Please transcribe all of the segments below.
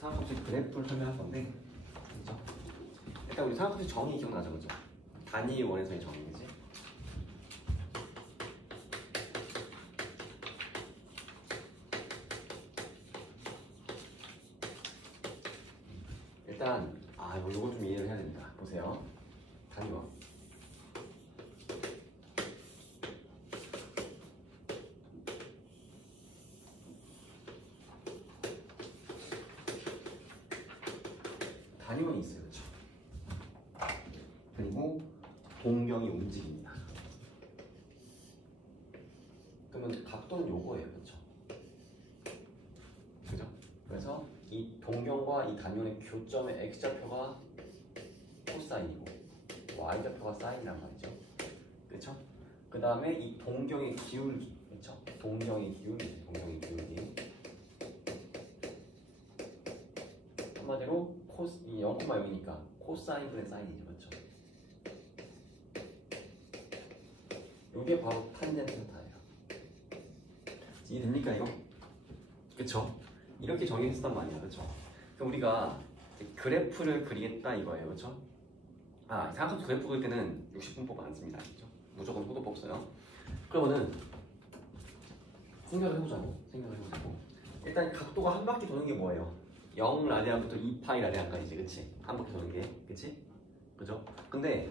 삼각형식 그래프를 설명할 건데, 그렇죠? 일단 우리 삼각형식 정의 기억나죠, 그렇죠? 단위 원에서의 정의지. 일단 요거 좀 이해를 해야 됩니다. 보세요. 단위원. 단위원이 있어요, 그렇죠? 그리고 동경이 움직입니다. 그러면 각도는 요거예요, 그렇죠? 그죠? 그래서 이 동경과 이 단위원의 교점의 x좌표가 코사인이고 y좌표가 사인이란 말이죠. 그렇죠? 그 다음에 이 동경의 기울기, 그렇죠? 동경의 기울기. 한마디로 이 0,0이니까 코사인분의 사인이죠, 그렇죠? 이게 바로 탄젠트 타예요. 이해됩니까 이거? 그렇죠? 이렇게 정의했었단 말이야, 그렇죠? 그럼 우리가 그래프를 그리겠다 이거예요, 그렇죠? 삼각형 그래프 그릴 때는 60분법 안 씁니다, 그렇죠? 무조건 호도법 써요. 그러면은 생각을 해보자고. 일단 각도가 한 바퀴 도는 게 뭐예요? 0 라디안부터 2파이 라디안까지지, 그치? 한 바퀴 도는 게, 그치? 그죠? 근데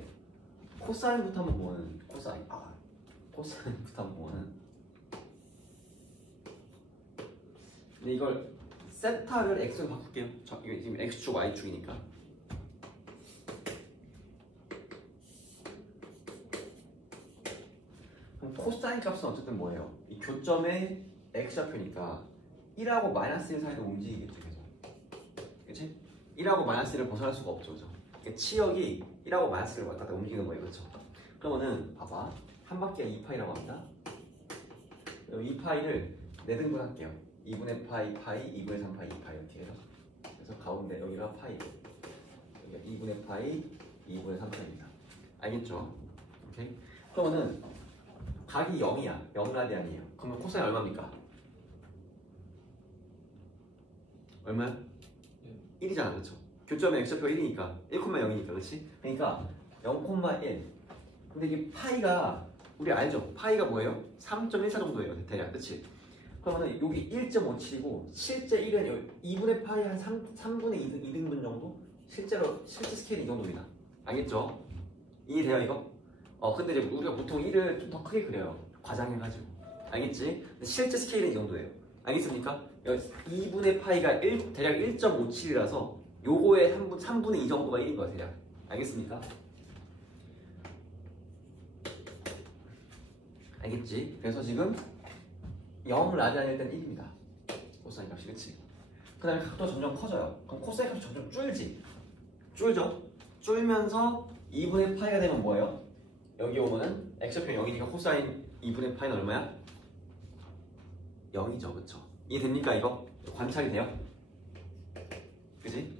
코사인부터 한번 보면은 코사인부터 한번 보면은 근데 이걸 세타를 x로 바꿀게요. 이게 지금 x축 y축이니까. 그럼 코사인 값은 어쨌든 뭐예요? 이 교점의 x좌표니까 1하고 마이너스 1 사이로 움직이겠죠, 계속. 그치? 1하고 마이너스 1을 벗어날 수가 없죠, 그죠? 치역이 1하고 마이너스 1을 왔다 갔다 움직이는 거예요, 그렇죠? 그러면은 봐봐, 한 바퀴가 2파이라고 합니다. 2파이를 4등분 할게요. 2분의 파이, 2분의 3파이, 2파이 이렇게 해서. 그래서 가운데 여기가 파이, 여기가 2분의 파이, 2분의 3파이입니다. 알겠죠? 오케이? 그러면은 각이 0이야. 0라디안이에요. 그러면 코사인 얼마입니까? 얼마야? 1이잖아, 그렇죠? 교점의 x좌표가 1이니까 1,0이니까, 그렇지? 그러니까 0,1. 근데 이게 파이가 우리 알죠? 파이가 뭐예요? 3.14 정도예요, 대략, 그렇지? 그러면은 여기 1.57이고 실제 1은 2분의 파이 한 3분의 2등분 정도? 실제 스케일이 이 정도입니다. 알겠죠? 이해돼요, 이거? 근데 이제 우리가 보통 1을 좀 더 크게 그려요. 과장해가지고. 알겠지? 근데 실제 스케일은 이 정도예요. 알겠습니까? 2분의 파이가 대략 1.57이라서 요거의 3분의 2 정도가 1인 거야, 대략. 알겠습니까? 알겠지? 그래서 지금 0 라디안일 땐 1입니다. 코사인 값이, 그치? 그 다음에 각도가 점점 커져요. 그럼 코사인 값이 점점 줄죠? 줄면서 2분의 파이가 되면 뭐예요? 여기 오면은 x좌표 0이니까 코사인 2분의 파이는 얼마야? 0이죠, 그쵸? 이해됩니까, 이거? 관찰이 돼요? 그치?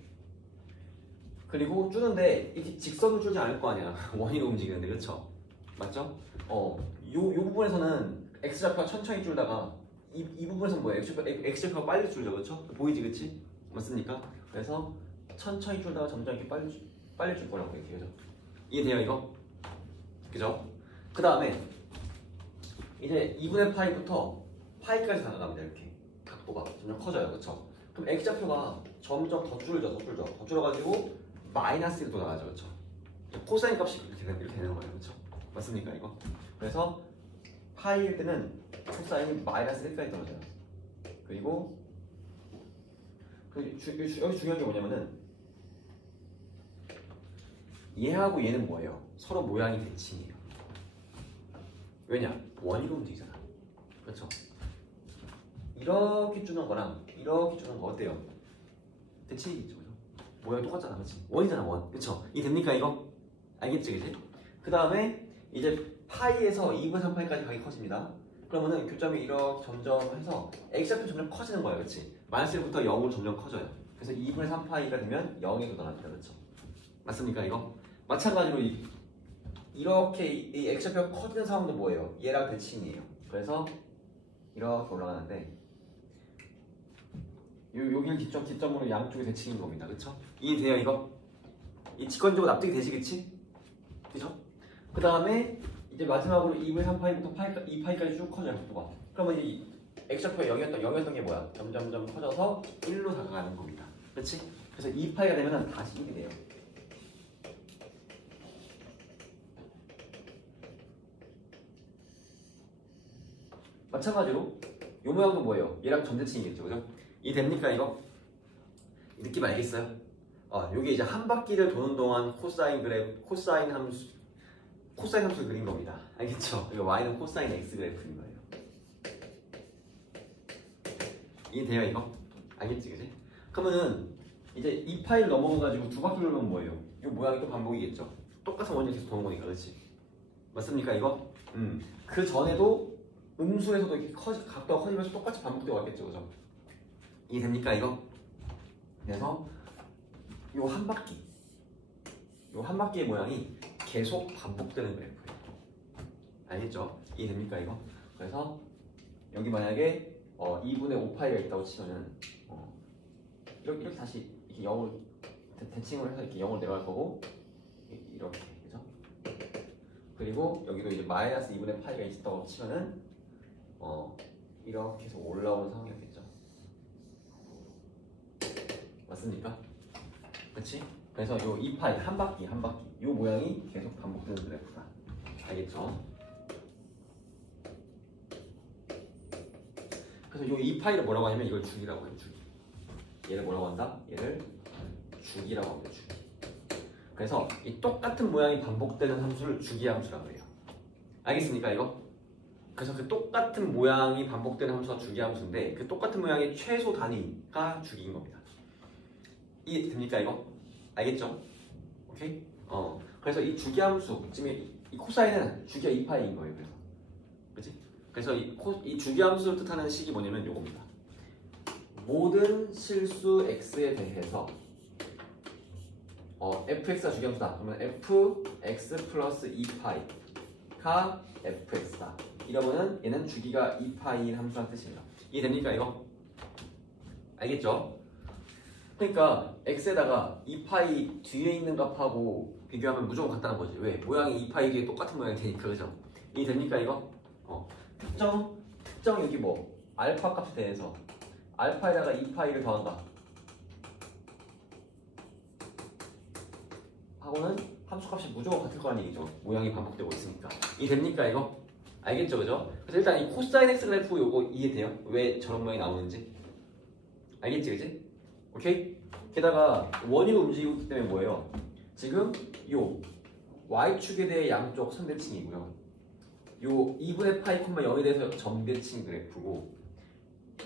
그리고 줄는데 이렇게 직선으로 줄지 않을 거 아니야. 원위로 움직이는데, 그쵸? 맞죠? 요 부분에서는 x좌표가 천천히 줄다가 이 부분에서는 뭐예요? x좌표가 빨리 줄죠, 그쵸? 보이지, 그치? 맞습니까? 그래서 천천히 줄다가 점점 이렇게 빨리 줄 거라고, 이렇게, 그죠? 이해돼요, 이거? 그죠? 그 다음에 이제 2분의 파이부터 파이까지 나가갑니다. 이렇게 각도가 점점 커져요, 그쵸? 그럼 x좌표가 점점 더 줄어가지고 마이너스 1도 나가죠, 그쵸? 코사인 값이 이렇게 되는 거예요, 그쵸? 맞습니까, 이거? 그래서 파이일 때는 코사인이 마이너스 1까지 떨어져요. 그리고 여기 중요한 게 뭐냐면은 얘하고 얘는 뭐예요? 서로 모양이 대칭이에요. 왜냐? 원위로 움직이잖아. 그렇죠? 이렇게 주는 거랑 이렇게 주는 거 어때요? 대칭이겠죠, 그죠? 모양 똑같잖아, 그렇지? 원이잖아, 원. 그렇죠? 이 됩니까, 이거? 알겠지, 그지? 그 다음에 이제 파이에서 2분의 3파이까지 가기 커집니다. 그러면은 교점이 이렇게 점점 해서 x좌표 점점 커지는 거예요, 그렇지? 마이너스 1부터 0으로 점점 커져요. 그래서 2분의 3파이가 되면 0으로 나갑니다, 그렇죠? 맞습니까, 이거? 마찬가지로 이렇게 이 x좌표가 커지는 상황도 뭐예요? 얘랑 대칭이에요. 그래서 이렇게 올라가는데 여기를 기점으로 양쪽이 대칭인 겁니다. 그쵸? 이해돼요 이거? 이 직관적으로 납득이 되지 그치? 그죠? 그 다음에 이제 마지막으로 2분의 3파이부터 2파이까지 쭉 커져요 각도가. 그러면 이 x좌표가 0이었던 게 뭐야? 점점점 커져서 1로 다가가는 겁니다. 그렇지? 그래서 2파이가 되면 다시 1이 돼요. 마찬가지로 이 모양도 뭐예요? 얘랑 점대칭이겠죠, 그죠? 이 됩니까 이거? 느낌 알겠어요? 요게 이제 한 바퀴를 도는 동안 코사인 함수를 그린 겁니다. 알겠죠? 이거 y는 코사인 x 그래프인 거예요. 이해돼요 이거? 알겠지, 그지? 그러면은 이제 이 파일 넘어가가지고 두 바퀴 돌면 뭐예요? 이 모양이 또 반복이겠죠? 똑같은 원리를 계속 도는 거니까, 그렇지? 맞습니까 이거? 그 전에도 음수에서도 이렇게 각도가 커지면서 똑같이 반복되어 왔겠죠, 그죠? 이해됩니까 이거? 그래서 요 한 바퀴의 모양이 계속 반복되는 그래프예요. 알겠죠? 이해됩니까 이거? 그래서 여기 만약에 2분의 5파이가 있다고 치면은 이렇게 다시 이렇게 0을 대칭을 해서 이렇게 0을 내려갈 거고 이렇게, 그죠? 그리고 여기도 이제 마이너스 2분의 파이가 있다고 치면은 이렇게 해서 올라오는 상황이겠죠. 맞습니까? 그렇지? 그래서 요 2파이 한 바퀴 요 모양이 계속 반복되는 그래프다. 알겠죠? 그래서 요 2파이를 뭐라고 하냐면 이걸 주기라고 해요. 주기. 얘를 뭐라고 한다? 얘를 주기라고 합니다. 주기. 그래서 이 똑같은 모양이 반복되는 함수를 주기 함수라고 해요. 알겠습니까 이거? 그래서 그 똑같은 모양이 반복되는 함수가 주기 함수인데 그 똑같은 모양의 최소 단위가 주기인 겁니다. 이해됩니까 이거? 알겠죠? 오케이? 그래서 이 주기 함수 지금 이 코사인은 주기가 2파이인 거예요. 그래서 그치? 그래서 이 주기 함수를 뜻하는 식이 뭐냐면 요겁니다. 모든 실수 x에 대해서 fx가 주기 함수다. 그러면 fx 플러스 2파이가 fx다. 이러면은 얘는 주기가 2파이인 함수라는 뜻입니다. 이해됩니까 이거? 알겠죠? 그러니까 x에다가 2파이 뒤에 있는 값하고 비교하면 무조건 같다는 거지. 왜? 모양이 2파이 뒤에 똑같은 모양이 되니까, 그죠? 이해됩니까 이거? 특정 여기 뭐 알파 값에 대해서 알파에다가 2파이를 더한다 하고는 함수값이 무조건 같을 거라는 얘기죠. 모양이 반복되고 있으니까. 이해됩니까 이거? 알겠죠, 그죠? 그래서 일단 이 코사인 x 그래프 요거 이해돼요? 왜 저런 모양이 나오는지? 알겠지, 그지? 오케이? 게다가 원위로 움직이고 있기 때문에 뭐예요? 지금 요 y축에 대해 양쪽 선대칭이고요. 요 2분의 파이, 0에 대해서 점대칭 그래프고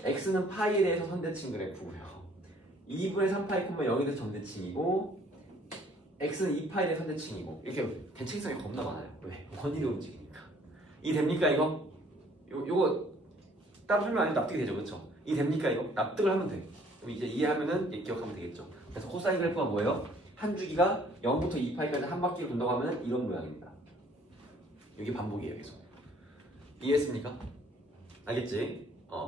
x는 파이에 대해서 선대칭 그래프고요. 2분의 3파이, 0에 대해서 점대칭이고 x는 2파이에 대해서 선대칭이고 이렇게 대칭성이 겁나 많아요. 왜? 원위로 움직이니까. 이해됩니까 이거? 요거 따로 설명 안 해도 납득이 되죠, 그렇죠? 이해됩니까 이거? 납득을 하면 돼. 그럼 이제 이해하면은 기억하면 되겠죠. 그래서 코사인 그래프가 뭐예요? 한 주기가 0부터 2파이까지 한 바퀴를 돈다고 하면 이런 모양입니다. 이게 반복이에요, 계속. 이해했습니까? 알겠지?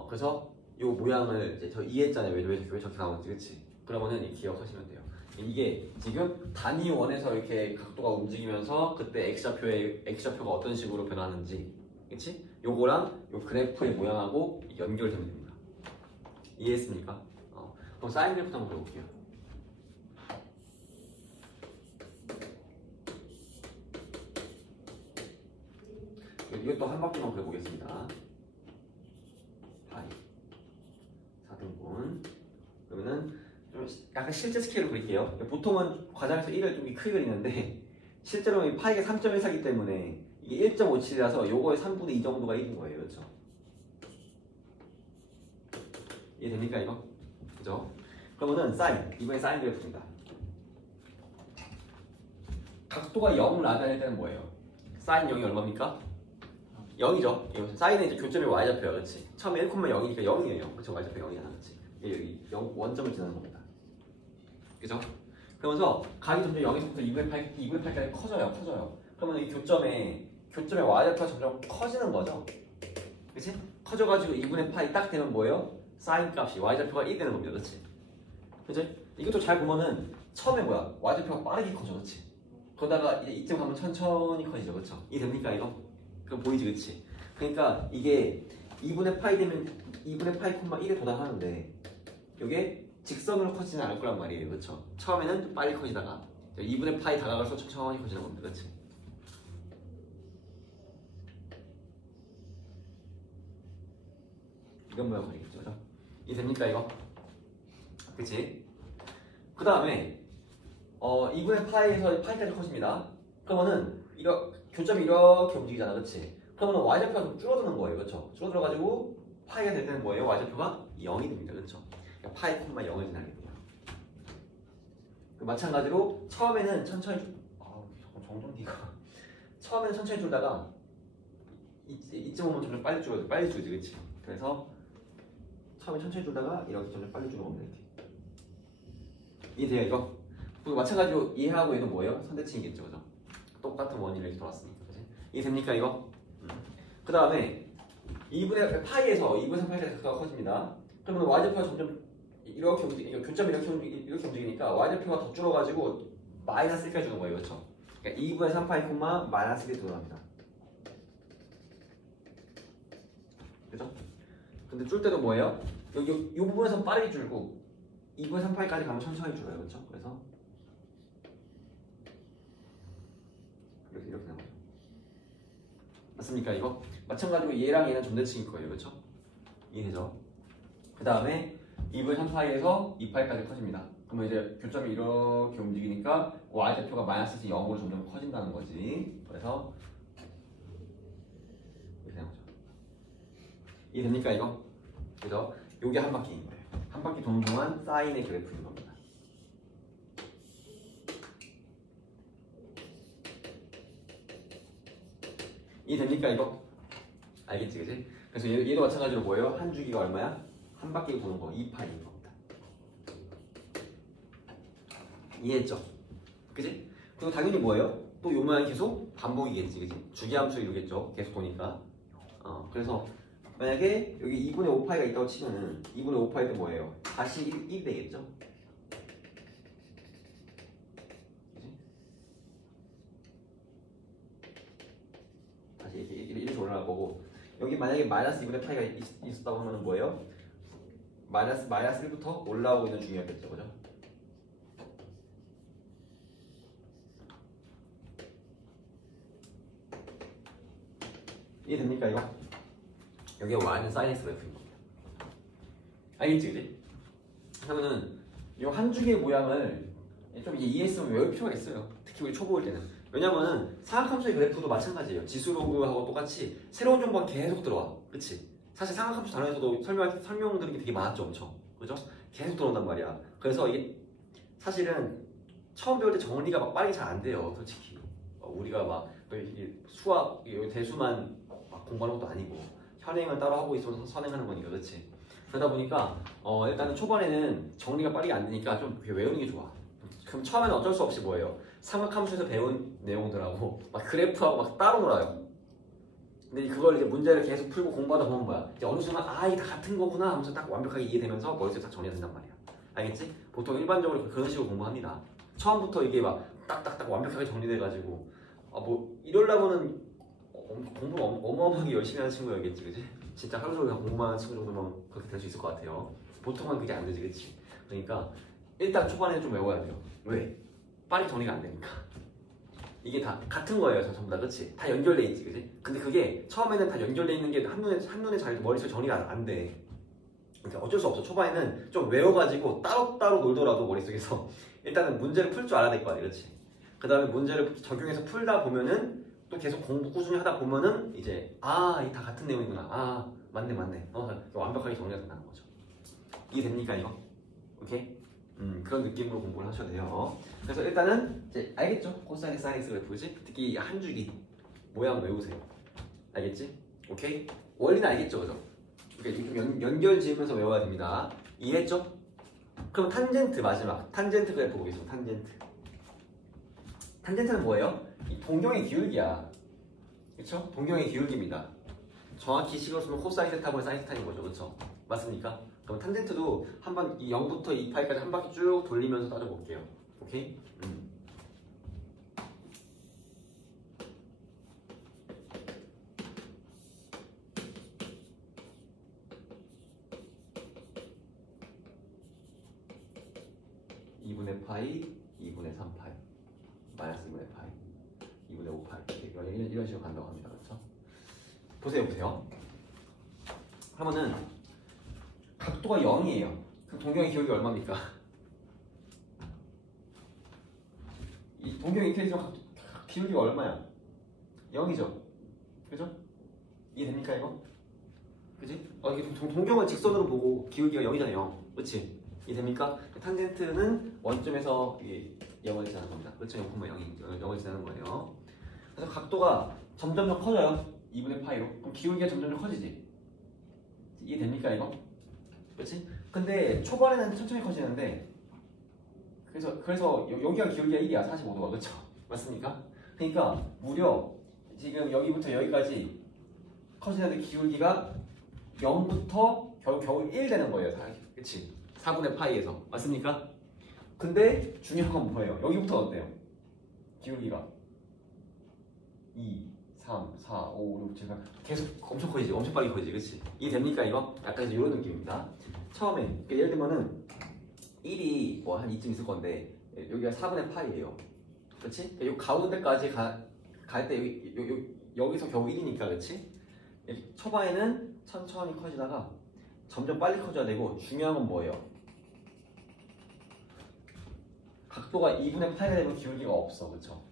그래서 이 모양을 이제 저 이해했잖아요. 왜 저렇게 나오는지, 그치? 그러면은 기억하시면 돼요. 이게 지금 단위 원에서 이렇게 각도가 움직이면서 그때 x좌표가 어떤 식으로 변하는지, 그치? 요거랑 요 그래프의 모양하고 연결되면 됩니다. 이해했습니까? 그럼 사인 그래프 한번 그려볼게요. 이것도 한 바퀴만 그려보겠습니다. 파이 4등분. 그러면은 좀 약간 실제 스케일로 그릴게요. 보통은 과장에서 1을 좀 크게 그리는데 실제로는 파이가 3.14이기 때문에 이게 1.57이라서 요거의 3분의 2 정도가 1인 거예요. 그렇죠? 이해됩니까 이거? 그죠? 그러면은 이번에 사인 그래프입니다. 각도가 0 라디안일 때는 뭐예요? 사인 0이 얼마입니까? 0이죠. 사인은 이제 교점이 y좌표야, 그렇지? 처음에 1,0이니까 0이에요. 그렇죠? y좌표 0이잖아, 그렇지? 여기 원점을 지나는 겁니다. 그죠? 그러면서 각이 점점 0에서부터 2분의 8까지 커져요. 그러면 이 교점의 y좌표가 점점 커지는 거죠. 그치? 커져가지고 2분의 파이 딱 되면 뭐예요? 사인 값이 y좌표가 1이 되는 겁니다. 그렇지? 그치? 이것도 잘 보면은 처음에 뭐야? y좌표가 빠르게 커져. 그렇지? 그러다가 이제 이쯤 가면 천천히 커지죠. 그렇죠? 이 됩니까 이거? 그럼 보이지? 그렇지? 그러니까 이게 2분의 파이 되면 2분의 파이 콤마 1에 도달하는데 이게 직선으로 커지지는 않을 거란 말이에요. 그렇죠? 처음에는 좀 빨리 커지다가 2분의 파이 다가가서 천천히 커지는 겁니다. 그렇지? 이런 모양 그리겠죠. 그죠? 이 됩니까 이거? 그치? 그 다음에 2분의 파이에서 파이까지 커집니다. 그러면은 교점이 이렇게 움직이잖아. 그치? 그러면은 y좌표가 좀 줄어드는 거예요. 그쵸? 줄어들어가지고 파이가 될 때는 뭐예요? y좌표가 0이 됩니다. 그쵸? 그러니까 파이 콤마 0을 지나게 돼요. 마찬가지로 처음에는 천천히 정전기가 처음에는 천천히 줄다가 이쯤 오면 점점 빨리 줄지. 그치? 그래서 처음에 천천히 줄다가 이렇게 점점 빨리 주는 겁니다. 이렇게. 이해돼요 이거? 그리고 마찬가지로 이해하고 얘는 뭐예요? 선대칭이겠죠. 그죠? 똑같은 원인을 이렇게 돌았으니까. 그치? 이해됩니까 이거? 그 다음에 2분의 파이에서 2분의 3파이까지 각도가 커집니다. 그러면 y좌표가 점점 이렇게 움직이니까 교점이 이렇게 움직이니까 y좌표가 더 줄어가지고 마이너스 1까지 주는 거예요. 그렇죠? 그러니까 2분의 3파이 콤마 마이너스 1이 들어갑니다. 그죠? 근데 줄 때도 뭐예요? 이 부분에서 빠르게 줄고 2분의 3파이까지 가면 천천히 줄어요. 그렇죠? 그래서 이렇게 나와요. 맞습니까 이거? 마찬가지로 얘랑 얘는 점대칭일 거예요. 그렇죠? 이해되죠? 그 다음에 2분의 3파이에서 2파이까지 커집니다. 그러면 이제 교점이 이렇게 움직이니까 y좌표가 마이너스 0으로 점점 커진다는 거지. 그래서 이렇게 되는 거죠. 이해됩니까 이거? 그죠? 요게 한 바퀴인 거예요. 한 바퀴 도는 동안 사인의 그래프인 겁니다. 이해됩니까 이거? 알겠지 그지? 그래서 얘도 마찬가지로 뭐예요? 한 주기가 얼마야? 한 바퀴 도는 거 2파이인 겁니다. 이해했죠? 그지? 그리고 당연히 뭐예요? 또 요 모양이 계속 반복이겠지 그지? 주기함수 이루겠죠? 계속 도니까. 그래서 만약에 여기 2분의 5파이가 있다고 치면은 2분의 5파이도 뭐예요? 다시 1이 되겠죠? 그지? 다시 이렇게 올라갈 거고 여기 만약에 마이너스 2분의 파이가 있었다고 하면 뭐예요? 마이너스 1부터 올라오고 있는 중이었겠죠, 그죠? 이해됩니까 이거? 여기가 y는 sin x 그래프인 겁니다. 알겠지, 그지? 그러면은 이 한 주기의 모양을 좀 이제 이해했으면 외울 필요가 있어요. 특히 우리 초보일 때는. 왜냐면은 삼각함수의 그래프도 마찬가지예요. 지수로그하고 똑같이 새로운 정보가 계속 들어와. 그치? 사실 삼각함수 단원에서도 설명드린 게 되게 많았죠, 엄청. 그죠? 계속 들어온단 말이야. 그래서 이게 사실은 처음 배울 때 정리가 막 빠르게 잘 안 돼요, 솔직히. 우리가 막 수학, 대수만 막 공부하는 것도 아니고 현행을 따로 하고 있어서 선행하는 거니까, 그렇지? 그러다 보니까 일단은 초반에는 정리가 빠르게 안 되니까 좀 외우는 게 좋아. 그럼 처음에는 어쩔 수 없이 뭐예요? 삼각함수에서 배운 내용들하고 막 그래프하고 막 따로 놀아요. 근데 그걸 이제 문제를 계속 풀고 공부하다 보면 뭐야? 이제 어느 순간 이게 다 같은 거구나 하면서 딱 완벽하게 이해되면서 머릿속에 딱 정리가 된단 말이야. 알겠지? 보통 일반적으로 그런 식으로 공부합니다. 처음부터 이게 막 딱딱딱 완벽하게 정리돼가지고 뭐 이러려면은 공부를 어마어마하게 열심히 하는 친구여야겠지, 그지? 진짜 하루 종일 공부만 하는 친구 정도면 그렇게 될 수 있을 것 같아요. 보통은 그게 안 되지, 그치? 그러니까 일단 초반에 좀 외워야 돼요. 왜? 빨리 정리가 안 되니까. 이게 다 같은 거예요, 전부 다, 그치? 다 연결돼 있지, 그치? 근데 그게 처음에는 다 연결돼 있는 게 한눈에 잘 머릿속에 정리가 안 돼. 그러니까 어쩔 수 없어. 초반에는 좀 외워가지고 따로따로 놀더라도 머릿속에서 일단은 문제를 풀 줄 알아야 될 거 아니야, 그치? 그 다음에 문제를 적용해서 풀다 보면은 또 계속 공부 꾸준히 하다 보면은 이제 이게 다 같은 내용이구나. 맞네. 완벽하게 정리가 된다는 거죠. 이해됩니까 이거? 오케이? 그런 느낌으로 공부를 하셔야 돼요. 그래서 일단은 이제 알겠죠? 코사인 사인 그래프지? 특히 한 주기 모양 외우세요. 알겠지? 오케이? 원리는 알겠죠, 그죠? 좀 연결 지으면서 외워야 됩니다. 이해했죠? 그럼 탄젠트 마지막 탄젠트 그래프 보겠습니다. 탄젠트는 뭐예요? 이 동경의 기울기야. 그쵸? 동경의 기울기입니다. 정확히 식으로 쓰면 코사인 세타분의 사인 세타인 거죠. 그쵸? 맞습니까? 그럼 탄젠트도 한번 이 0부터 2파이까지 한 바퀴 쭉 돌리면서 따져볼게요. 오케이? 2분의 파이, 2분의 3파이, 마이너스 2분의 파이, 2분의 5파이 이런 식으로 간다고 합니다. 그렇죠? 보세요. 하면은 각도가 0이에요. 그럼 동경의 기울기 얼마입니까? 이 동경의 이퀄리티면 기울기가 얼마야? 0이죠. 그죠? 이해됩니까 이거? 그지? 이게 동경을 직선으로 보고 기울기가 0이잖아요. 그치? 이해됩니까? 탄젠트는 원점에서 0을 지나는 겁니다. 그렇죠? 0,0을 지나는 거예요. 그래서 각도가 점점 더 커져요. 2분의 파이로. 그럼 기울기가 점점 더 커지지? 이해됩니까 이거? 그렇지? 근데 초반에는 천천히 커지는데 그래서 여기가 기울기가 1이야. 45도가. 그렇죠? 맞습니까? 그러니까 무려 지금 여기부터 여기까지 커지는데 기울기가 0부터 겨우 1 되는 거예요. 그치? 4분의 파이에서. 맞습니까? 근데 중요한 건 뭐예요? 여기부터 어때요? 기울기가 2, 3, 4, 5, 6, 7, 8 계속 엄청 커지지. 엄청 빨리 커지지. 그치? 이해됩니까 이거? 약간 이런 느낌입니다. 처음에 그러니까 예를 들면은 1이 뭐 한 이쯤 있을 건데 여기가 4분의 파이예요. 그치? 이 가운데까지 갈 때 여기서 겨우 1이니까 그치? 초반에는 천천히 커지다가 점점 빨리 커져야 되고 중요한 건 뭐예요? 각도가 2분의 파이가 되면 기울기가 없어. 그쵸?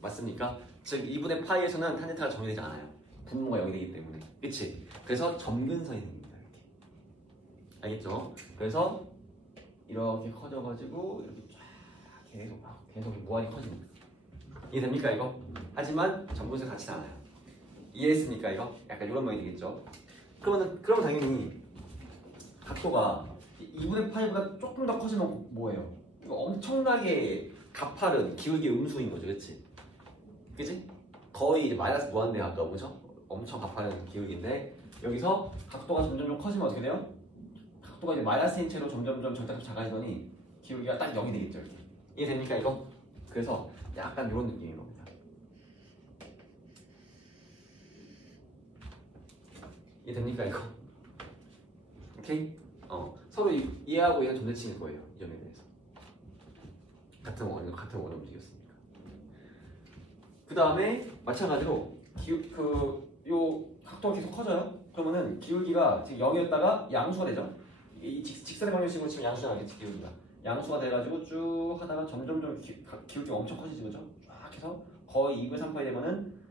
맞습니까? 즉 2분의 파이에서는 탄젠트가 정해되지 않아요. 분모가 0이 되기 때문에. 그치? 그래서 점근선이 됩니다. 이렇게. 알겠죠? 그래서 이렇게 커져가지고 이렇게 쫙 계속 무한히 커집니다. 이해됩니까 이거? 하지만 점근선이 같지 않아요. 이해했습니까 이거? 약간 이런 모양이 되겠죠? 그러면 당연히 각도가 2분의 파이보다 조금 더 커지면 뭐예요? 이거 엄청나게 가파른 기울기 음수인 거죠. 그치? 그치? 거의 이제 마이너스 무한대에 가까워. 그죠? 엄청 가파른 기울기인데 여기서 각도가 점점 커지면 어떻게 돼요? 각도가 이제 마이너스인 채로 점점 절대값이 작아지더니 기울기가 딱 0이 되겠죠. 이렇게. 이해됩니까 이거? 그래서 약간 이런 느낌인 겁니다. 이해됩니까 이거? 오케이? 서로 이해하고 이해가 존재치는 거예요. 이 점에 대해서. 같은 원을 움직였으니까. 그 다음에 마찬가지로 요 각도가 계속 커져요. 그러면은 기울기가 지금 0이었다가 양수가 되죠. 이 직선의 방정식으로 치면 양수가 나겠지. 기울기가 양수가 돼가지고 쭉 하다가 점점 기울기가 엄청 커지죠. 그죠? 쫙 해서 거의 2분의 3파이 되면은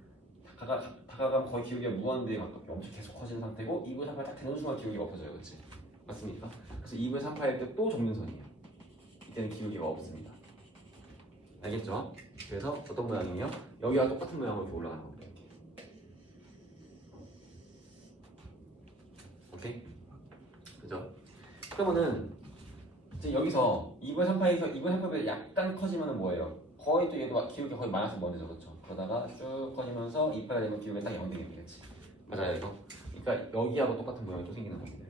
다가가면 거의 기울기가 무한대에 가깝게 엄청 계속 커지는 상태고 2분의 3파이 딱 되는 순간 기울기가 없어져요. 그렇지? 맞습니까? 그래서 2분의 3파일 때 또 정근선이에요. 이때는 기울기가 없습니다. 알겠죠? 그래서 어떤 모양이에요? 여기와 똑같은 모양으로 이렇게 올라가는 겁니다. 이렇게. 오케이? 그죠? 그러면은 이제 여기서 2분의 3파에서 2분의 3파보다 약간 커지면은 뭐예요? 거의 또 얘도 기울기가 거의 마이너스 먼저죠. 그렇죠? 그러다가 쭉 커지면서 2파가 되면 기울기가 딱 0 되겠지. 맞아요 이거? 그러니까 여기하고 똑같은 모양이 또 생기는 겁니다.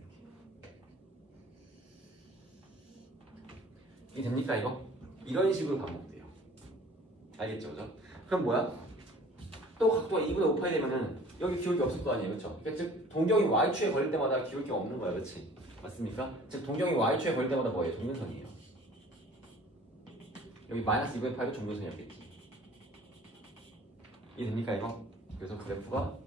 이게 됩니까 이거? 이런 식으로 반복돼요. 알겠죠? 그죠? 그럼 뭐야? 또 각도가 2분의 5파이 되면은 여기 기울기 없을 거 아니에요. 그렇죠? 그러니까 즉 동경이 y축에 걸릴 때마다 기울기가 없는 거야. 그렇지? 맞습니까? 즉 동경이 y축에 걸릴 때마다 뭐예요? 종근선이에요. 여기 마이너스 2분의 파이도 종근선이었겠지. 이해됩니까 이거? 그래서 그래프가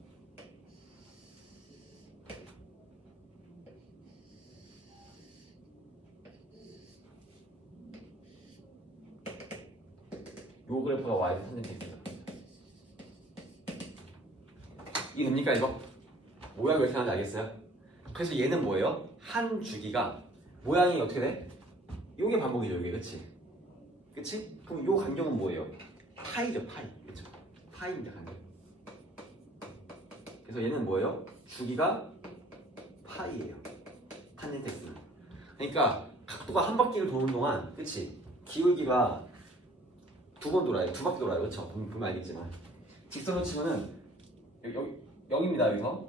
요 그래프가 y 탄젠트입니다. 이해됩니까 이거? 모양이 왜 이렇게 하는지 알겠어요? 그래서 얘는 뭐예요? 한 주기가 모양이 어떻게 돼? 요게 반복이죠. 요게 그치? 그치? 그럼 요 간격은 뭐예요? 파이죠. 파이. 그쵸? 파이입니다. 간격. 그래서 얘는 뭐예요? 주기가 파이예요. 탄젠트 x는. 그러니까 각도가 한 바퀴를 도는 동안 그치? 기울기가 두 번 돌아요. 두 바퀴 돌아요. 그렇죠? 보면 알겠지만 직선으로 치면은 여기입니다. 여기서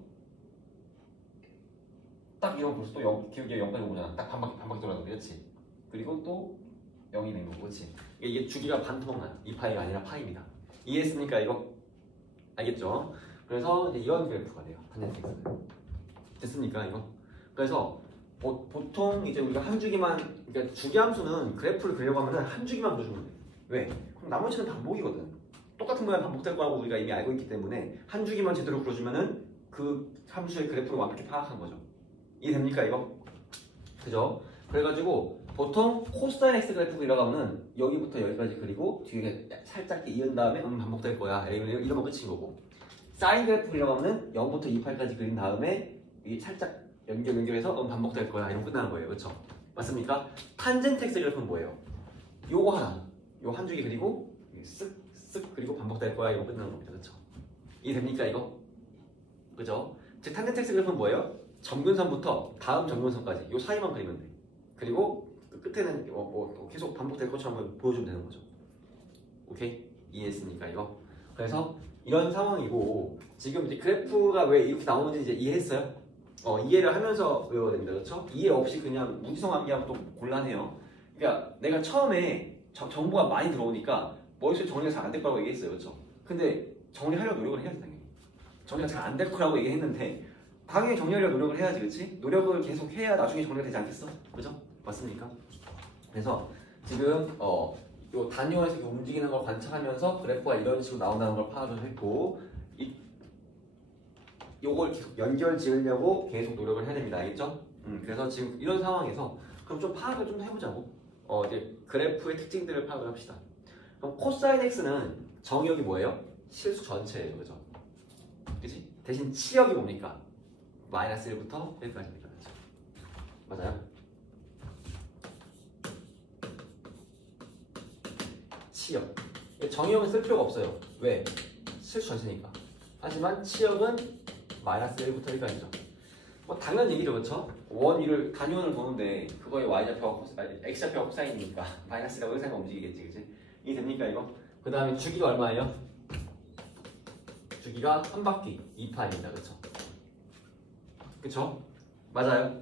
딱 이런 벌써 또 0, 기울기가 0까지 오잖아. 딱 반바퀴 돌아가는 그렇지? 그리고 또 0이 된 거고, 그렇지? 이게 주기가 반토막난 2파이가 아니라 파이입니다. 이해했습니까 이거? 알겠죠? 그래서 이제 이런 그래프가 돼요. 탄젠트 x. 됐습니까 이거? 그래서 보통 이제 우리가 한 주기만, 그러니까 주기함수는 그래프를 그리려고 하면 한 주기만 그려주면 돼. 왜? 그럼 나머지는 반복이거든. 똑같은 모양 반복될 거라고 우리가 이미 알고 있기 때문에 한 주기만 제대로 그려주면은 그 함수의 그래프를 완벽히 파악한 거죠. 이해됩니까 이거? 그죠? 그래가지고 보통 코사인 x 그래프 그려가면은 여기부터 여기까지 그리고 뒤에 살짝 이은 다음에 반복될 거야. 이러면 끝인 거고. 사인 그래프 그려가면은 0부터 2파이까지 그린 다음에 이 살짝 연결해서 반복될 거야. 이러면 끝나는 거예요. 그렇죠? 맞습니까? 탄젠트 x 그래프는 뭐예요? 요거 하나, 요 한 줄기 그리고 쓱쓱 그리고 반복될 거야. 이러면 끝나는 겁니다. 그렇죠? 이해됩니까 이거? 그죠? 즉 탄젠트 x 그래프는 뭐예요? 점근선부터 다음 점근선까지 요 사이만 그리면 돼. 그리고 그 끝에는 계속 반복될 것처럼 보여주면 되는 거죠. 오케이? 이해했습니까 이거? 그래서 이런 상황이고 지금 이제 그래프가 왜 이렇게 나오는지 이제 이해했어요? 이해를 하면서 외워야 됩니다. 그렇죠? 이해 없이 그냥 무지성 암기하면 또 곤란해요. 그러니까 내가 처음에 정보가 많이 들어오니까 머릿속에 정리가 잘 안 될 거라고 얘기했어요. 그렇죠? 근데 정리하려고 노력을 해야지 당연히. 정리가 잘 안 될 거라고 얘기했는데 당연히 정리하려고 노력을 해야지. 그렇지? 노력을 계속 해야 나중에 정리가 되지 않겠어? 그죠? 맞습니까? 그래서 지금 요 단위원에서 이렇게 움직이는 걸 관찰하면서 그래프가 이런 식으로 나온다는 걸 파악을 했고 요걸 계속 연결 지으려고 계속 노력을 해야 됩니다. 알겠죠? 그래서 지금 이런 상황에서 그럼 좀 파악을 좀 해보자고. 이제 그래프의 특징들을 파악을 합시다. 그럼 코사인 x는 정의역이 뭐예요? 실수 전체예요. 그죠? 그치? 대신 치역이 뭡니까? 마이너스 1부터 1까지입니다. 그렇죠? 맞아요? 치역. 정의역은 쓸 필요가 없어요. 왜? 실수 전체니까. 하지만 치역은 마이너스 1부터 1까지죠. 뭐 당연한 얘기죠. 그렇죠? 원위를 단위원을 도는데 그거에 y좌표와 x좌표가 코사인이니까 마이너스라고 의사가 움직이겠지. 그치? 이게 됩니까 이거? 그 다음에 주기가 얼마예요? 주기가 한 바퀴 2파입니다. 그쵸? 그쵸? 맞아요.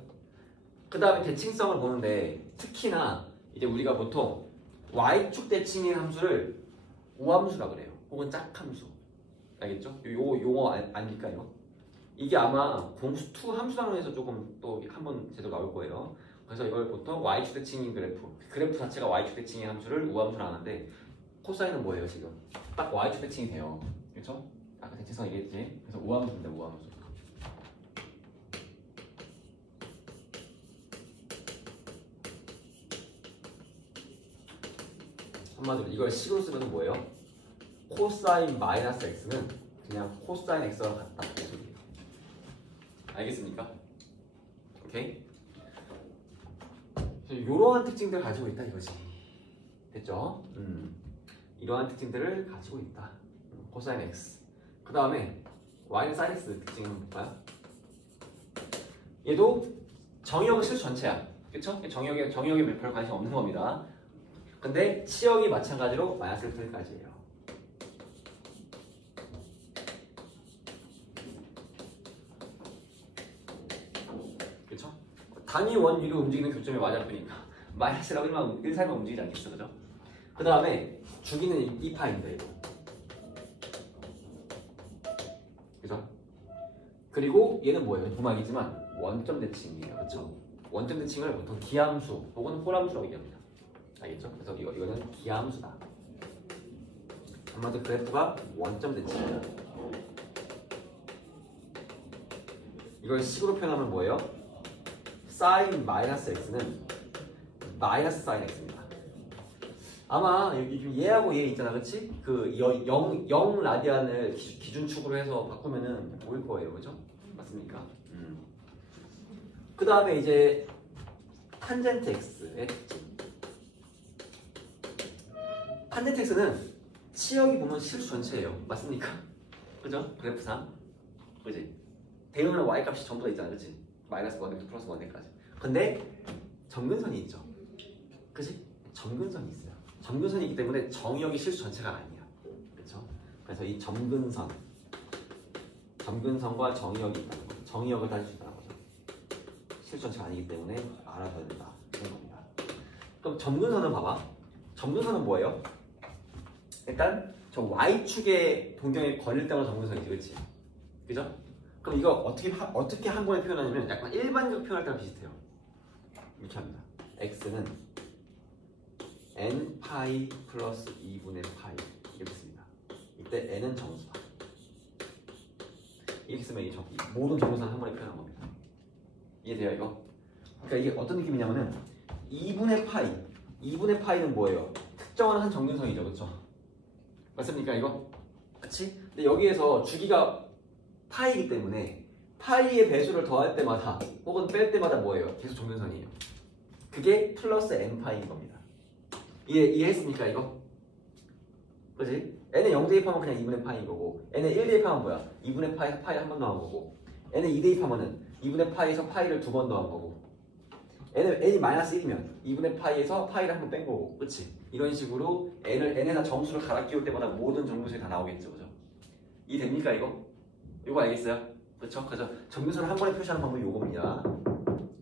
그 다음에 대칭성을 보는데 특히나 이제 우리가 보통 y축 대칭인 함수를 우함수라 그래요. 혹은 짝함수. 알겠죠? 요 용어 아닙니까 이거? 이게 아마 공수2 함수단원에서 조금 또 한번 제대로 나올 거예요. 그래서 이걸 보통 y축 대칭인 그래프 자체가 y축 대칭인 함수를 우함수라 하는데 코사인은 뭐예요 지금? 딱 y축 대칭이 돼요. 그렇죠? 아까 대칭성 얘기했지? 그래서 우함수인데 우함수. 한마디로 이걸 식으로 쓰면 뭐예요? 코사인 마이너스 x는 그냥 코사인 x랑 같다. 알겠습니까? 오케이? 이러한 특징들을 가지고 있다 이거지. 됐죠? 이러한 특징들을 가지고 있다. 코사인 x. 그 다음에 y는 사인 x 특징을 한번 볼까요? 얘도 정의역은 실수 전체야. 그쵸? 정의역에 별 관심 없는 겁니다. 근데 치역이 마찬가지로 마이너스 1까지예요. 그쵸? 단위 원위로 움직이는 교점의 y좌표니까 마이너스라고 1사이만 움직이지 않겠어. 그죠? 그 다음에 주기는 2파입니다. 이거. 그죠? 그리고 얘는 뭐예요? 도막이지만 원점 대칭이에요. 그쵸? 원점 대칭을 보통 기함수 혹은 홀함수라고 얘기합니다. 알겠죠? 그래서 이거는 기함수다. 한마디로 그래프가 원점 대칭이에요. 이걸 식으로 표현하면 뭐예요? 사인 마이너스 x는 마이너스 사인 x입니다. 아마 여기 얘하고 얘 있잖아, 그렇지? 그 0 라디안을 기준축으로 해서 바꾸면은 보일 거예요, 그죠? 맞습니까? 그 다음에 이제 탄젠트 x의 특징. 탄젠트 x는 치역이 보면 실수 전체예요, 맞습니까? 그죠? 그래프상, 그지? 대응하는 y 값이 전부 다 있잖아, 그치? 마이너스 1부터 플러스 1까지. 근데 점근선이 있죠. 그치? 점근선이 있어요. 점근선이 있기 때문에 정의역이 실수 전체가 아니야. 그쵸? 그래서 이 점근선과 정의역이 있다는 거죠. 정의역을 따질 수 있다는 거죠. 실수 전체가 아니기 때문에 알아둬야 된다. 그런 겁니다. 그럼 점근선은 봐봐. 점근선은 뭐예요? 일단 저 Y축의 동경에 걸릴 때마다 점근선이지, 그렇지? 그죠? 그럼 이거 어떻게 한 번에 표현하냐면 약간 일반적 표현할 때랑 비슷해요. 이렇게 합니다. x는 n 파이 플러스 2분의 파이 이렇게 씁니다. 이때 n은 정수다. 이렇게 쓰면 이 모든 정수는 한 번에 표현한 겁니다. 이해돼요 이거? 그러니까 이게 어떤 느낌이냐면은 2분의 파이는 뭐예요? 특정한 한 정근선이죠, 그렇죠? 맞습니까 이거? 그렇지? 근데 여기에서 주기가 파이이기 때문에 파이의 배수를 더할 때마다 혹은 뺄 때마다 뭐예요? 계속 정근선이에요. 그게 플러스 n 파이인 겁니다. 이해했습니까 이거? 그지? n의 0 대입하면 그냥 2분의 파이인 거고 n의 1 대입하면 뭐야? 2분의 파이 한 번 더한 거고 n의 2 대입하면은 2분의 파이에서 파이를 두 번 더한 거고 n이 마이너스 1이면 2분의 파이에서 파이를 한 번 뺀 거고 그치? 이런 식으로 n에다 정수를 갈아 끼울 때마다 모든 정근선이 다 나오겠죠, 그죠? 이해됩니까 이거? 이거 알겠어요? 그쵸? 그죠? 정근선을 한 번에 표시하는 방법이 요겁니다.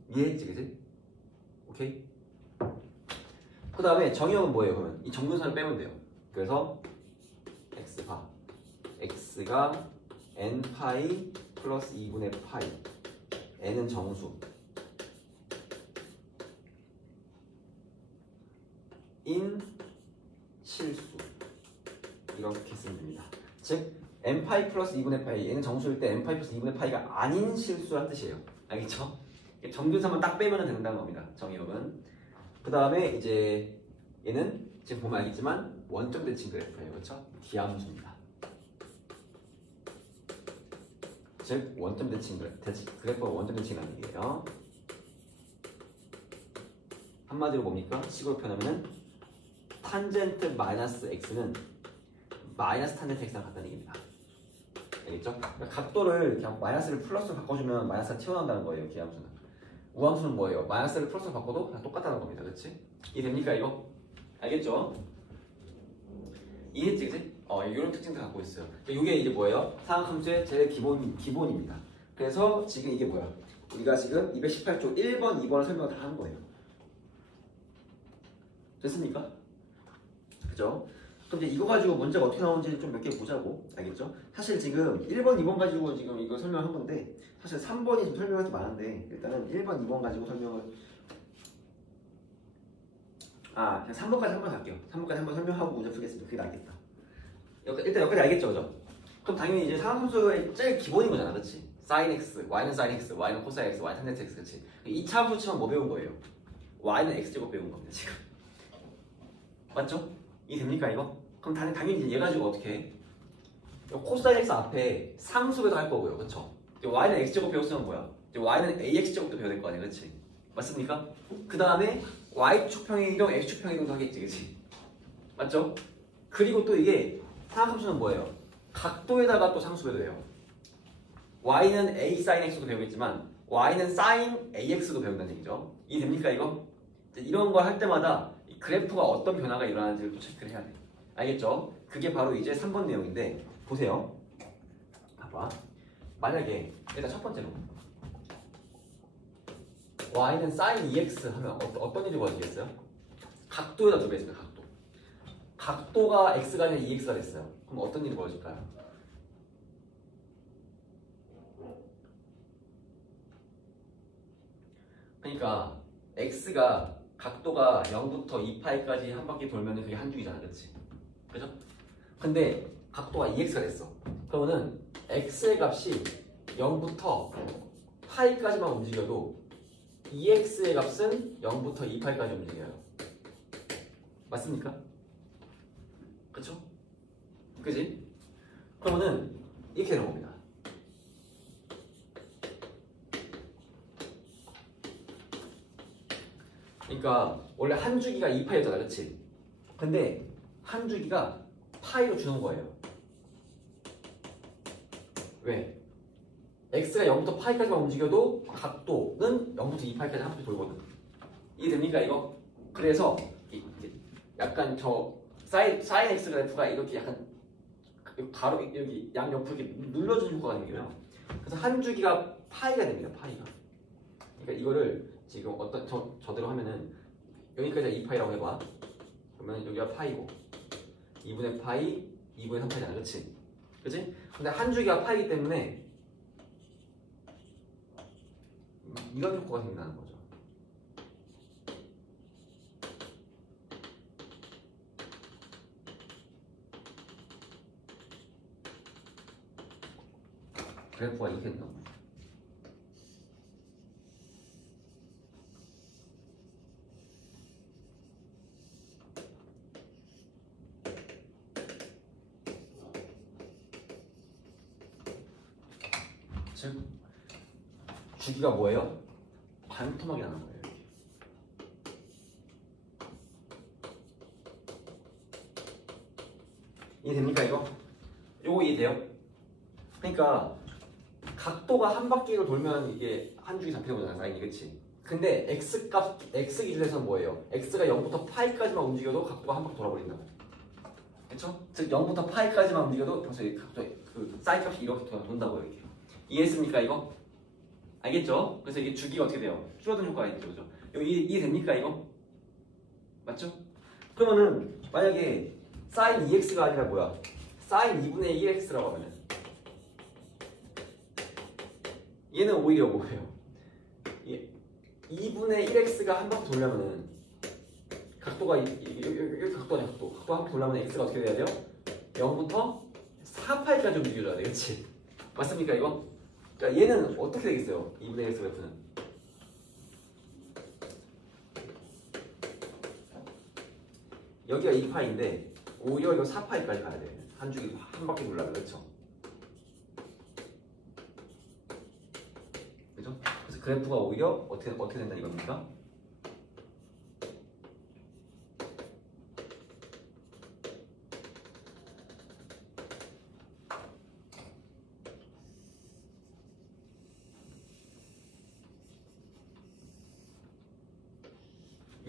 이해했지, 그치? 오케이? 그 다음에 정의역은 뭐예요, 그러면? 이 정근선을 빼면 돼요. 그래서 x가 n 파이 플러스 2분의 파이 n은 정수 인 실수 이렇게 쓰면 됩니다. 즉 n 파이 플러스 2분의 파이 얘는 정수일 때 n 파이 플러스 2분의 파이가 아닌 실수란 뜻이에요. 알겠죠? 정근선만 딱 빼면 된다는 겁니다. 정의역은. 그 다음에 이제 얘는 지금 보면 알겠지만 원점 대칭 그래프예요. 그렇죠? 기함수입니다. 즉 원점 대칭 그래프가 원점 대칭이라는 얘기예요. 한마디로 뭡니까? 식으로 표현하면 탄젠트 마이너스 x는 마이너스 탄젠트 x랑 같다는 얘기입니다. 알겠죠? 그러니까 각도를 그냥 마이너스를 플러스로 바꿔주면 마이너스가 튀어나온다는 거예요. 기함수는. 우함수는 뭐예요? 마이너스를 플러스로 바꿔도 그냥 똑같다는 겁니다. 그렇지? 이해됩니까 이거? 알겠죠? 이해했지, 그치? 이런 특징도 갖고 있어요. 이게 이제 뭐예요? 상학함수의 제일 기본입니다. 그래서 지금 이게 뭐야? 우리가 지금 218조 1번, 2번을 설명을 다 한 거예요. 됐습니까? 그죠? 그럼 이제 이거 가지고 문제가 어떻게 나오는지 좀 몇 개 보자고. 알겠죠? 사실 지금 1번, 2번 가지고 지금 이거 설명한 건데 사실 3번이 좀 설명할 게 많은데 일단은 1번, 2번 가지고 설명을 그냥 3번까지 한번 갈게요. 3번까지 한번 설명하고 문제 풀겠습니다. 그게 낫겠다. 일단 여기까지 알겠죠, 그죠? 그럼 당연히 이제 상함수의 제일 기본인 거잖아, 그렇지? sin x, y는 sin x, y는 cos x, y tan x, 그렇지? 2차 함수치만 뭐 배운 거예요? y는 x제곱 배운 겁니다, 지금. 맞죠? 이해됩니까, 이거? 그럼 당연히 이제 얘 가지고 어떻게 해? 코사인 x 앞에 상수배도 할 거고요, 그렇죠? y는 x제곱 배웠으면 뭐야? y는 ax제곱도 배워야 될 거 아니야, 그렇지? 맞습니까? 그 다음에 y축평의 이동, x축평의 이동도 하겠지, 그렇지? 맞죠? 그리고 또 이게 상함수는 뭐예요? 각도에다가 또 상수배도 해요. y는 a sin x도 배우겠지만 y는 sin ax도 배운다는 얘기죠. 이해됩니까 이거? 이런 거 할 때마다 이 그래프가 어떤 변화가 일어나는지를 또 체크를 해야 돼. 알겠죠? 그게 바로 이제 3번 내용인데 보세요. 봐봐. 만약에 일단 첫 번째로 y는 sin ex 하면 어떤 일이 벌어지겠어요? 각도에다 두겠습니다. 각도가 x가 아니라 2x가 됐어요. 그럼 어떤 일이 벌어질까요? 그러니까 x가 각도가 0부터 2파이까지 한 바퀴 돌면 그게 한 줄이잖아, 그렇지? 그죠? 근데 각도가 2x가 됐어. 그러면은 x의 값이 0부터 파이까지만 움직여도 2x의 값은 0부터 2파이까지 움직여요. 맞습니까? 그쵸? 그지? 그러면은 이렇게 되는 겁니다. 그러니까 원래 한 주기가 2파이였잖아, 그치? 근데 한 주기가 파이로 주는 거예요. 왜? x가 0부터 파이까지만 움직여도 각도는 0부터 2파이까지 한 바퀴 돌거든. 이해됩니까 이거? 그래서 약간 저 사인 x 그래프가 이렇게 약간 가로 여기 양옆으로 이렇게 눌러주는 효과가 생겨요. 그래서 한 주기가 파이가 됩니다. 파이가. 그러니까 이거를 지금 어떤 저대로 하면은 여기까지 2파이라고 해봐. 그러면 여기가 파이고 2분의 파이 2분의 3파이잖아, 그렇지? 그렇지? 근데 한 주기가 파이기 때문에 이런 효과가 생긴다는 거죠. 그래프가 이렇게 된다고. 즉 주기가 뭐예요? 반토막이 나는 거예요. 이해됩니까 이거? 요거 이해돼요? 그러니까 각도가 한 바퀴를 돌면 이게 한 줄기 잡히는 거잖아, 사인이, 그치? 근데 x값, x 기준에서는 뭐예요? x가 0부터 파이까지만 움직여도 각도가 한 바퀴 돌아버린다고. 그쵸? 즉 0부터 파이까지만 움직여도 벌써 각도, 그 사인 값이 이렇게 돈다고 이렇게. 이해했습니까 이거? 알겠죠? 그래서 이게 주기가 어떻게 돼요? 줄어드는 효과가 있죠, 그죠? 여기 이해됩니까 이거? 맞죠? 그러면은 만약에 사인 2x가 아니라 뭐야? 사인 2분의 1x라고 하면은 얘는 오히려 뭐예요? 2분의 1x가 한 바퀴 돌려면은 각도가 여기 각도냐, 각도 한 바퀴 돌려면 x가 어떻게 돼야 돼요? 0부터 4파이까지 움직여줘야 돼, 그렇지? 맞습니까 이거? 그러니까 얘는 어떻게 되겠어요? 2분의 1x 그래프는 여기가 2파이인데 오히려 이거 4파이까지 가야 돼. 한 줄기 한 바퀴 돌려면, 그렇죠? 그죠? 그래서 그래프가 오히려 어떻게 된다 이겁니까?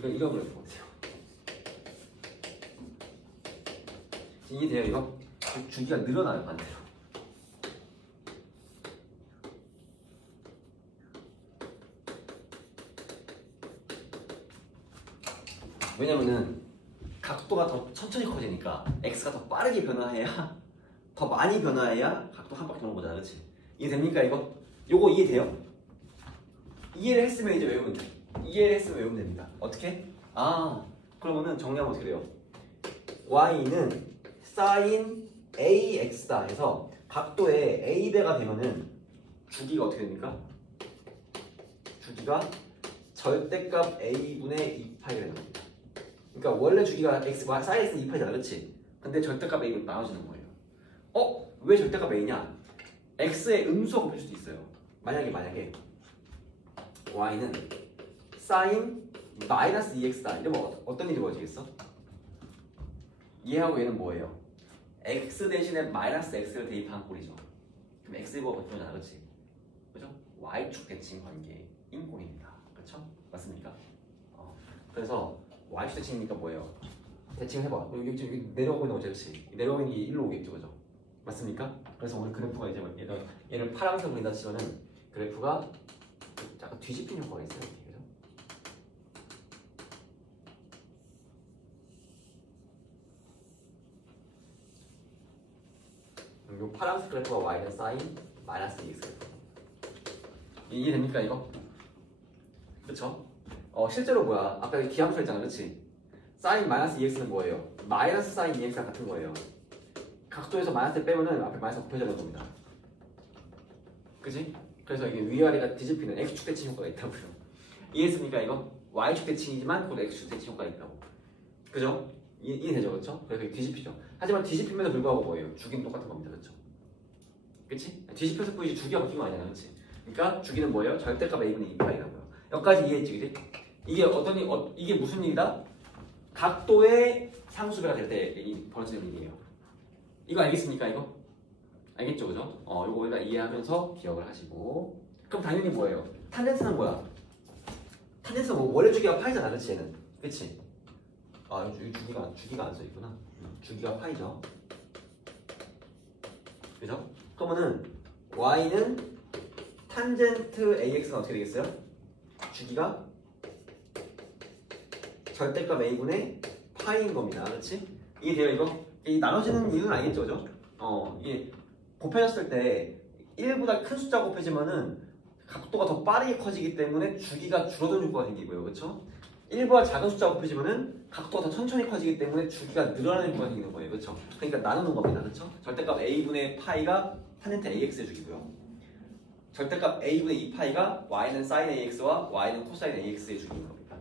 이런 그래프 같아요. 이해돼요 이거? 주기가 늘어나요 반대로. 왜냐면은 각도가 더 천천히 커지니까 x가 더 빠르게 변화해야 더 많이 변화해야 각도 한 바퀴 도는 거잖아, 그렇지? 이해됩니까 이거? 요거 이해돼요? 이해를 했으면 이제 외우면 돼. 이해를 했으면 외우면 됩니다. 어떻게? 그러면은 정리하면 어떻게 돼요? y는 sin ax다 해서 각도의 a배가 되면은 주기가 어떻게 됩니까? 주기가 절대값 a분의 2파이가 되는 겁니다. 그러니까 원래 주기가 x, sin x는 2파이잖아, 그렇지? 근데 절대값 a로 나눠지는 거예요. 왜 절대값 a냐? x의 음수가 곱할 수도 있어요. 만약에 y는 sin 마이너스 2x다 이러면 어떤 일이 벌어지겠어? 얘하고 얘는 뭐예요? x 대신에 마이너스 x를 대입한 꼴이죠. 그럼 x가 어쩌잖아, 그렇지? 그죠? y축 대칭 관계인 꼴입니다. 그렇죠? 맞습니까? 그래서 y축 대칭이니까 뭐예요? 대칭을 해봐. 여기 내려오고 있는 거죠, 그렇지? 내려오고 있는 게 1로 오겠죠, 그죠? 맞습니까? 그래서 오늘 그래프가 이제 얘를 파란색으로 그린다 치면은 그래프가 약간 뒤집힌 효과가 있어요. 그죠? 이 파란색 그래프가 y는 sin 마이너스 2x 그래프. 이해됩니까 이거? 그쵸? 실제로 뭐야? 아까 여기 기함수 했잖아, 그렇지? sin 마이너스 2x는 뭐예요? 마이너스 sin 2x랑 같은 거예요. 각도에서 마이너스 빼면은 앞에 마이너스 곱해져는 겁니다. 그지? 그래서 이게 위아래가 뒤집히는 x축 대칭 효과가 있다고요. 이해했습니까 이거? y축 대칭이지만 그것도 x축 대칭 효과가 있다고. 그죠? 이해되죠, 그렇죠? 그래서 뒤집히죠. 하지만 뒤집힘에도 불구하고 뭐예요? 주기는 똑같은 겁니다, 그렇죠? 그치? 뒤집혀서 뿐이지 주기가 바뀐 거 아니잖아, 그렇지? 그러니까 주기는 뭐예요? 절대값 a분의 2파이라고요. 여기까지 이해했지, 그치? 이게 무슨 일이다? 각도의 상수배가 될 때 벌어지는 일이에요. 이거 알겠습니까, 이거? 알겠죠, 그죠? 요거 일단 이해하면서 기억을 하시고. 그럼 당연히 뭐예요? 탄젠스는 뭐야? 탄젠스는 뭐 원래 주기가 파이잖아, 그치? 얘는, 그치? 여기 주기가 안 써있구나. 주기가 파이죠. 그죠? 그러면은 y는 탄젠트 ax는 어떻게 되겠어요? 주기가 절대값 a분의 파이인 겁니다. 그렇지? 이게 돼요 이거? 이 나눠지는 이유는 알겠죠? 그죠? 이게 곱해졌을 때 1보다 큰 숫자 곱해지면은 각도가 더 빠르게 커지기 때문에 주기가 줄어드는 효과가 생기고요. 그렇죠? 1보다 작은 숫자 곱해지면은 각도가 더 천천히 커지기 때문에 주기가 늘어나는 효과가 생기는 거예요. 그렇죠? 그러니까 나누는 겁니다. 그렇죠? 절대값 a분의 파이가 탄젠트 ax의 주기고요. 절대값 a분의 2파이가 y는 sin ax와 y는 코사인 ax의 주기인 겁니다.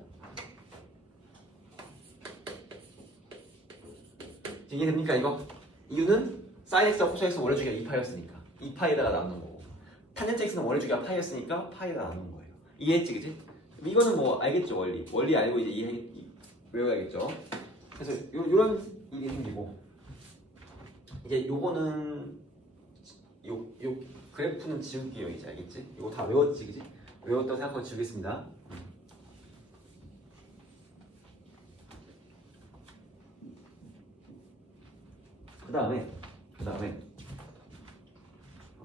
이해됩니까 이거? 이유는 sin x와 코사인 x는 원래 주기가 2파이였으니까 2파이에다가 나누는 거고 탄젠트 x는 원래 주기가 파이였으니까 파이에다가 나누는 거예요. 이해했지 그치? 이거는 뭐 알겠죠 원리 알고 이제 외워야겠죠. 그래서 요런 일이 생기고 이제 요거는 요 그래프는 지울게요 이제 알겠지? 이거 다 외웠지 그지? 외웠다고 생각하고 지우겠습니다. 그 다음에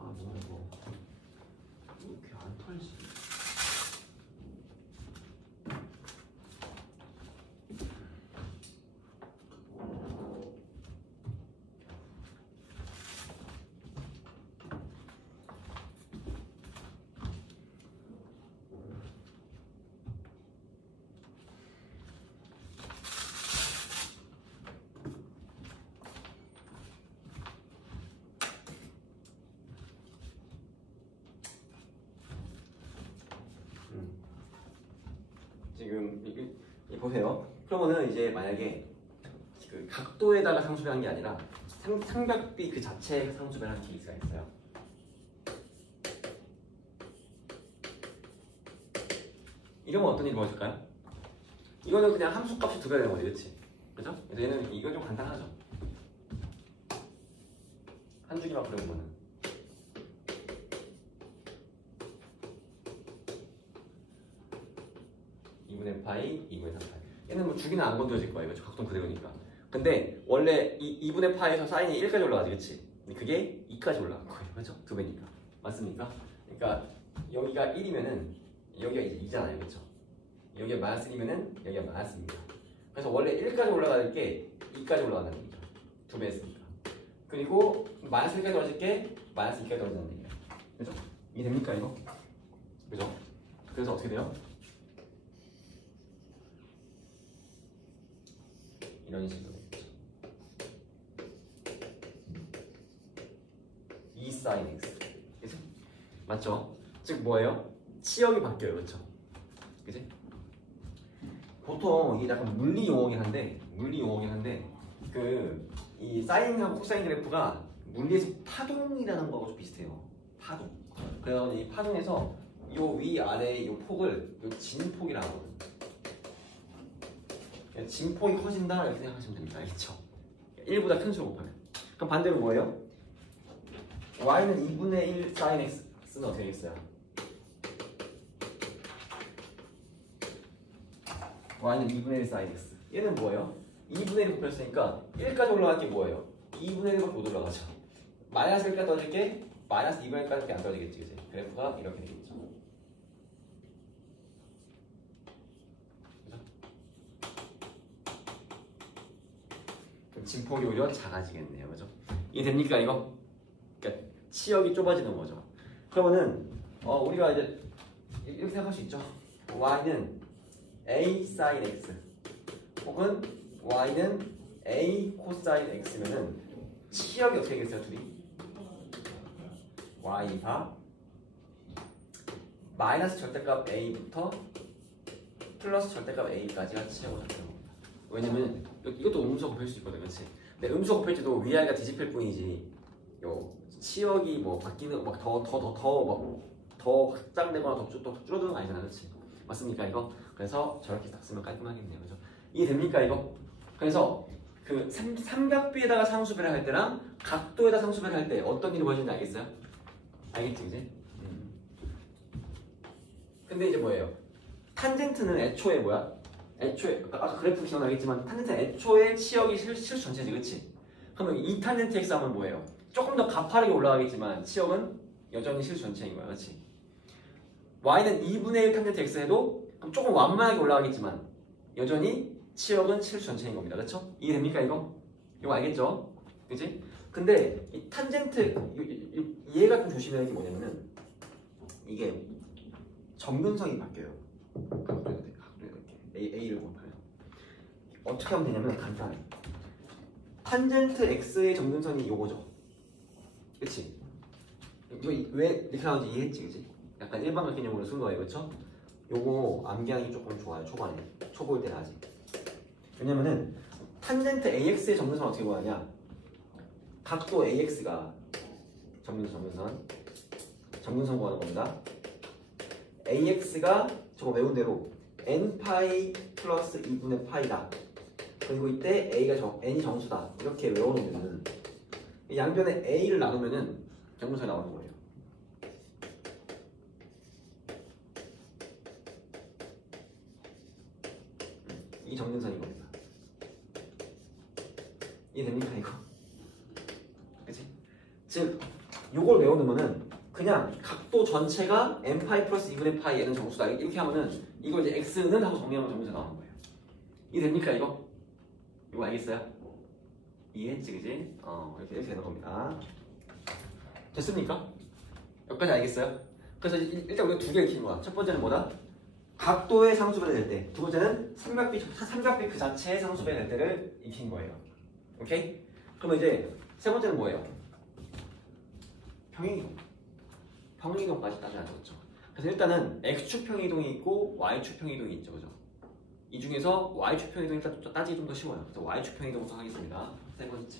뭐야 이거 왜 이렇게 안 털지? 지금 이 보세요. 그러면은 이제 만약에 그 각도에다가 상수를 한 게 아니라 삼각비 그 자체에 상수를 한 케이스가 있어요. 이러면 어떤 일이 벌어질까요? 이거는 그냥 함수값이 두 배가 되는 거지, 그렇지? 그죠? 그래서 얘는 이거 좀 간단하죠. 한 주기만 그려보면은. 파이, 2분의 3파이. 얘는 뭐 주기는 안 건드려질 거예요. 그렇죠? 각도는 그대로니까. 근데 원래 이 2분의 파에서 사인이 1까지 올라가지, 그치? 근데 그게 2까지 올라간 거예요. 그렇죠? 두 배니까. 맞습니까? 그러니까 여기가 1이면은 여기가 이제 2잖아요. 그렇죠? 여기가 마이너스 1이면은 여기가 마이너스입니다. 그래서 원래 1까지 올라갈 게 2까지 올라간다는 얘기죠. 두 배 했으니까. 그리고 마이너스 1까지 떨어질 게 마이너스 2까지 떨어진다는 얘기예요. 그죠? 이게 됩니까, 이거? 그죠? 그래서 어떻게 돼요? 이런 식으로 되겠죠. 2 sin x. 그치? 맞죠? 즉 뭐예요? 치역이 바뀌어요. 그렇죠? 그치? 보통 이게 약간 물리 용어긴 한데 그 이 사인하고 코사인 그래프가 물리에서 파동이라는 거하고 좀 비슷해요. 파동. 그래서 이 파동에서 요 위 아래 요 폭을 요 진폭이라고 하거든요. 진폭이 커진다 이렇게 생각하시면 됩니다. 알겠죠? 1보다 큰 수를 곱하면. 그럼 반대로 뭐예요? y는 2분의 1 sin x는 어떻게 되겠어요? y는 2분의 1 sin x. 얘는 뭐예요? 2분의 1을 곱했으니까 1까지 올라갈 게 뭐예요? 2분의 1밖에 못 올라가죠. 마이너스 1까지 떨어질 게 마이너스 2분의 1까지밖에 안 떨어지겠지. 그치? 그래프가 이렇게 되겠죠. 진폭이 오히려 작아지겠네요. 그죠? 이게 됩니까, 이거? 그러니까 치역이 좁아지는 거죠. 그러면은 우리가 이제 이렇게 생각할 수 있죠. y는 a sin x 혹은 y는 a 코사인 x면은 치역이 어떻게 되겠어요, 둘이? y가 마이너스 절대값 a부터 플러스 절대값 a까지가 치역으로 잡히는 겁니다. 왜냐면 이것도 음수 곱할 수 있거든, 그렇지? 근데 음수 곱할 때도 위아래가 뒤집힐 뿐이지 요 치역이 뭐 바뀌는 막 더 확장되거나 더 줄어드는 거 아니잖아, 그렇지? 맞습니까 이거? 그래서 저렇게 딱 쓰면 깔끔하겠네요, 그죠? 이해됩니까 이거? 그래서 그 삼각비에다가 상수배를 할 때랑 각도에다 상수배를 할 때 어떤 일이 벌어지는지 알겠어요? 알겠지, 그지? 근데 이제 뭐예요? 탄젠트는 애초에 뭐야? 애초에 아까 그래프 기억나겠지만 탄젠트는 애초에 치역이 실수 전체지, 그치? 그러면 이 탄젠트 x 하면 뭐예요? 조금 더 가파르게 올라가겠지만 치역은 여전히 실수 전체인 거야, 그치? y는 2분의 1 탄젠트 x 해도 그럼 조금 완만하게 올라가겠지만 여전히 치역은 실수 전체인 겁니다. 그렇죠? 이해됩니까 이거? 이거 알겠죠? 그치? 근데 이 탄젠트 얘가 좀 조심해야 할 게 뭐냐면은 이게 점근성이 바뀌어요. 각도가 이렇게 A를 곱하면 어떻게 하면 되냐면 간단해. 탄젠트 x의 점근선이 요거죠. 그치? 이거 왜 이렇게 나오는지 이해했지? 그치? 약간 일반각 개념으로 쓴 거예요. 그쵸? 요거 암기하기 조금 좋아요. 초반에. 초보일 때는 아직. 왜냐면은 탄젠트 AX의 점근선 어떻게 구하냐? 각도 AX가 점근선 구하는 겁니다. AX가 저거 외운 대로 n파이 플러스 2분의 파이다. 그리고 이때 A가 n이 정수다. 이렇게 외워놓으면은 양변에 A를 나누면은 점근선이 나오는 거예요. 이 점근선인 겁니다. 이해됩니까 이거? 그치? 즉 요걸 외워놓으면은 그냥 각도 전체가 n파이 플러스 2분의 파이 n은 정수다. 이렇게 하면은 이걸 이제 x는 하고 정리하면 점근선이 나오는 거예요. 이해됩니까 이거? 이거 알겠어요? 이해했지 그지? 이렇게 되는 겁니다. 됐습니까? 여기까지 알겠어요? 그래서 일단 우리가 두 개 익힌 거야. 첫 번째는 뭐다? 각도의 상수배가 될 때. 두 번째는 삼각비 그 자체의 상수배가 될 때를 익힌 거예요. 오케이? 그러면 이제 세 번째는 뭐예요? 평행이동. 평행이동까지 따져야죠. 그렇죠? 그래서 일단은 x축 평행이동이 있고 y축 평행이동이 있죠. 그죠? 이 중에서 y축 평행이동 일단 따지기 좀 더 쉬워요. 그래서 y축 평행이동부터 하겠습니다. 세 번째.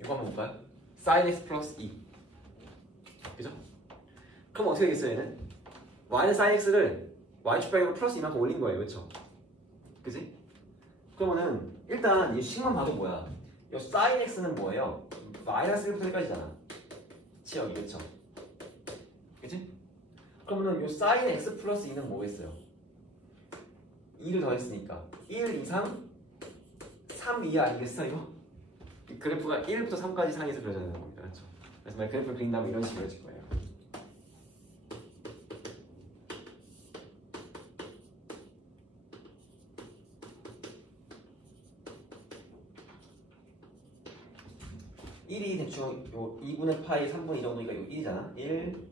이거 한번 볼까요? sin x 플러스 2. 그죠? 그럼 어떻게 되겠어요, 얘는? y는 sin x를 y축 평행이동 플러스 2만큼 올린 거예요. 그렇죠? 그지? 그러면은 일단 이 식만 봐도 뭐야? 이 sin x는 뭐예요? 마이너스 1부터 1까지잖아. 치역이. 그쵸? 그치? 그러면은 요 sin x 플러스 2는 뭐겠어요? 2를 더했으니까 1 이상 3 이하 아니겠어 이거? 이 그래프가 1부터 3까지 상에서 그려져야 되는 겁니다. 그렇죠? 그래서 만약 그래프를 그린다면 이런 식으로 그려질 거예요. 대충 요 2분의 파이 3분의 2 정도니까 요 1이잖아. 1,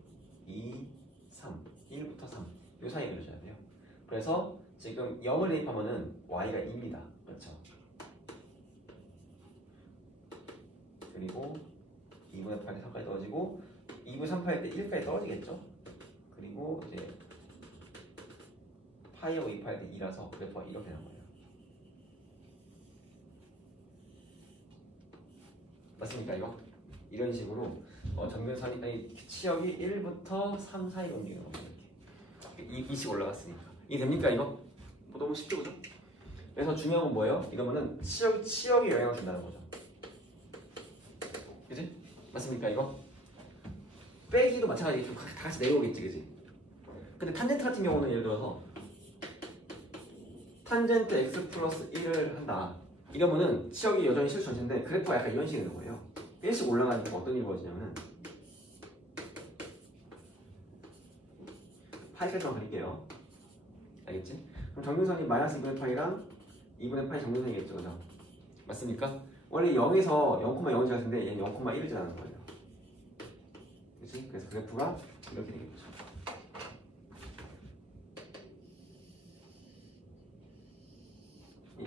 2, 3. 1부터 3. 요 사이에 그려줘야 돼요. 그래서 지금 0을 대입하면은 y가 2입니다. 그렇죠? 그리고 2분의 8에 3까지 떨어지고 2분의 3 파일 때 1까지 떨어지겠죠? 그리고 이제 파이하고 2 파일 때 2라서 그래프가 이렇게 되는 거예요. 맞습니까 이거? 이런 식으로 점근선이 아니 치역이 1부터 3 사이로 움직이는 겁니다. 이렇게 2씩 올라갔으니까 이해됩니까 이거? 뭐 너무 쉽죠 그죠? 그래서 중요한 건 뭐예요? 이거는 치역이 영향을 준다는 거죠. 그지? 맞습니까 이거? 빼기도 마찬가지겠죠. 다 같이 내려오겠지 그지? 근데 탄젠트 같은 경우는 예를 들어서 탄젠트 x 플러스 1을 한다. 이러면은 치역이 여전히 실수 전체인데 그래프가 약간 이런 식이 되는 거예요. 1씩 올라가니까 어떤 일이 벌어지냐면은 파이까지만 그릴게요. 알겠지? 그럼 점근선이 마이너스 2분의 파이랑 2분의 파이 점근선이겠죠. 그죠? 맞습니까? 원래 0에서 0,0을 지났는데 얘는 0,1을 지나는 거예요. 그치? 그래서 그래프가 이렇게 되겠죠.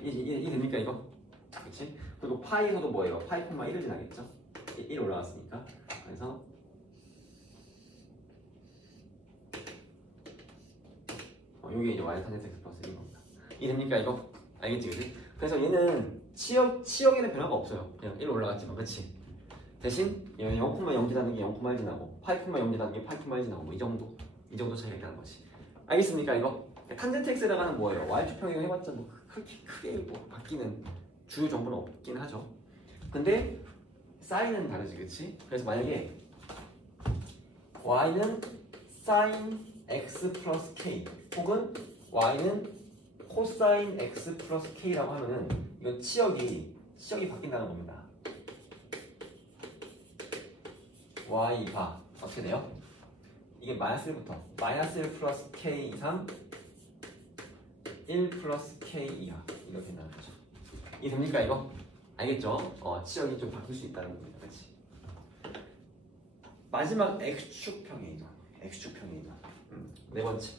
이해 됩니까 이거? 그치? 그리고 파이에서도 뭐예요? 파이, 1을 지나겠죠? 1 올라갔으니까. 그래서 요게 이제 y 탄젠트 x 플러스 1인 겁니다. 이해됩니까 이거? 알겠지 그치? 그래서 얘는 치역에는 변화가 없어요. 그냥 1 올라갔지만 그치? 대신 0,0 지나는 게 0,1 지나고 8,0 지나는 게 8,1 지나고 뭐 이 정도 차이가 있다는 거지. 알겠습니까 이거? 탄젠트 x에다가는 뭐예요? y축 평행을 해봤자 뭐 크게 뭐 바뀌는 주요 정보는 없긴 하죠. 근데 사인은 다르지, 그치? 그래서 만약에 y는 sin x 플러스 k 혹은 y는 코사인 x 플러스 k라고 하면은 이건 치역이 바뀐다는 겁니다. y가 어떻게 돼요? 이게 마이너스 1부터 마이너스 1 플러스 k 이상 1 플러스 k 이하 이거 된다는 거죠. 이게 됩니까 이거? 알겠죠? 치역이 좀 바뀔 수 있다는 겁니다. 그렇지? 마지막 x축평의 이동. x축평의 이동. 네 번째.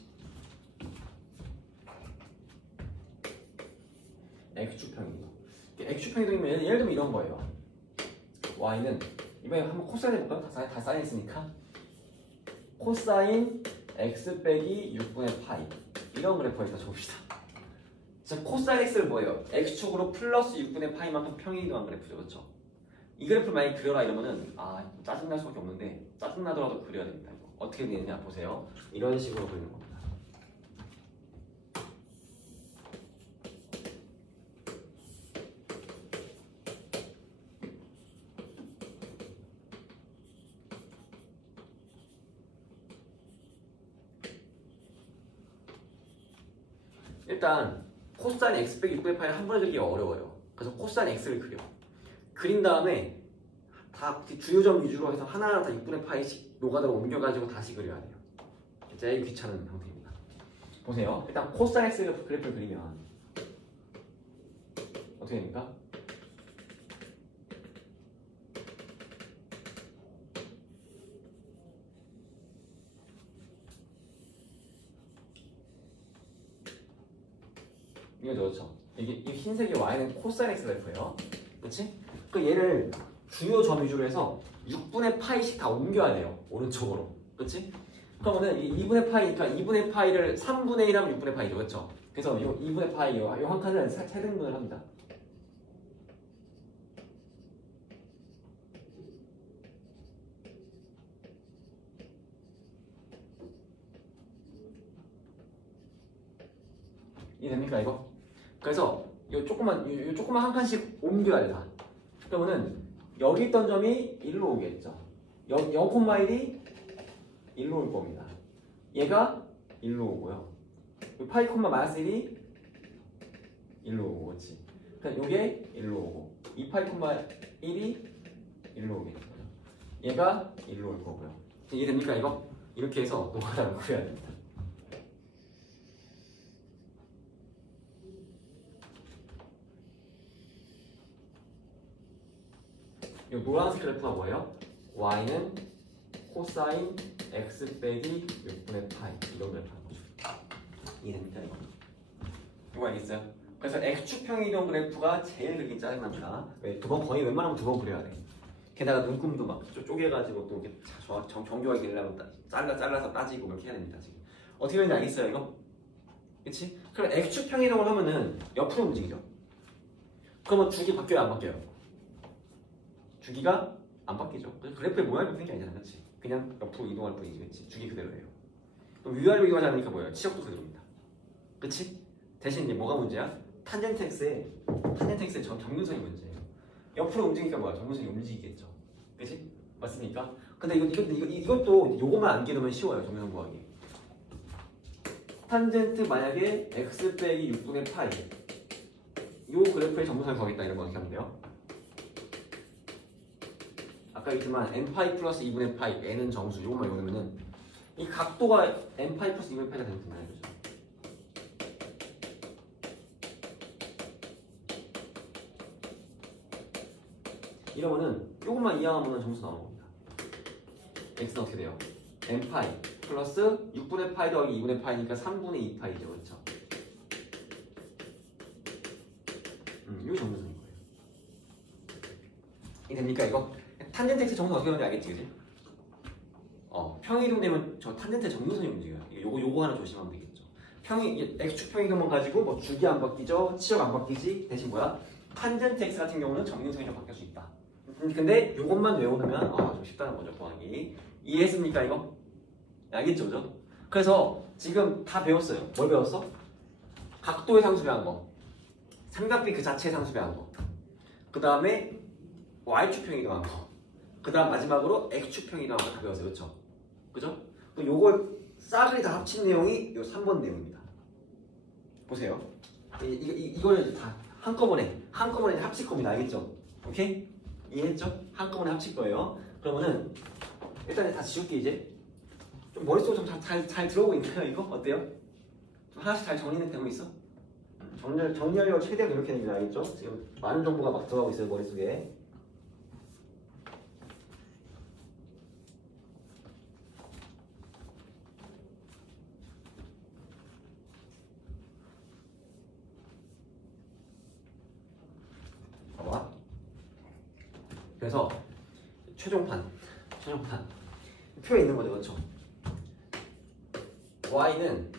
x축평의 이동. x축평의 이동이면 예를 들면 이런 거예요. y는 이번에 한번 코사인 해볼까요? 다 사인 했으니까 코사인 x 빼기 6분의 파이 이런 그래프가 있다 적읍시다. 자, 코사인 x를 뭐예요? x축으로 플러스 6분의 파이만큼 평행이동한 그래프죠. 그렇죠? 이 그래프를 만약에 그려라 이러면은 짜증날 수밖에 없는데 짜증나더라도 그려야 됩니다. 이거. 어떻게 되느냐 보세요. 이런 식으로 그리는 겁니다. 일단 코사인 x 빼기 6분의 파이를 한 번에 그리기가 어려워요. 그래서 코사인 x를 그려. 그린 다음에 다 주요 점 위주로 해서 하나하나 다 6분의 파이씩 노가다로 옮겨가지고 다시 그려야 돼요. 제일 귀찮은 형태입니다. 보세요. 일단 코사인 x 그래프를 그리면 어떻게 됩니까? 이거 그렇죠. 이 흰색이 y는 코사인 x 그래프예요. 그렇지? 그 얘를 주요 점 위주로 해서 6분의 파이씩 다 옮겨야 돼요. 오른쪽으로. 그렇지? 그러면은 이 2분의 파이니까 2분의 파이를 3분의 1 하면 6분의 파이죠. 그렇죠? 그래서 이 2분의 파이 요 한 칸을 세등분을 합니다. 이해됩니까 이거? 그래서 요 조그만 한 칸씩 옮겨야 돼 다. 그러면은 여기 있던 점이 1로 오겠죠. 0,1이 1로 올 겁니다. 얘가 1로 오고요. 파이 콤마 마이너스 1이 1로 오고, 그렇지? 그러니까 요게 1로 오고, 2파이 콤마 1이 1로 오겠죠. 얘가 1로 올 거고요. 이해됩니까 이거? 이렇게 해서 노가다를 그려야 됩니다. 이 노란색 그래프가 뭐예요? y는 코사인 x 빼기 6분의 파이 이런 그래프 하는 거죠. 이해됩니까 이거? 이거 알겠어요? 그래서 x축평 이동 그래프가 제일 그리기 짜증납니다. 왜? 거의 웬만하면 2번 그려야 돼. 게다가 눈금도 막 쪼개가지고 또 이렇게 정교하게 그리려면 잘라서 따지고 이렇게 해야 됩니다. 지금. 어떻게 되는지 알겠어요 이거? 그치? 그럼 x축평 이동을 하면은 옆으로 움직이죠. 그러면 주기 바뀌어요 안 바뀌어요? 주기가 안 바뀌죠. 그래프의 모양이 바뀌는 게 아니잖아, 그렇지? 그냥 옆으로 이동할 뿐이지, 그렇지? 주기 그대로예요. 그럼 위아래로 이동하지 않으니까 뭐예요? 치역도 그대로입니다. 그렇지? 대신 이제 뭐가 문제야? 탄젠트 x의 정근선이 문제예요. 옆으로 움직이니까 뭐야? 정근선이 움직이겠죠. 그렇지? 맞습니까? 근데 이것도 요거만 안 기르면 쉬워요, 정근선 구하기. 탄젠트 만약에 x 빼기 6분의 파이 요 그래프의 정근선을 구하겠다 이런 거 어떻게 하면 돼요? 아까 있지만 n파이 플러스 2분의 파이 n은 정수 이것만 외우면은 이 각도가 n파이 플러스 2분의 파이가 되면 된다는 거죠. 이러면은 이것만 이해하면 정수 나오는 겁니다. x는 어떻게 돼요? n파이 플러스 6분의 파이 더하기 2분의 파이니까 3분의 2파이죠. 그렇죠? 이게 정수선인 거예요. 이게 됩니까 이거? 탄젠트 x 정수 어떻게 되는지 알겠지, 그지? 평이동 되면 저 탄젠트 정근선이 움직여요. 요거 하나 조심하면 되겠죠. x축 평이동만 가지고 뭐 주기 안 바뀌죠, 치역 안 바뀌지. 대신 뭐야? 탄젠트 x 같은 경우는 정근선이 좀 바뀔 수 있다. 근데 요것만 외워두면 좀 쉽다는 거죠, 구하기. 이해했습니까 이거? 알겠죠, 그죠? 그래서 지금 다 배웠어요. 뭘 배웠어? 각도의 상수 배운 거, 삼각비 그 자체의 상수 배운 거, 그 다음에 y축평이 더한 거, 그 다음 마지막으로 x축평이 더한 거 다 배웠어요. 그렇죠? 그죠? 요걸 싸그리 다 합친 내용이 요 3번 내용입니다. 보세요. 이걸 다 한꺼번에 합칠 겁니다. 알겠죠? 오케이? 이해했죠? 한꺼번에 합칠 거예요. 그러면은 일단 다 지울게 이제. 좀 머릿속에 좀 잘 들어오고 있나요 이거? 어때요? 좀 하나씩 잘 정리는 되고 있어? 정리하려고 최대한 노력해야 알겠죠? 지금 많은 정보가 막 들어가고 있어요 머릿속에. 봐봐. 그래서 최종판 표에 있는 거죠, 그렇죠? y는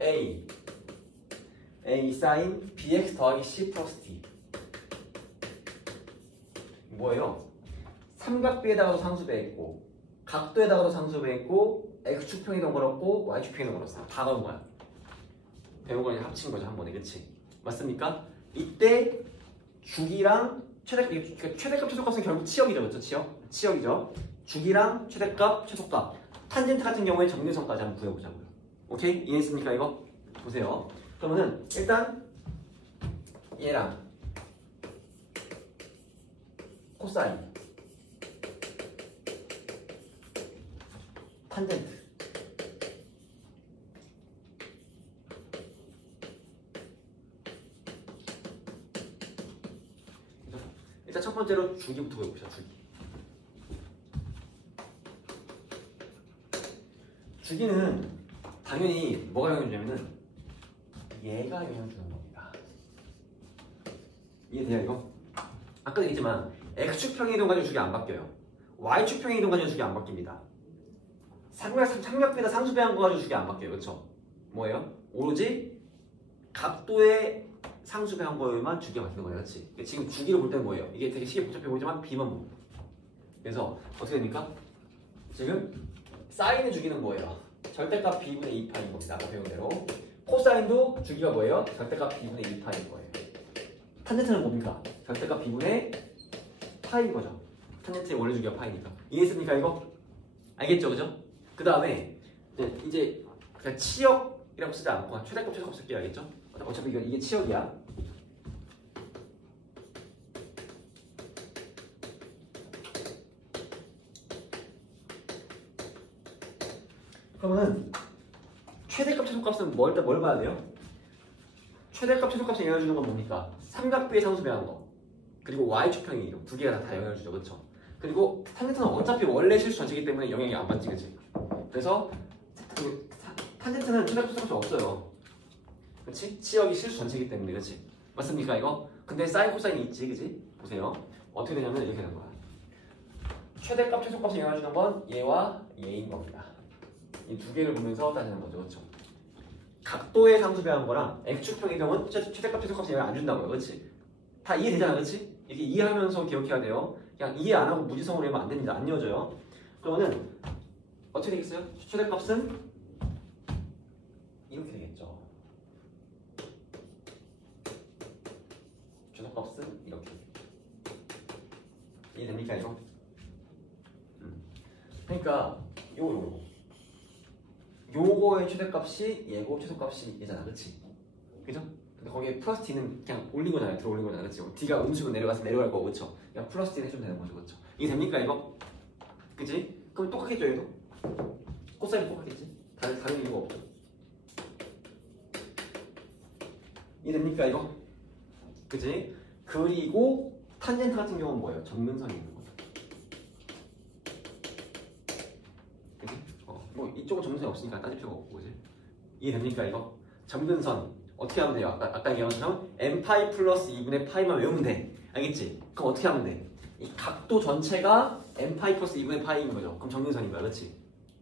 a sin bx 더하기 c 플러스 d. 뭐예요? 삼각비에다가도 상수배했고 각도에다가도 상수배했고 x축평이동 걸었고 y축평이동 걸었어. 다 걸은 거야. 배운 걸 합친 거죠 한 번에. 그치? 맞습니까? 이때 주기랑 최대값 최소값은 결국 치역이죠. 그렇죠? 치역이죠. 주기랑 최대값 최소값. 탄젠트 같은 경우에 정근선까지 한번 구해보자고요. 오케이? 이해했습니까 이거? 보세요. 그러면은 일단 얘랑 코사인 탄젠트 일단 첫 번째로 주기부터 보여봅시다. 주기는 당연히 뭐가 영향을 주냐면은 얘가 영향을 주는 겁니다. 이해돼요 이거? 아까도 얘기했지만 x축평의 이동 가지고 주기 안 바뀌어요. y축평의 이동 가지고 주기 안 바뀝니다. 삼각비에다 상수배한 거 가지고 주기 안 바뀌어요. 그렇죠? 뭐예요? 오로지 각도의 상수배한 거에만 주기가 바뀌는 거예요. 그렇지? 지금 주기를 볼 때는 뭐예요? 이게 되게 시계 복잡해 보이지만 b만 봅니다. 그래서 어떻게 됩니까? 지금 사인의 주기는 뭐예요? 절대값 b분의 2파인 겁니다. 아까 배운 대로. 코사인도 주기가 뭐예요? 절대값 b분의 2파인 거예요. 탄젠트는 뭡니까? 절대값 b분의 파인 거죠. 탄젠트의 원래 주기가 파이니까. 이해했습니까 이거? 알겠죠? 그죠? 그 다음에 이제 그냥 치역이라고 쓰지 않고 최대값 최소값 쓸게요. 알겠죠? 어차피 이게 치역이야. 그러면은 최대값 최소값은 뭘 봐야 돼요? 최대값 최소값에 영향을 주는 건 뭡니까? 삼각비의 상수배하는 거 그리고 y축평의 이동 두 개가 다 영향을 주죠. 그렇죠? 그리고 탄젠트는 어차피 원래 실수 전체이기 때문에 영향이 안 받지. 그치? 그래서 탄젠트는 최대값 최소값이 없어요. 그치? 치역이 실수 전체이기 때문에. 그치? 맞습니까 이거? 근데 사인 코사인이 있지. 그치? 보세요. 어떻게 되냐면 이렇게 되는 거야. 최대값 최소값에 영향을 주는 건 얘와 얘인 겁니다. 이 두 개를 보면서 따지는 거죠. 그렇죠? 각도의 상수배하는 거랑 x축평의 경우는 최대값 최소값에 영향을 안 준다고요. 그렇지? 다 이해되잖아. 그렇지? 이렇게 이해하면서 기억해야 돼요. 그냥 이해 안 하고 무지성으로 하면 안 됩니다. 안 이어져요. 그러면은 어떻게 되겠어요? 최대값은 이렇게 되겠죠. 최소값은 이렇게. 이해됩니까 이거? 그러니까 요거의 최대값이 얘고 최소값이 얘잖아. 그치? 그죠? 근데 거기에 플러스 t는 그냥 올린 거잖아요. 들어 올린 거잖아. 그치? d가 음수로 내려가서 내려갈 거고. 그쵸? 그냥 플러스 t는 해주면 되는 거죠. 그쵸? 이게 됩니까 이거? 그치? 그럼 똑같겠죠 얘도? 코사인 똑같겠지? 다른 이유가 없죠. 이해 됩니까 이거? 그치? 그리고 탄젠트 같은 경우는 뭐예요? 점근선이 있는 거죠. 그치? 뭐 이쪽은 점근선이 없으니까 따질 필요가 없고. 그치? 이해됩니까 이거? 점근선 어떻게 하면 돼요? 아까 얘기한 것처럼 n파이 플러스 2분의 파이만 외우면 돼. 알겠지? 그럼 어떻게 하면 돼? 이 각도 전체가 n파이 플러스 2분의 파이인 거죠. 그럼 점근선인 거야. 그렇지?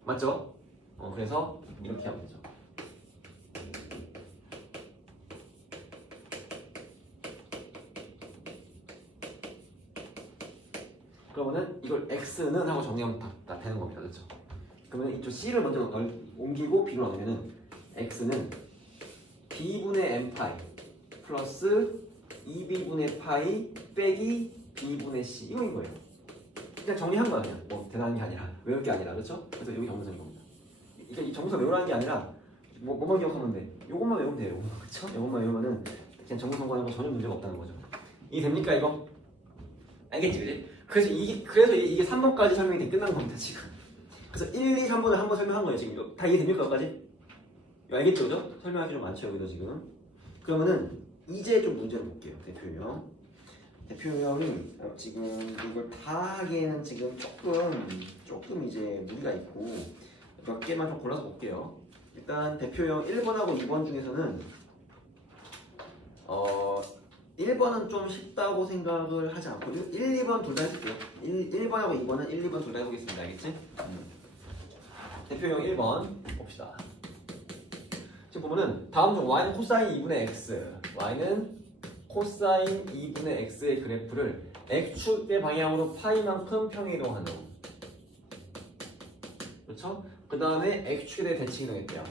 맞죠? 그래서 이렇게 하면 되죠. 그러면은 이걸 x는 하고 정리하면 다 되는 겁니다. 그렇죠? 그러면 이쪽 c를 먼저 옮기고 b로 나누면은 x는 b분의 n파이 플러스 2b분의 파이 빼기 b분의 c 이거인 거예요. 그냥 정리한 거야. 그냥 뭐 대단한 게 아니라 외울 게 아니라. 그렇죠? 그래서 여기 정근선인 겁니다. 그러니까 이 정근선 외우라는 게 아니라 뭐만 기억하면 돼. 요것만 외우면 돼요. 그렇죠? 요것만 외우면은 그냥 정근선 과는 거 전혀 문제가 없다는 거죠. 이게 됩니까 이거? 알겠지, 그지? 그래서 이게 3번까지 설명이 끝난 겁니다 지금. 그래서 1, 2, 3번을 한번 설명한 거예요. 지금 다 이해됩니까? 여기까지? 알겠죠? 그죠? 설명할 게 좀 많죠, 여기도 지금. 그러면은 이제 좀 문제를 볼게요. 대표유형. 대표유형이 지금 이걸 다 하기에는 지금 조금 이제 무리가 있고 몇 개만 좀 골라서 볼게요. 일단 대표유형 1번하고 2번 중에서는 1번은 좀 쉽다고 생각을 하지 않고 1, 2번 둘 다 해볼게요. 1번하고 2번은 1, 2번 둘 다 해보겠습니다. 알겠지? 대표형 1번 봅시다. 지금 보면은 다음 중 y는 코사인 2분의 x, y는 코사인 2분의 x의 그래프를 x축의 방향으로 파이만큼 평행이동하는. 그렇죠? 그 다음에 x축에 대해 대칭이동했대요.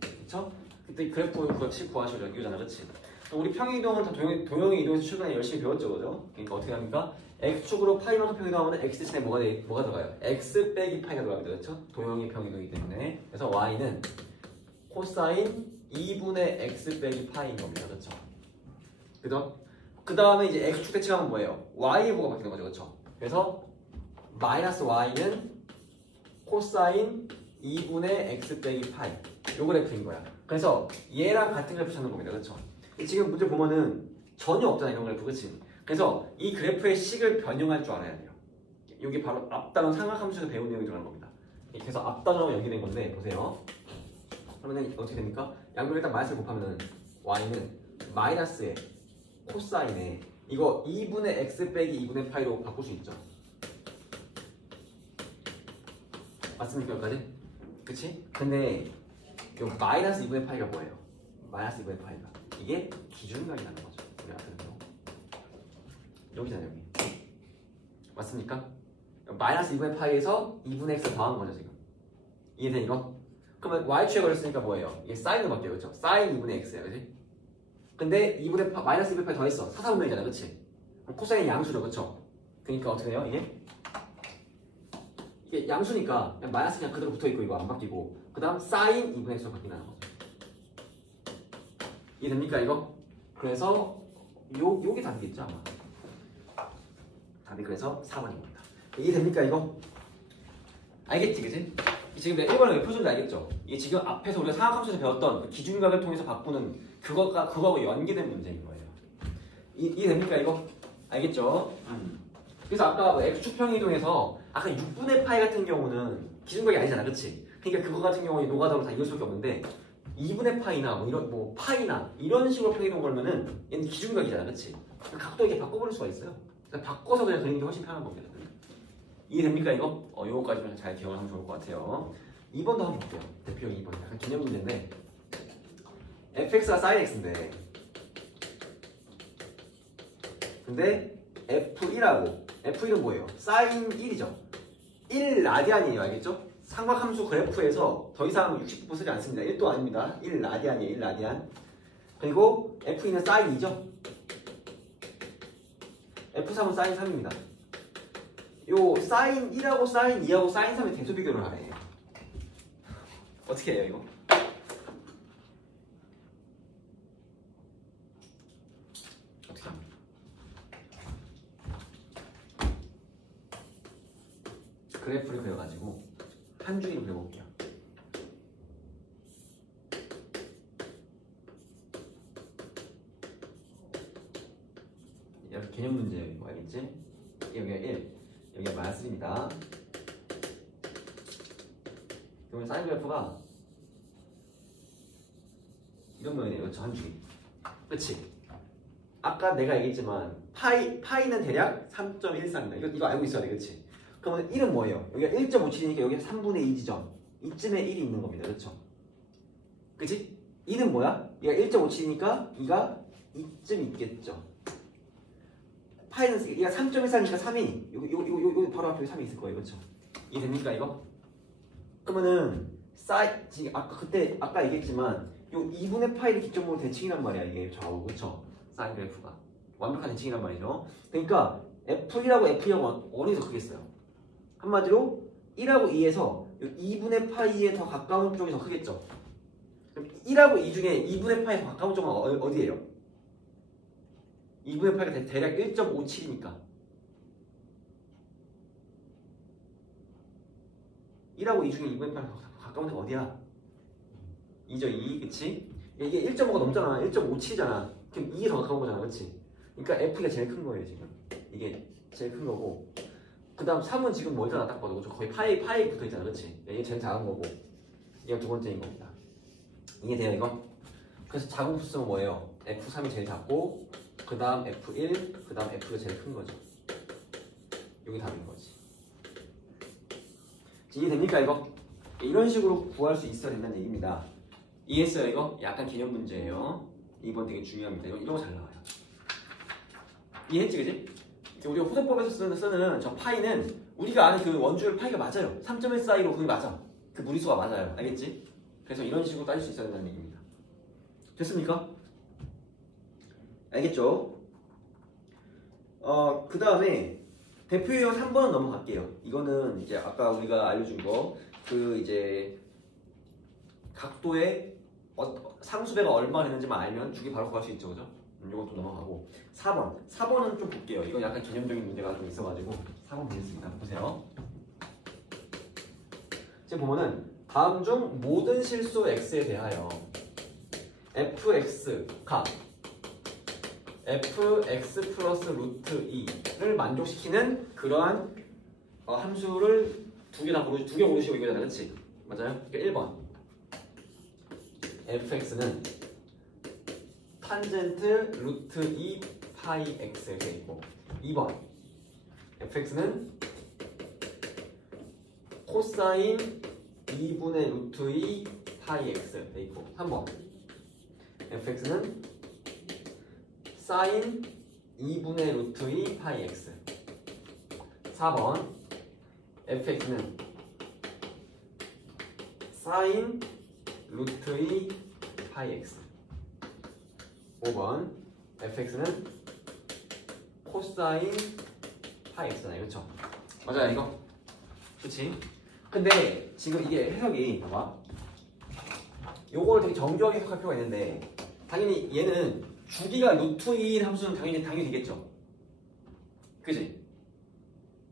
그렇죠? 그때 그래프 구하시죠. 이거잖아, 그렇지? 우리 평행이동을 다 도형의 이동에서 최근에 열심히 배웠죠, 그죠? 그러니까 어떻게 합니까? x축으로 파이만큼 평행이동하면 x 대신에 뭐가 들어가요? x 빼기 파이가 들어갑니다, 그렇죠? 도형이 평행이동이기 때문에. 그래서 y는 코사인 2분의 x 빼기 파이인 겁니다, 그렇죠? 그죠? 그 다음에 이제 x축 대칭하면 뭐예요? y의 부가 바뀌는 거죠, 그렇죠? 그래서 마이너스 y는 코사인 2분의 x 빼기 파이. 요 그래프인 거야. 그래서 얘랑 같은 그래프 찾는 겁니다, 그렇죠? 지금 문제 보면은 전혀 없잖아, 이런 그래프, 그치? 그래서 이 그래프의 식을 변형할 줄 알아야 돼요. 이게 바로 앞단원 삼각함수에서 배운 내용이 들어가는 겁니다. 그래서 앞단원하고 연결된 건데 보세요. 그러면 어떻게 됩니까? 양변을 일단 마이너스를 곱하면 y는 마이너스의 코사인에 이거 2분의 x 빼기 2분의 파이로 바꿀 수 있죠. 맞습니까? 여기까지? 그치? 근데 이 마이너스 2분의 파이가 뭐예요? 마이너스 2분의 파이가 이게 기준각이라는 거죠. 우리 앞에서 여기잖아요, 여기. 맞습니까? 마이너스 2분의 파이에서 2분의 x를 더한 거죠, 지금. 이해돼, 이거? 그러면 y축에 걸렸으니까 뭐예요? 이게 사인으로 바뀌어요, 그렇죠? 사인 2분의 x예요, 그치? 근데 마이너스 2분의 파이 더했어. 사사분면이잖아, 그치? 코사인 양수죠, 그렇죠? 그러니까 어떻게 돼요, 이게? 이게 양수니까 그냥 마이너스 그냥 그대로 붙어있고 이거 안 바뀌고 그 다음 사인 2분의 x로 바뀐다는 거죠. 이해됩니까, 이거? 그래서 요게 답이겠죠, 아마. 답이 그래서 4번입니다. 이해됩니까, 이거? 알겠지, 그치? 지금 내가 1번을 왜 풀어준지 알겠죠? 이게 지금 앞에서 우리가 삼각함수에서 배웠던 그 기준각을 통해서 바꾸는 그거하고 연계된 문제인 거예요. 이해됩니까, 이거? 알겠죠? 그래서 아까 x축 평행이동에서 아까 6분의 파이 같은 경우는 기준각이 아니잖아, 그치? 그러니까 그거 같은 경우에 노가다로 다 이을 수밖에 없는데 2분의 파이나 뭐 이런 뭐 파이나 이런 식으로 평행이동 걸면은 얘는 기준각이잖아, 그치? 각도 이렇게 바꿔버릴 수가 있어요. 그러니까 바꿔서 그냥 그리는 게 훨씬 편한 겁니다. 이해됩니까, 이거? 요거까지만 잘 기억을 하면 좋을 것 같아요. 2번도 한번 볼게요. 대표형 2번. 약간 개념 문제인데 fx가 sin x인데 근데 f1하고 f1은 뭐예요? sin 1이죠. 1 라디안이에요, 알겠죠? 삼각함수 그래프에서 더 이상 60도 쓰지 않습니다. 1도 아닙니다. 1 라디안이에요, 1 라디안. 그리고 f2는 sin 2죠. f3은 sin 3입니다. 요 sin 1하고 sin 2하고 sin 3의 대소 비교를 하래. 어떻게 해요, 이거? 어떻게 합니까? 그래프를 그려가지고 한 줄기로 그려볼게요. 이렇게 개념 문제예요, 이거 알겠지? 여기가 1, 여기가 마이너스 1입니다. 그러면 사인 그래프가 이런 모양이네요, 그렇죠? 한 줄기. 그치? 아까 내가 얘기했지만 파이는 대략 3.13입니다. 이거 알고 있어야 돼, 그치? 그러면 1은 뭐예요? 여기가 1.57이니까 여기 3분의 2 지점 이쯤에 1이 있는 겁니다, 그렇죠? 그치? 2는 뭐야? 얘가 1.57이니까 2가 이쯤 있겠죠. 파이는 얘가 3.14니까 3이 여기 바로 앞에 3이 있을 거예요, 그렇죠? 이해됩니까, 이거? 그러면은 아까 얘기했지만 요 2분의 파이를 기점으로 대칭이란 말이야, 이게 좌우, 그렇죠? 사인 그래프가 완벽한 대칭이란 말이죠. 그러니까 F1하고 F2하고 어디서 크겠어요? 한마디로 1하고 2에서 2분의 파이에 더 가까운 쪽이 더 크겠죠. 1하고 2 중에 2분의 파이에 더 가까운 쪽은 어디예요? 2분의 파이가 대략 1.57이니까 1하고 2 중에 2분의 8 가까운 데가 어디야? 2죠 2 그치? 이게 1.5가 넘잖아 1.57이잖아 그럼 2가 더 가까운 거잖아 그치? 그러니까 F가 제일 큰 거예요 지금 이게 제일 큰 거고 그 다음 3은 지금 멀잖아 딱 봐도 거의 파이 붙어있잖아 그치? 이게 제일 작은 거고 이게 두 번째인 겁니다 이해돼요 이거? 그래서 작은 수는 뭐예요? F3이 제일 작고 그 다음 F1 그 다음 F가 제일 큰 거죠 여기 답인 거지 이해됩니까 이거? 이런 식으로 구할 수 있어야 된다는 얘기입니다 이해했어요 이거? 약간 개념 문제예요 2번 되게 중요합니다 이런 거 잘 나와요 이해했지 그지? 우리가 호세법에서 쓰는 저 파이는 우리가 아는 그 원주율 파이가 맞아요 3.1415 그게 맞아 그 무리수가 맞아요 알겠지? 그래서 이런 식으로 따질 수 있어야 된다는 얘기입니다 됐습니까? 알겠죠? 그 다음에 대표 유형 3번은 넘어갈게요 이거는 이제 아까 우리가 알려준 거 그 이제 각도의 상수배가 얼마 되는지만 알면 주기 바로 구할 수 있죠 그죠? 이것도 넘어가고 4번은 좀 볼게요 이거 약간 개념적인 문제가 좀 있어가지고 4번 보겠습니다 보세요 지금 보면은 다음 중 모든 실수 x에 대하여 fx가 fx 플러스 루트 2를 만족시키는 그러한 함수를 두 개 고르시고 이거잖아 그치? 맞아요? 그러니까 1번 fx는 탄젠트 루트 2 파이 x에 돼 있고 2번 fx는 코사인 2분의 루트 2 파이 x에 돼 있고 3번 fx는 사인 2분의 루트 2 파이 x 4번 fx는 사인 루트 2 파이 x 5번 fx는 코사인 파이 x잖아요 그렇죠? 맞아요 이거? 그치? 근데 지금 이게 해석이 봐봐 요걸 되게 정교하게 해석할 필요가 있는데 당연히 얘는 주기가 루트 2인 함수는 당연히 되겠죠 그치?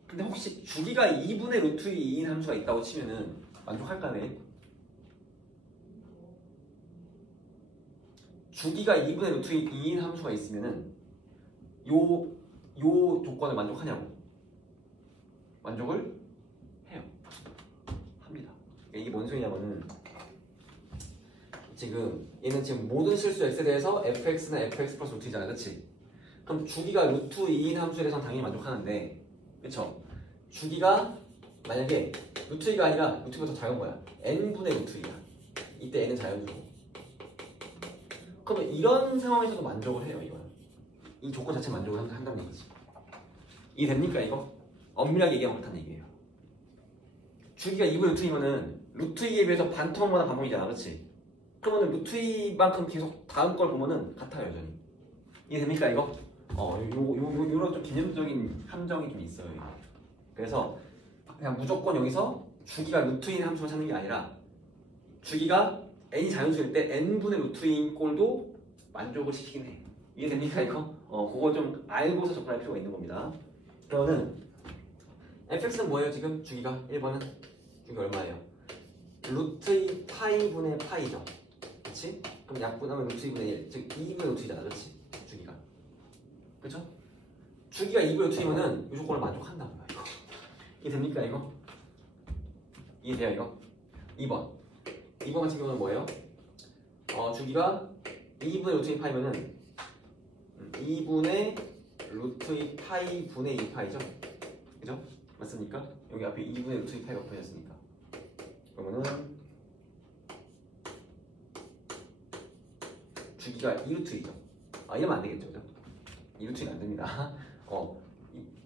근데 혹시 주기가 2분의 루트 2인 함수가 있다고 치면은 만족할까네? 주기가 2분의 루트 2인 함수가 있으면은 요 조건을 만족하냐고 만족을 해요 합니다 이게 뭔 소리냐면은 지금 얘는 지금 모든 실수 x에 대해서 fx는 fx 플러스 루트 2잖아 그치? 그럼 주기가 루트 2인 함수에 대해서는 당연히 만족하는데 그쵸? 주기가 만약에 루트 2가 아니라 루트 2가 더 작은 거야 n분의 루트 2야 이때 n은 자연수고 그러면 이런 상황에서도 만족을 해요 이거는 이 조건 자체 만족을 한다는 얘기지 이해됩니까 이거? 엄밀하게 얘기하면 그렇다는 얘기예요 주기가 2분의 루트 2면은 루트 2에 비해서 반토막마다 반복이잖아 그렇지? 그러면 루트 2만큼 계속 다음 걸 보면은 같아요 여전히 이해됩니까 이거? 요런 좀 개념적인 함정이 좀 있어요 이거. 그래서 그냥 무조건 여기서 주기가 루트 2인 함수만 찾는 게 아니라 주기가 n이 자연수일 때 n분의 루트 2인 꼴도 만족을 시키긴 해 이해됩니까 이거? 그거 좀 알고서 접근할 필요가 있는 겁니다 그러면 fx는 뭐예요 지금? 주기가 1번은 주기가 얼마예요? 루트 2 파이분의 파이죠 그치? 그럼 약분하면 루트 2분의 1 즉 2분의 루트 2잖아 그치? 주기가 그쵸? 주기가 2분의 루트 2면은 이 조건을 만족한다는 거야 이거 이해됩니까 이거? 이해돼요 이거? 2번 같은 경우는 뭐예요? 주기가 2분의 루트 2 파이면은 2분의 루트 2 파이 분의 2 파이죠? 그죠? 맞습니까? 여기 앞에 2분의 루트 2 파이가 보였으니까 그러면은 주기가 2루트 2죠 이러면 안 되겠죠 그죠? 2루트 2는 안 됩니다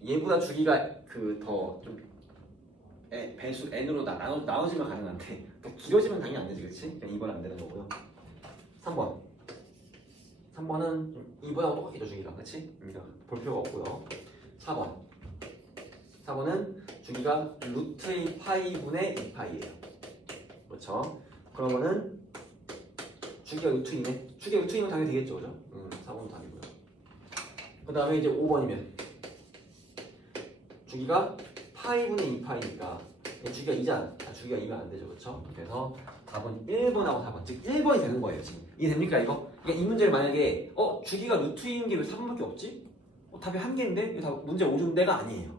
얘보다 주기가 그 더 좀 배수 n으로 나눠지면 가능한데 더 길어지면 당연히 안 되지 그치? 그냥 2번 안 되는 거고요 3번은 2번하고 똑같겠죠 주기가 그치? 그러니까 볼 필요가 없고요 4번은 주기가 루트 2 파이분의 2파이예요 그렇죠? 그러면은 주기가 루트 2네 주기가 루트 2면 당연히 되겠죠 그죠? 4번은 답이고요 그 다음에 이제 5번이면 주기가 파이분의 2파이니까 주기가 2잖아. 주기가 2면 안 되죠. 그쵸? 그래서 답은 1번하고 4번. 즉 1번이 되는 거예요. 지금. 이해됩니까 이거? 그러니까 이 문제를 만약에 주기가 루트 2인 게 왜 4번밖에 없지? 답이 한 개인데? 이거 다 문제 5중대가 아니에요.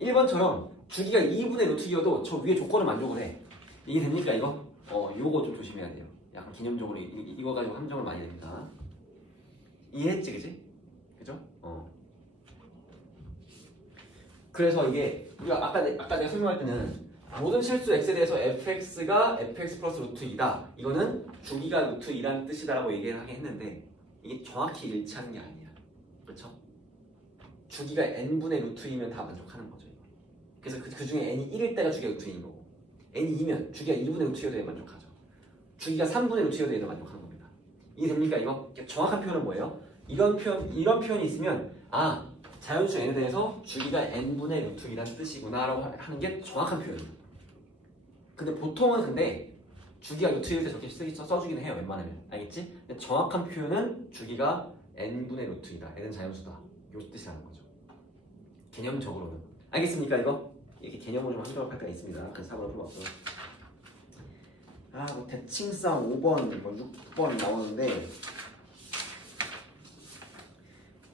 1번처럼 주기가 2분의 루트 2여도 저 위에 조건을 만족을 해. 이해됩니까 이거? 요거 좀 조심해야 돼요. 약간 개념적으로 이거 가지고 함정을 많이 냅니다. 이해했지 그지? 그죠? 그래서 이게 우리가 아까 내가 설명할 때는 모든 실수 x에 대해서 fx가 fx 플러스 루트 2다. 이거는 주기가 루트 2라는 뜻이다라고 얘기를 하긴 했는데 이게 정확히 일치하는 게 아니야. 그렇죠? 주기가 n분의 루트 2면 다 만족하는 거죠. 그래서 그 중에 n이 1일 때가 주기가 루트 2인 거고 n이 2면 주기가 2분의 루트 2여도 만족하죠. 주기가 3분의 루트 2여도 만족하는 겁니다. 이해됩니까 이거? 정확한 표현은 뭐예요? 이런 표현이 있으면 자연수 n에 대해서 주기가 n분의 루트 2라는 뜻이구나 라고 하는 게 정확한 표현이에요. 근데 보통은 주기가 루트 1일 때 저렇게 써주긴 해요. 웬만하면. 알겠지? 근데 정확한 표현은 주기가 n분의 루트 2다. n은 자연수다. 요 뜻이라는 거죠. 개념적으로는. 알겠습니까 이거? 이렇게 개념으로 좀 함정할 때가 있습니다. 그래서 4번을 풀어봤어. 뭐 대칭상 5번, 6번 나오는데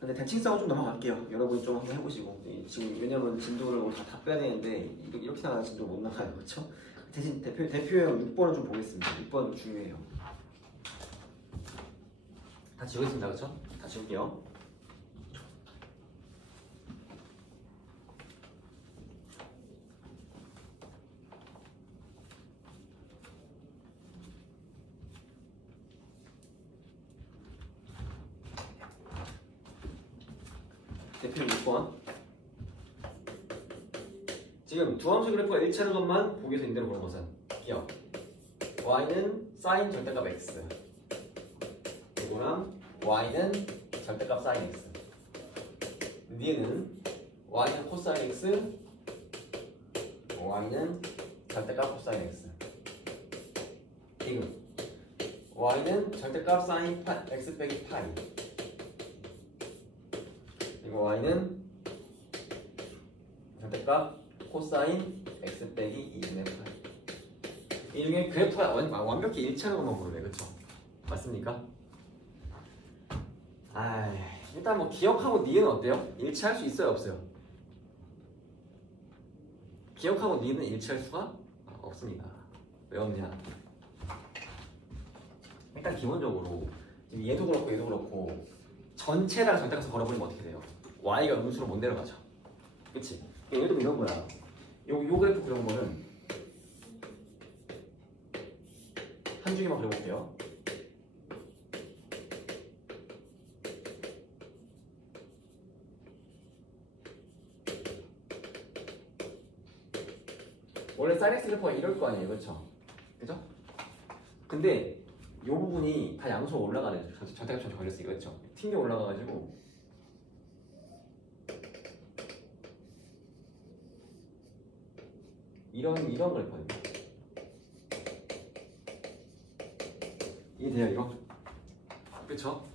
근데 대칭성은 좀 넘어갈게요. 여러분이 좀 한번 해보시고 지금 왜냐면 진도를 다 빼야 되는데 이렇게 나가는 진도 못 나가요. 그렇죠? 대신 대표형 6번을 좀 보겠습니다. 6번 중요해요. 다 지우겠습니다. 그렇죠? 다 지울게요. 대표형 6번. 지금 두함수 그래프가 일치하는 것만 보기에서 임대로 보는 것은 기억. y는 sin 절대값 x 이거랑 y는 절대값 sin x 뒤에는 y는 코사인 x y는 절대값 코사인 x 지금 y는 절대값 sin x 빼기 파이 그리고 y는 절대값 코사인 x 빼기 2분의 파이. 이 중에 그래프가 완벽히 일치하는 것만 모르네. 그쵸? 맞습니까? 일단 뭐 기억하고 니은 어때요? 일치할 수 있어요? 없어요? 기억하고 니은은 일치할 수가 없습니다. 왜 없냐? 일단 기본적으로 지금 얘도 그렇고 전체랑 절대값을 걸어버리면 어떻게 돼요? y가 음수로 못 내려가죠. 그치? 예를 들면 이런 거야. 요 그래프 그런 거는 한 줄기만 그려볼게요. 원래 sin x 그래프가 이럴 거 아니에요. 그쵸? 그죠? 근데 요 부분이 다 양수가 올라가는 절대값 전체 걸렸으니까 그쵸? 튕겨 올라가가지고 이런 그래프거든요. 이해돼요 이거? 그쵸?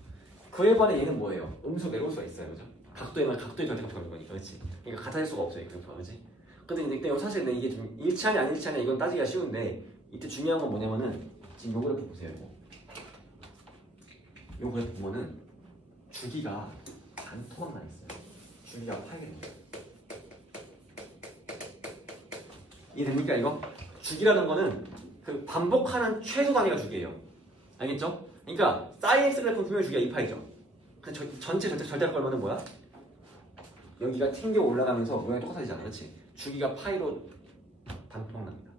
그에 반해 얘는 뭐예요? 음수 내려올 수가 있어요. 그죠? 각도에만 각도에 절대값이 걸린 거니까 그렇지? 그러니까 같아질 수가 없어요 이 그래프가. 그렇지? 근데 이제 사실 이게 좀 일치하냐 안 일치하냐 이건 따지기가 쉬운데 이때 중요한 건 뭐냐면은 지금 요 그래프 보세요. 요 그래프 보면은 주기가 반토막 나 있어요. 주기가 파이거든요. 이해됩니까 이거? 주기라는 거는 그 반복하는 최소 단위가 주기예요. 알겠죠? 그러니까 sin x 그래프는 분명히 주기가 2파이죠. 근데 전체 절대값 걸면은 뭐야? 여기가 튕겨 올라가면서 모양이 똑같아지잖아. 그렇지? 주기가 파이로 반토막 납니다.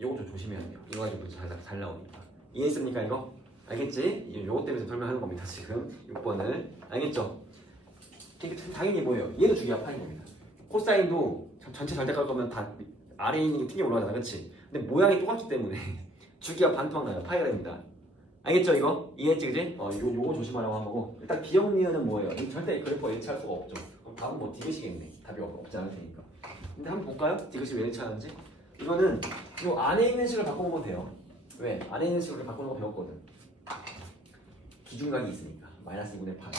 요거 좀 조심해야 돼요. 이거 가지고 잘 나오니까. 이해했습니까 이거? 알겠지? 요거 때문에 설명하는 겁니다. 지금 6번을. 알겠죠? 당연히 뭐예요? 얘도 주기가 파인 겁니다. 코사인도 전체 절대값 거면 다 아래에 있는 게 튕겨 올라가잖아. 그치? 근데 모양이 똑같기 때문에 주기가 반토막 나요. 파이랍니다. 알겠죠 이거? 이해했지 그지? 요거 조심하라고 한 거고 일단 비영리은은 뭐예요? 절대 그래프가 일치할 수가 없죠. 그럼 답은 뭐 디귿이겠네. 답이 없지 않을 테니까. 근데 한번 볼까요? 디귿이 왜 일치하는지? 이거는 요 안에 있는 식을 바꿔보면 돼요. 왜? 안에 있는 식을 바꾸는 거 배웠거든. 기준각이 있으니까 마이너스 2분의 파이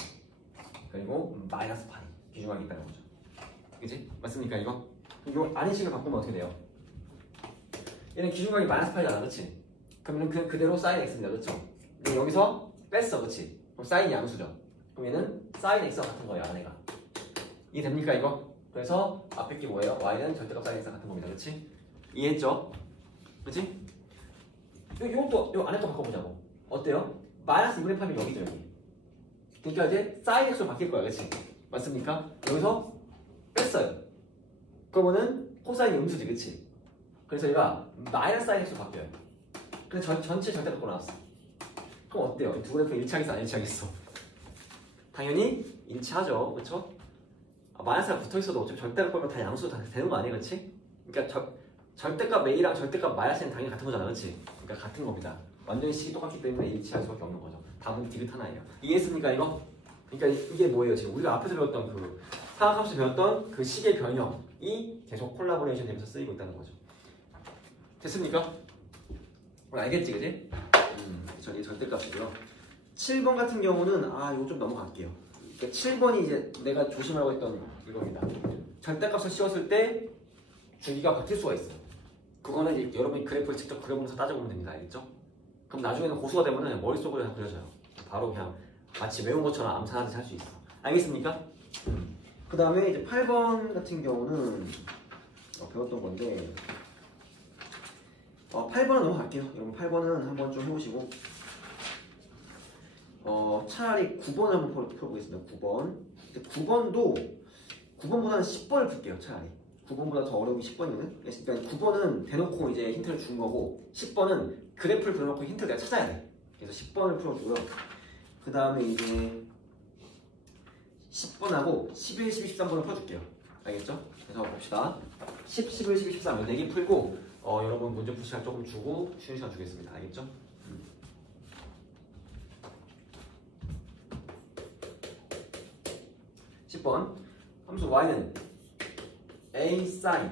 그리고 마이너스 파이 기준각이 있다는 거죠. 그치? 맞습니까 이거? 요 안에 식을 바꾸면 어떻게 돼요? 얘는 기준각이 마이너스 파이잖아, 그렇지? 그러면 그대로 사인 x입니다, 그렇죠? 근데 여기서 뺐어, 그렇지? 그럼 사인 양수죠. 그럼 얘는 사인 x와 같은 거예요, 안에가. 이해됩니까 이거? 그래서 앞에 게 뭐예요? y는 절대값 사인 x와 같은 겁니다, 그렇지? 이해했죠? 그렇지? 이것도 요 안에 또 바꿔보자고. 어때요? 마이너스 2분의 8이 여기죠, 여기. 그러니까 이제 사인 x로 바뀔 거야, 그렇지? 맞습니까? 여기서 뺐어요. 그러면은 코사인이 음수지, 그치? 그래서 얘가 마이너스 사인 x로 바뀌어요. 근데 전체 절대 갖고 나왔어. 그럼 어때요? 이 두 그래프 일치하겠어, 안 일치하겠어? 당연히 일치하죠, 그쵸? 마이너스가 붙어있어도 어차피 절대값 보면 다 양수로 다 되는 거 아니에요, 그치? 그러니까 절대값 A랑 절대값 마이너스는 당연히 같은 거잖아, 그치? 그러니까 같은 겁니다. 완전히 식이 똑같기 때문에 일치할 수밖에 없는 거죠. 답은 디귿 하나예요. 이해했습니까, 이거? 그러니까 이게 뭐예요? 지금 우리가 앞에서 배웠던 그 사각함수 배웠던 그 식의 변형이 계속 콜라보레이션 되면서 쓰이고 있다는 거죠. 됐습니까? 알겠지, 그지? 이게 절대값이고요. 7번 같은 경우는 이거 좀 넘어갈게요. 그러니까 7번이 이제 내가 조심하고 했던 이겁니다. 절대값을 씌웠을 때 주기가 바뀔 수가 있어요. 그거는 이제 여러분이 그래프를 직접 그려보면서 따져보면 됩니다. 알겠죠? 그럼 나중에는 고수가 되면은 머릿속으로 그냥 그려져요. 바로 그냥 마치 외운 것처럼 암산하듯이 할 수 있어. 알겠습니까? 그 다음에 이제 8번 같은 경우는 배웠던 건데 8번은 넘어갈게요. 여러분 8번은 한번 좀 해보시고 차라리 9번 한번 풀어보겠습니다. 9번 9번보다는 10번을 풀게요. 차라리 9번보다 더 어려운 게 10번이거든. 그러니까 9번은 대놓고 이제 힌트를 준 거고 10번은 그래프를 그려놓고 힌트를 내가 찾아야 돼. 그래서 10번을 풀어주고요. 그 다음에 이제 10번하고 11, 12, 13번을 풀어줄게요. 알겠죠? 그래서 봅시다. 10, 11, 12, 13 4개 풀고 여러분 문제 풀 시간 조금 주고 쉬는 시간 주겠습니다. 알겠죠? 10번 함수 y는 a sin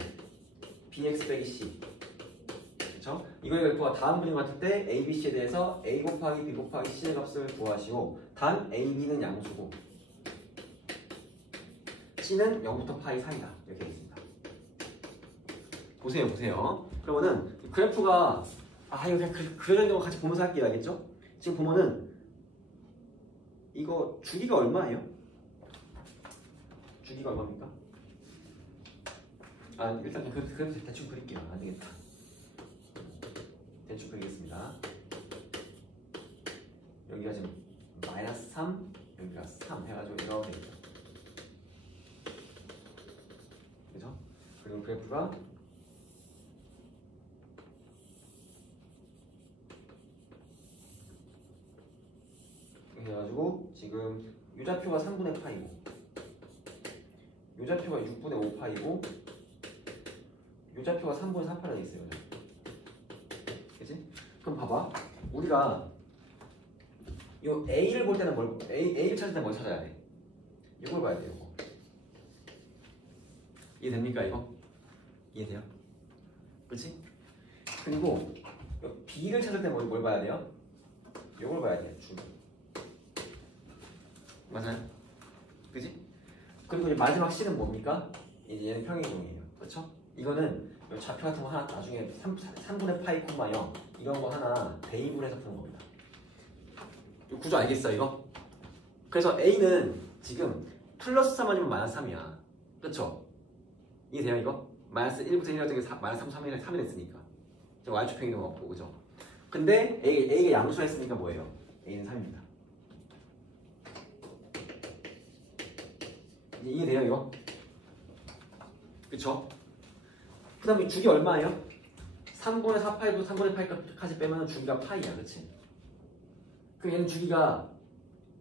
bx 빼기 c. 그렇죠? 이거의 그래프가 다음 그림 같을 때 a, b, c에 대해서 a 곱하기 b 곱하기 c의 값을 구하시고 단 a, b는 양수고 c는 0부터 파이 사이다. 이렇게 되어 있습니다. 보세요. 그러면은 그래프가 이거 그냥 그려진 거 같이 보면서 할게요. 알겠죠? 지금 보면은 이거 주기가 얼마예요? 주기가 얼마입니까? 일단 그래프 대충 그릴게요. 안 되겠다. 대충 그리겠습니다. 여기가 지금 마이너스 3, 여기가 3 해가지고 이렇게 되죠. 그죠? 그리고 그래프가 이렇게 해가지고 지금 유좌표가 3분의 파이고 유좌표가 6분의 5 파이고 유좌표가 3분의 3파가 돼 있어요. 그치? 그럼 봐봐. 우리가 요 A를 볼 때는 A를 찾을 때는 뭘 찾아야 돼? 이걸 봐야 돼요. 이해됩니까 이거? 이해돼요? 그치? 그리고 B를 찾을 때 뭘 봐야 돼요? 이걸 봐야 돼요. 줄. 맞아요? 그치? 그리고 이제 마지막 C는 뭡니까? 이제 얘는 평행이동이에요. 그렇죠? 이거는 좌표 같은 거 하나 나중에 3분의 파이 콤마 0 이런 거 하나 대입을 해서 푸는 겁니다. 이 구조 알겠어 이거? 그래서 A는 지금 플러스 3 아니면 마이너스 3이야. 그렇죠? 이해돼요 이거? 마이너스 1부터 1할 때 마이너스 3, 3이 됐으니까 Y축 평행이동 없고 그죠? 근데 A가 양수라 했으니까 뭐예요? A는 3입니다. 이해돼요 이거? 그쵸? 그 다음에 주기 얼마예요? 3분의 4파이부터 3분의 파이까지 빼면 주기가 파이야. 그치? 그럼 얘는 주기가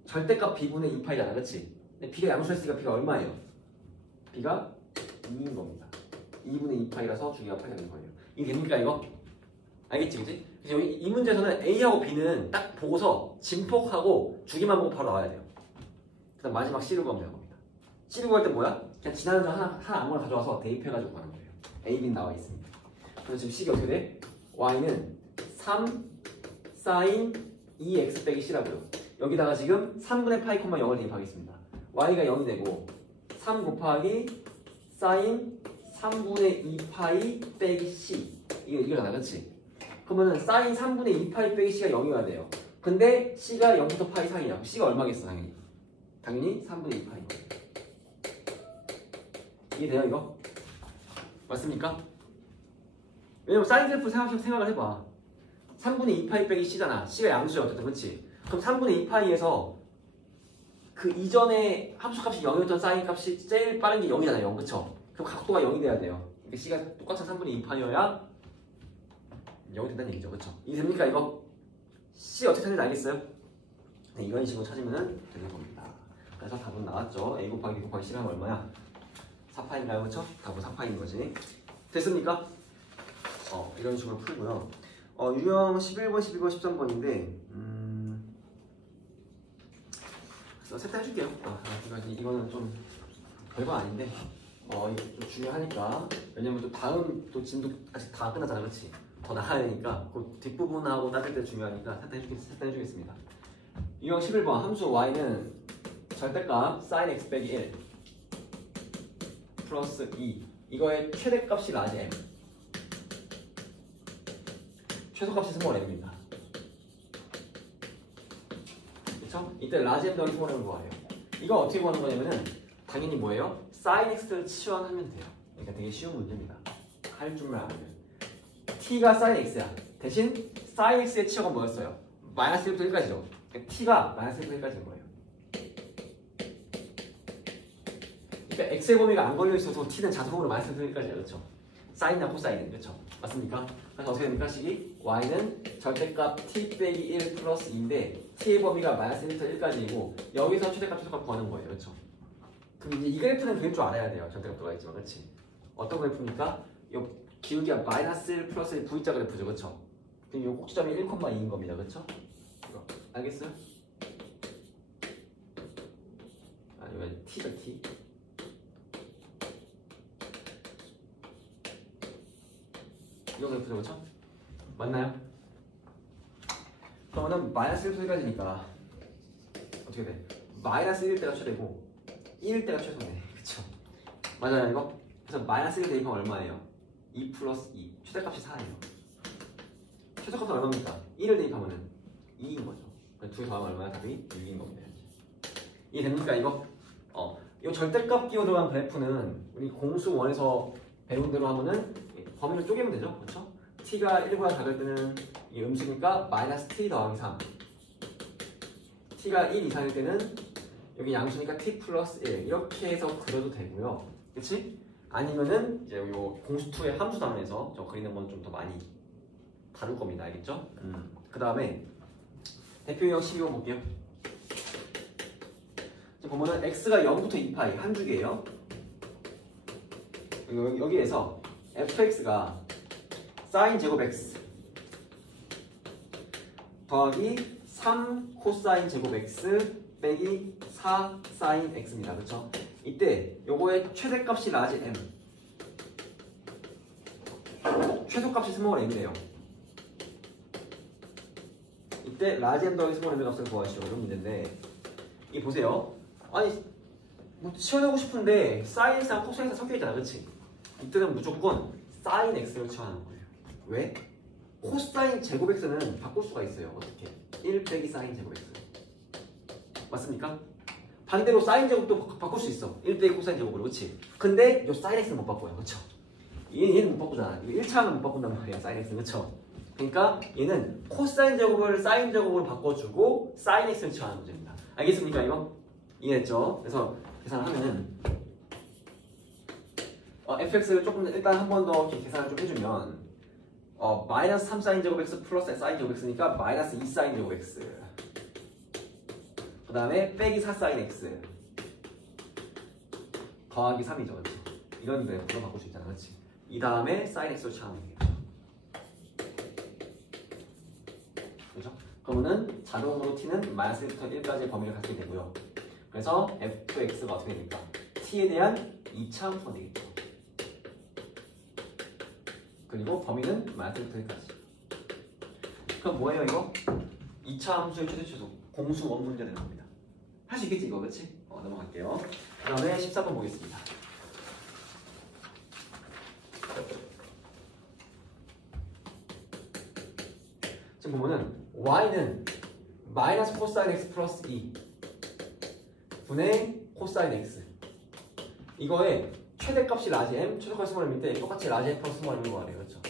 절대값 b분의 2파이잖아. 그치? 근데 b가 양수했으니까 b가 얼마예요? b가 2인 겁니다. 2분의 2파이라서 주기가 파이가 되는 거예요. 이게 됩니까 이거? 알겠지? 그치? 그래서 여기 이 문제에서는 a하고 b는 딱 보고서 진폭하고 주기만 보고 바로 나와야 돼요. 그 다음 마지막 c를 구하면 되는 겁니다. c를 구할 때 뭐야? 그냥 지나는 점 하나 아무거나 가져와서 대입해가지고 가는 거예요. A, B는 나와 있습니다. 그래서 지금 C가 어떻게 돼? Y는 3 sin 2x 빼기 C라고요. 여기다가 지금 3분의 파이 콤마 0을 대입하겠습니다. Y가 0이 되고 3 곱하기 sin 3분의 2파이 빼기 C 이거잖아, 그렇지? 그러면은 사인 3분의 2파이 빼기 c가 0이어야 돼요. 근데 c가 0부터 파이 사이냐? c가 얼마겠어, 당연히? 당연히 3분의 2파이. 이해돼요, 이거? 맞습니까? 왜냐면 사인 그래프 생각을 해봐. 3분의 2파이 빼기 c잖아. c가 양수야, 어쨌든, 그렇지? 그럼 3분의 2파이에서 그 이전에 함수값이 0이었던 사인 값이 제일 빠른 게 0이잖아요, 0, 그쵸? 그럼 각도가 0이 돼야 돼요. 그러니까 c가 똑같은 3분의 2파이여야 0이 된다는 얘기죠, 그쵸? 이해됩니까, 이거? c 어떻게 찾는지 알겠어요? 네, 이런 식으로 찾으면 되는 겁니다. 그래서 답은 나왔죠. a 곱하기 b 곱하기 c가 얼마야? 4파인가요, 그쵸? 답은 4파인 거지. 됐습니까? 이런 식으로 풀고요. 유형 11번, 12번, 13번인데 그래서 셋 다 해줄게요. 이거는 좀 별거 아닌데 이게 좀 중요하니까. 왜냐면 또 다음 또 진도 아직 다 끝나잖아, 그렇지? 더 나가야 되니까 그 뒷부분하고 따질 때 중요하니까 셋 다 해주겠습니다. 유형 11번 함수 y는 절대값 sin x 빼기 1 플러스 2 이거의 최대값이 라지 m, 최소값이 스몰 m입니다. 그쵸? 이때 라지 m 더하기 스몰 m을 구하래요. 이거 어떻게 구하는 거냐면은 당연히 뭐예요? sin x를 치환하면 돼요. 그러니까 되게 쉬운 문제입니다. 할 줄만 알면. t가 sin x야. 대신 sin x의 치역은 뭐였어요? 마이너스 1부터 1까지죠. 그러니까 t가 마이너스 1부터 1까지인 거예요. 그러니까 x의 범위가 안 걸려있어서 t는 자동으로 마이너스 1부터 1까지예요. 그렇죠? 사인이나 코사인은. 그렇죠? 맞습니까? 그래서 어떻게 됩니까? 식이 y는 절대값 t 빼기 1 플러스 2인데 t의 범위가 마이너스 1부터 1까지이고 여기서 최대값 최소값 구하는 거예요. 그렇죠? 그럼 이제 이 그래프는 그릴 줄 알아야 돼요. 절대값 들어가 있지만. 그렇지? 어떤 그래프입니까? 이 기울기가 마이너스 1 플러스 1 V자 그래프죠. 그렇죠? 그럼 이 꼭지점이 1,2인 겁니다. 그렇죠? 이거 알겠어요? 아니면 t죠, t. 이거 그래프죠, 그렇죠? 맞나요? 그러면은 마이너스 1까지니까 어떻게 돼? 마이너스 1일 때가 최대고 1일 때가 최소네. 그쵸? 맞아요, 이거? 그래서 마이너스 1 대입하면 얼마예요? 2 플러스 2. 최대값이 4예요. 최소값은 얼마입니까? 1을 대입하면은 2인 거죠. 두 개 더하면 얼마야? 답이 6인 겁니다. 이해됩니까, 이거? 이 절대값 끼워 들어간 그래프는 우리 공수 1에서 배운 대로 하면은 범위를 쪼개면 되죠? 그렇죠? t가 1보다 작을 때는 이 음수니까 마이너스 t 더하기 3. t가 1 이상일 때는 여기 양수니까 t 플러스 1 이렇게 해서 그려도 되고요. 그치? 아니면은 이제 요 공수2의 함수 단원에서 저 그리는 건 좀 더 많이 다룰 겁니다. 알겠죠? 그 다음에 대표 유형 12번 볼게요. 보면은 x가 0부터 2파이 한 줄기예요. 여기에서 fx가 sin 제곱 x 더하기 3 코사인 제곱 x 빼기 4 사인 x입니다. 그렇죠? 이때 요거의 최대값이 라지 m, 최소값이 스몰 m이래요. 이때 라지 m 더하기 스몰 m의 값을 구하시오. 이런 문제인데 이 보세요. 아니 뭐 치환하고 싶은데 사인 x랑 코사인 x 섞여 있잖아, 그렇지? 이때는 무조건 사인 x를 치환하는 거예요. 왜? 코사인 제곱 x는 바꿀 수가 있어요. 어떻게? 1 빼기 사인 제곱 x. 맞습니까? 반대로 사인 제곱도 바꿀 수 있어. 1 빼기 코사인 제곱으로, 그렇지? 근데 요 사인 x는 못 바꿔요, 그렇죠? 얘는 못 바꾸잖아. 이거 1차는 못 바꾼단 말이야, 사인 x는, 그렇죠? 그러니까 얘는 코사인 제곱을 사인 제곱으로 바꿔주고 사인 x를 치환하는 문제입니다. 알겠습니까, 이거? 이해했죠? 그래서 계산하면은 fx를 조금 일단 한 번 더 계산을 좀 해주면 마이너스 3 사인 제곱 x 플러스 사인 제곱 x니까 마이너스 2 사인 제곱 x 그 다음에 빼기 4 사인 x 더하기 3이죠. 그렇지? 이런 그래프로 바꿀 수 있잖아. 그렇지? 이 다음에 사인 x로 치환하면 되겠죠. 그렇죠? 그러면은 자동으로 t는 마이너스 1부터 1까지의 범위를 갖게 되고요. 그래서 fx가 어떻게 됩니까? t에 대한 2차 함수가 되겠죠. 그리고 범위는 마이너스 1부터 1까지. 그럼 뭐예요, 이거? 2차 함수의 최대 공수 원 문제 되는 겁니다. 할 수 있겠지, 이거, 그치? 넘어갈게요. 그 다음에 14번 보겠습니다. 지금 보면은 y는 마이너스 코사인 x 플러스 2 분의 코사인 x. 이거의 최대값이 라지 m, 최소값이 스몰 m일 때 똑같이 라지 m 플러스 스몰 m인 거 아니에요, 그렇죠?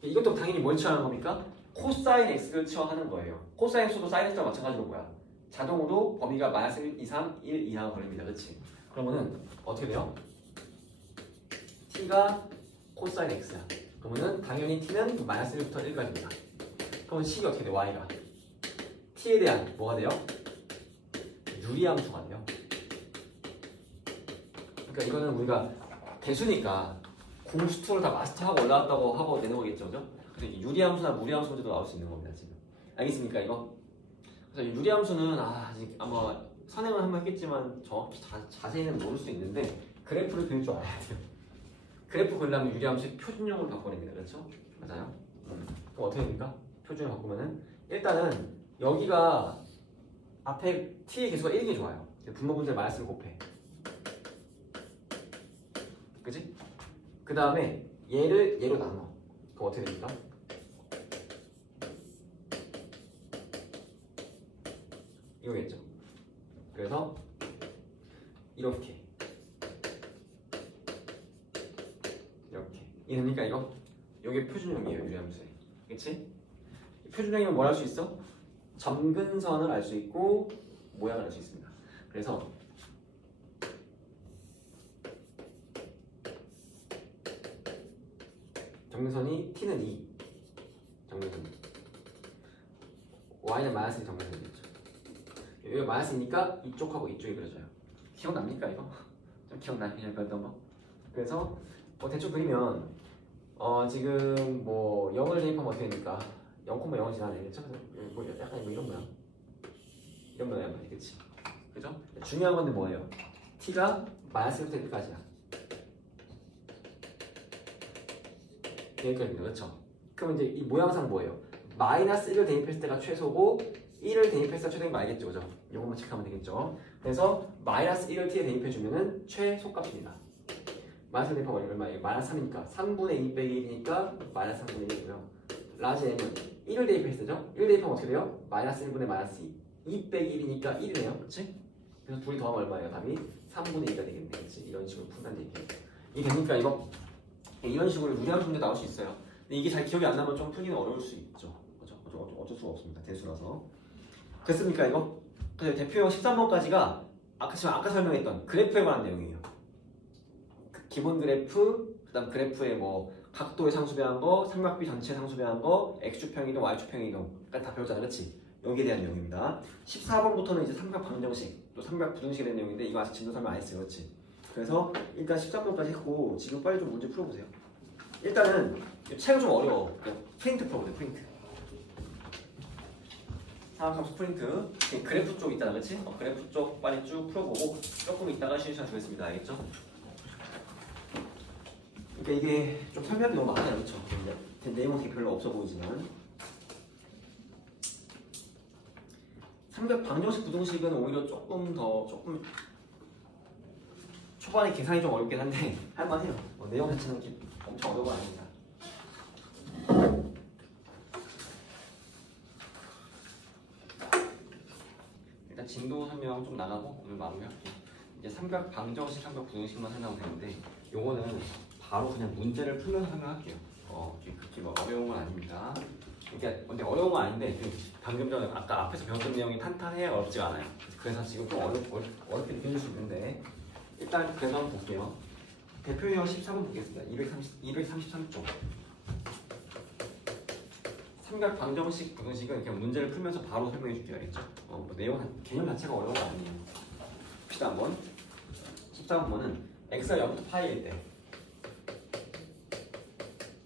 이것도 당연히 뭘 취하는 겁니까? 코사인 x를 취하는 거예요. 코사인 x도 사인 x랑 마찬가지로 뭐야? 자동으로 범위가 마이너스 1, 2, 3, 1 이하가 걸립니다, 그렇지? 그러면은 어떻게 돼요? t가 코사인 x야. 그러면은 당연히 t는 마이너스 1부터 1까지입니다. 그러면 식이 어떻게 돼? y가 t에 대한 뭐가 돼요? 유리함수가 돼요. 그러니까 이거는 우리가 대수니까 공수투를 다 마스터하고 올라왔다고 하고 내는 거겠죠, 그죠? 그래서 유리함수나 무리함수 문제도 나올 수 있는 겁니다, 지금. 알겠습니까, 이거? 그래서 유리함수는 아직 아마 선행을 한번 했겠지만 정확히 자세히는 모를 수 있는데 그래프를 그릴 줄 알아야 돼요. 그래프 그리려면 유리함수의 표준형으로 바꿔냅니다, 그렇죠? 맞아요? 그럼 어떻게 됩니까? 표준형 바꾸면은 일단은 여기가 앞에 t의 개수가 1이 좋아요. 분모분자를 마이너스를 곱해. 그지? 그 다음에 얘를 얘로 나눠. 그럼 어떻게 됩니까? 이거겠죠. 그래서 이렇게 이게 됩니까 이거? 이게 표준형이에요, 유리함수에. 그치? 표준형이면 뭘 할 수 있어? 점근선을 알 수 있고 모양을 알 수 있습니다. 그래서 점근선이 t는 2 점근선, y는 마이너스 2 점근선이겠죠. 여기가 마이너스니까 이쪽하고 이쪽이 그려져요. 기억납니까 이거? 좀 기억나요? 그냥 그렸던 거? 그래서 대충 그리면 지금 뭐 0을 대입하면 어떻게 됩니까? 0,0을 지나네. 뭐 약간 뭐 이런 모양. 이런 모양 말이야, 그치? 그죠? 중요한 건데 뭐예요? t가 마이너스 1부터 1까지야. 여기까지입니다, 그렇죠? 그럼 이제 이 모양상 뭐예요? 마이너스 1을 대입했을 때가 최소고 1을 대입했을 때 최대인 거 알겠죠, 그죠? 이것만 체크하면 되겠죠? 그래서 마이너스 1을 t에 대입해주면은 최소값입니다. 마이너스 대입하면 얼마예요? 마이너스 3이니까 3분의 2 빼기 1이니까 마이너스 3분의 1이고요. 라지 m은 1을 대입했을 때죠? 1 대입하면 어떻게 돼요? 마이너스 1분의 마이너스 2. 2 빼기 1이니까 1이네요. 그치? 그래서 둘이 더하면 얼마예요? 답이 3분의 2가 되겠네. 그치? 이런 식으로 풀면 되겠네요. 이게 됩니까 이거? 이런 식으로 유리함수 문제 나올 수 있어요. 근데 이게 잘 기억이 안 나면 좀 풀기는 어려울 수 있죠. 그죠? 어쩔 수가 없습니다. 대수라서. 됐습니까 이거? 그래서 대표형 13번까지가 아까 설명했던 그래프에 관한 내용이에요. 기본 그래프, 그 다음 그래프의 뭐 각도의 상수배한 거, 삼각비 전체 상수배한 거, x축평 이동, y축평 이동까지 다 배웠잖아, 그렇지? 여기에 대한 내용입니다. 14번부터는 이제 삼각 방정식, 또 삼각 부등식에 대한 내용인데 이거 아직 진도 설명 안 했어요, 그렇지? 그래서 일단 13번까지 했고 지금 빨리 좀 문제 풀어보세요. 일단은 책은 좀 어려워. 그냥 프린트 풀어보세요, 프린트. 삼각함수 프린트. 그래프 쪽 있잖아, 그렇지? 그래프 쪽 빨리 쭉 풀어보고 조금 있다가 쉬는 시간 주겠습니다, 알겠죠? 그러니까 이게 좀 설명이 너무 많아요, 그렇죠? 내용은 되게 별로 없어 보이지만 삼각 방정식 부등식은 오히려 조금 초반에 계산이 좀 어렵긴 한데 할만해요. 내용 자체는 이렇게 엄청 어려운 건 아닙니다. 일단 진도 설명 좀 나가고 오늘 마무리할게요. 이제 삼각 방정식, 삼각 부등식만 설명하면 되는데 요거는 바로 그냥 문제를 풀면서 설명할게요. 그렇게 뭐 어려운 건 아닙니다. 그러니까 근데 어려운 건 아닌데 방금 전에 아까 앞에서 배웠던 내용이 탄탄해야 어렵지가 않아요. 그래서 지금 좀 어렵게 느껴질 수 있는데 일단 그래서 한번 볼게요. 대표 유형 14번 보겠습니다. 233쪽. 삼각 방정식 부등식은 그냥 문제를 풀면서 바로 설명해 줄게요. 알겠죠? 뭐 내용 개념 자체가 어려운 거 아니에요. 봅시다 한번. 14번은 x가 0부터 파이일 때,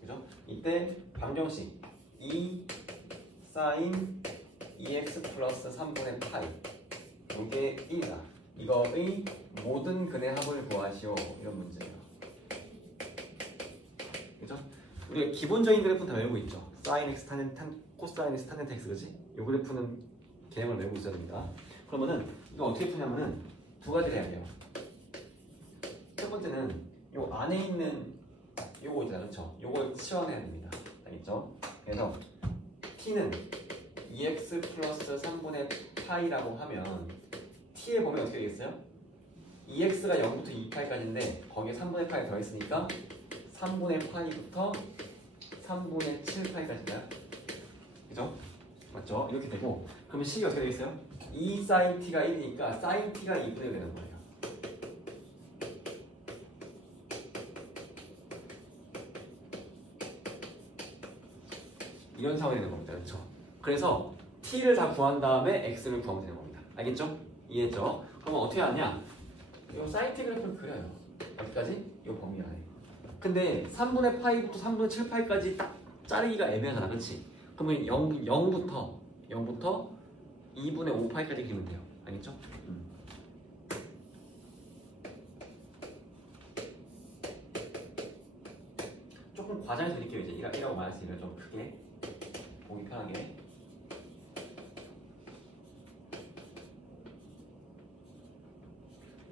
그죠? 이때 방정식 2 사인 2x 플러스 3분의 파이 이게 1이다. 이거의 모든 근의 합을 구하시오. 이런 문제예요. 그죠? 우리가 기본적인 그래프는 다 외우고 있죠. 사인 x 코사인 x 탄젠트 x, 그지? 이 그래프는 개념을 외우고 있어야 됩니다. 그러면은 이거 어떻게 푸냐면은 두 가지를 해야 돼요. 첫 번째는 요 안에 있는 요거 있잖아요, 그렇죠? 요걸 치환해야 됩니다. 알겠죠? 그래서 t는 2x 플러스 3분의 파이라고 하면 t의 범위 어떻게 되겠어요? 2x가 0부터 2파이까지인데 거기에 3분의 파이 더했으니까 3분의 파이부터 3분의 7파이까지인가요? 그죠? 맞죠? 이렇게 되고 그러면 식이 어떻게 되겠어요? 2 sin t가 1이니까 sin t가 2분의 1 되는 거예요. 이런 상황이 되는 겁니다. 그렇죠? 그래서 t를 다 구한 다음에 x를 구하면 되는 겁니다. 알겠죠? 이해했죠? 그러면 어떻게 하냐? 이 sin t 그래프를 그려요. 여기까지? 이 범위 안에. 근데 3분의 파이부터 3분의 7파이까지 딱 자르기가 애매하잖아. 그렇지? 그러면 0부터 2분의 5파이까지 그리면 돼요. 알겠죠? 조금 과장해서 드릴게요. 이제 1하고 마이너스 1을 좀 크게 보기 편하게.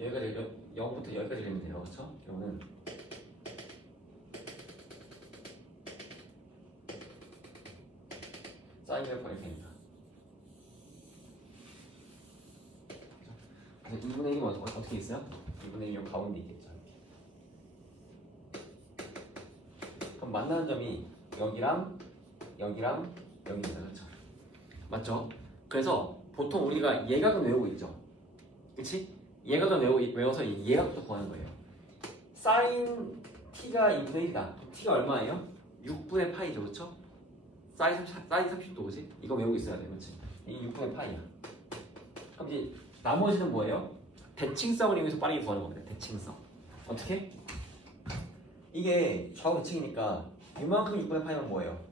여기까지 0부터 여기까지 그리면 돼요. 그렇죠? 이거는 사인 그래프가 이렇게 됩니다. 그래서 2분의 1이 어떻게 있어요? 2분의 1이 가운데 있겠죠. 그럼 만나는 점이 여기랑 여기입니다. 그렇죠? 맞죠? 그래서 보통 우리가 예각은 외우고 있죠. 그치? 예각은 외워서 이 예각부터 구하는 거예요. 사인 t가 2분의 1이다. t가 얼마예요? 6분의 파이죠. 그렇죠? 사인 30도지? 이거 외우고 있어야 돼. 그렇지? 이 6분의 파이야. 그럼 이제 나머지는 뭐예요? 대칭성을 이용해서 빠르게 구하는 겁니다. 대칭성. 어떻게? 이게 좌우 대칭이니까 요만큼 6분의 파이면 뭐예요?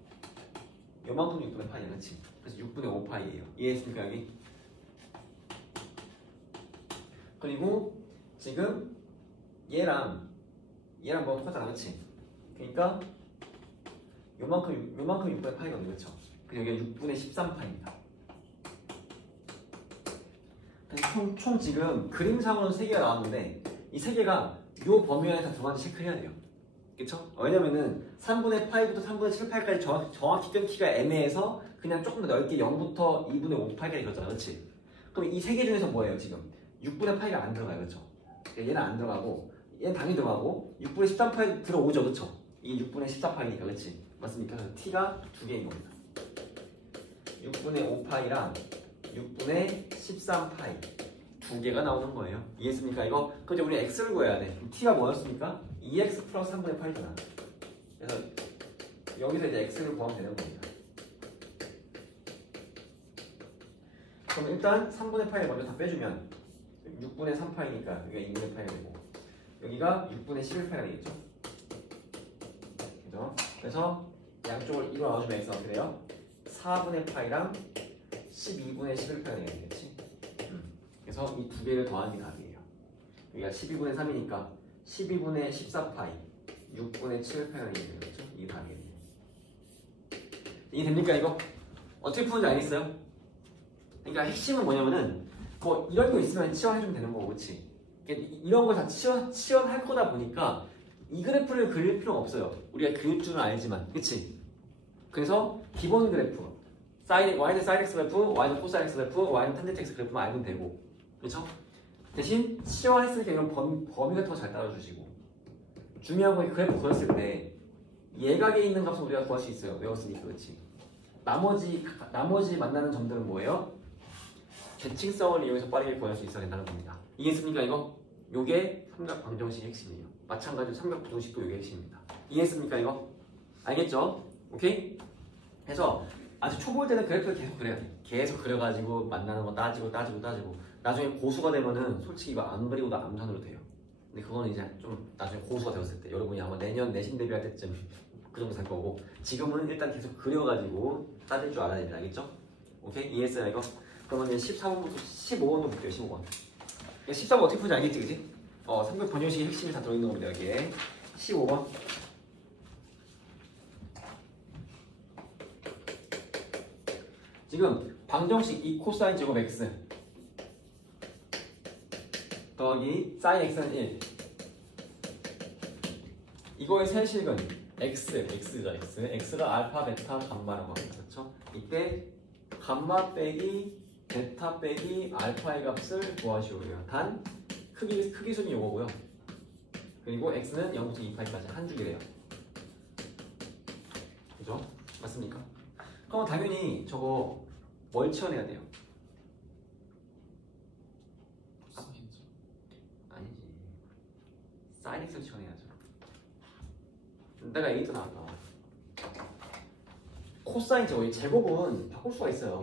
요만큼 6분의 파이야. 그렇지? 그래서 6분의 5파이예요. 이해했습니까 여기? 그리고 지금 얘랑 뭐 똑같잖아. 그렇지? 그러니까 요만큼 6분의 파이거든요. 그렇죠? 그리고 여기가 6분의 13파입니다. 총 지금 그림상으로는 3개가 나왔는데 이 3개가 요 범위 안에서 들어가는지 체크해야 돼요. 그쵸? 왜냐면은 3분의 파이부터 3분의 7파이까지 정확히 끊기가 애매해서 그냥 조금 더 넓게 0부터 2분의 5파이까지 그렸잖아. 그렇지? 그럼 이 3개 중에서 뭐예요 지금? 6분의 파이가 안 들어가요. 그렇죠? 얘는 안 들어가고 얘는 당연히 들어가고 6분의 13파이 들어오죠. 그렇죠? 이 6분의 14파이니까. 그렇지? 맞습니까? 그래서 t가 2개인 겁니다. 6분의 5파이랑 6분의 13파이 2개가 나오는 거예요. 이해했습니까? 이거? 그럼 우리 x를 구해야 돼. t가 뭐였습니까? 2x 플러스 3분의 8이잖아. 그래서 여기서 이제 x를 구하면 되는 겁니다. 그럼 일단 3분의 8을 먼저 다 빼주면 6분의 3파이니까 여기가 2분의 8이 되고 여기가 6분의 11파이가 되겠죠? 그죠? 그래서 양쪽을 이로 나눠주면 x가 어떻게 돼요? 4분의 파이랑 12분의 11파이가 되겠지? 그래서 이 2개를 더하는 게 답이에요. 여기가 12분의 3이니까 12분의 14파이 6분의 7파이가 되겠죠? 이게 답이겠네요. 이해됩니까 이거? 어떻게 푸는지 알겠어요? 그러니까 핵심은 뭐냐면은 뭐 이런 거 있으면 치환해주면 되는 거고, 그렇지? 이런 거 다 치환할 거다 보니까 이 그래프를 그릴 필요가 없어요. 우리가 그릴 줄은 알지만, 그렇지? 그래서 기본 그래프, y는 sin x 그래프, y는 cos x 그래프, y는 tan x 그래프만 알면 되고, 그렇죠? 대신 치환했으니까 이런 범위 같은 거 잘 따라주시고, 중요한 건 그래프 그렸을 때 예각에 있는 값은 우리가 구할 수 있어요. 외웠으니까, 그렇지? 나머지 만나는 점들은 뭐예요? 대칭성을 이용해서 빠르게 구할 수 있어야 된다는 겁니다. 이해했습니까 이거? 요게 삼각 방정식의 핵심이에요. 마찬가지로 삼각 부등식도 요게 핵심입니다. 이해했습니까 이거? 알겠죠? 오케이? 그래서 아주 초보일 때는 그래프를 계속 그려야 돼. 계속 그려가지고 만나는 거 따지고 나중에 고수가 되면은 솔직히 이거 안 그리고도 암산으로 돼요. 근데 그거는 이제 좀 나중에 고수가 되었을 때 여러분이 아마 내년 내신 대비할 때쯤 그 정도 될 거고, 지금은 일단 계속 그려가지고 따질 줄 알아야 됩니다. 알겠죠? 오케이? 이해했어요 이거? 그러면 이제 14번부터 15번도 볼게요. 15번. 14번 어떻게 푸는지 알겠지? 그치? 삼각 번정식의 핵심이 다 들어있는 겁니다. 여기에 15번. 지금 방정식 2 코사인 제곱 x 더하기 사인 x는 1. 이거의 세식은 x가 알파, 베타, 감마라고 합니다. 그렇죠? 이때 감마 빼기 베타 빼기 알파의 값을 구하시오래요. 단 크기 순이 요거고요. 그리고 x는 0부터 2파이까지 한 줄이래요. 그죠? 맞습니까? 그럼 당연히 저거 뭘 치워내야 돼요? 아니지. 사인 x를 치워내야죠. 내가 여기 또 나왔다. 코사인 제곱이 제곱은 바꿀 수가 있어요.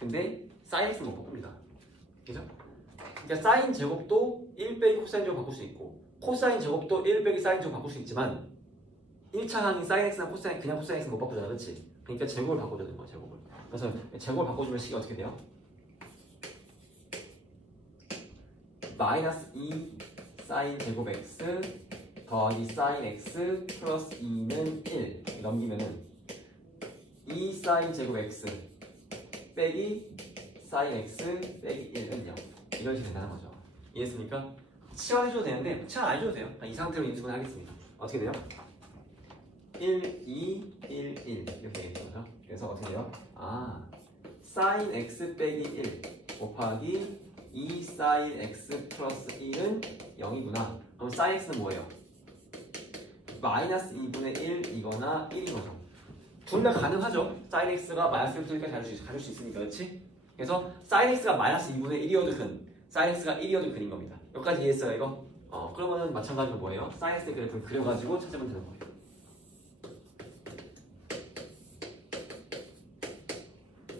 근데 사인 x는 못 바꿉니다. 그죠? 그러니까 사인 제곱도 1 빼기 코사인 제곱 바꿀 수 있고 코사인 제곱도 1 빼기 사인 제곱 바꿀 수 있지만 1차 항인 사인 x나 코사인 그냥 코사인 x는 못 바꾸잖아. 그렇지? 그러니까 제곱을 바꿔주는 거야. 제곱을. 그래서 제곱을 바꿔주면 식이 어떻게 돼요? 마이너스 2 사인 제곱 x 더하기 사인 x 플러스 2는 1 넘기면은 2 사인 제곱 x 빼기 사인 x 빼기 1은 0 이런 식이 된다는 거죠. 이해했습니까? 치환해줘도 되는데 치환 안 해줘도 돼요. 이 상태로 인수분 하겠습니다. 어떻게 돼요? 1, 2, 1, 1 이렇게 되는 거죠. 그래서 어떻게 돼요? 사인 x 빼기 1 곱하기 2 사인 x 플러스 1은 0이구나. 그럼 사인 x는 뭐예요? 마이너스 2분의 1 이거나 1인 거죠. 둘 다 가능하죠. 사인 x가 마이너스 1까지 가질 수 있으니까. 그렇지? 그래서 사인 x가 마이너스 2분의 1이어도 근 사인 x가 1이어도 근인 겁니다. 여기까지 이해했어요 이거? 그러면은 마찬가지로 뭐예요? 사인 x의 그래프를 그려가지고 찾으면 되는 거예요.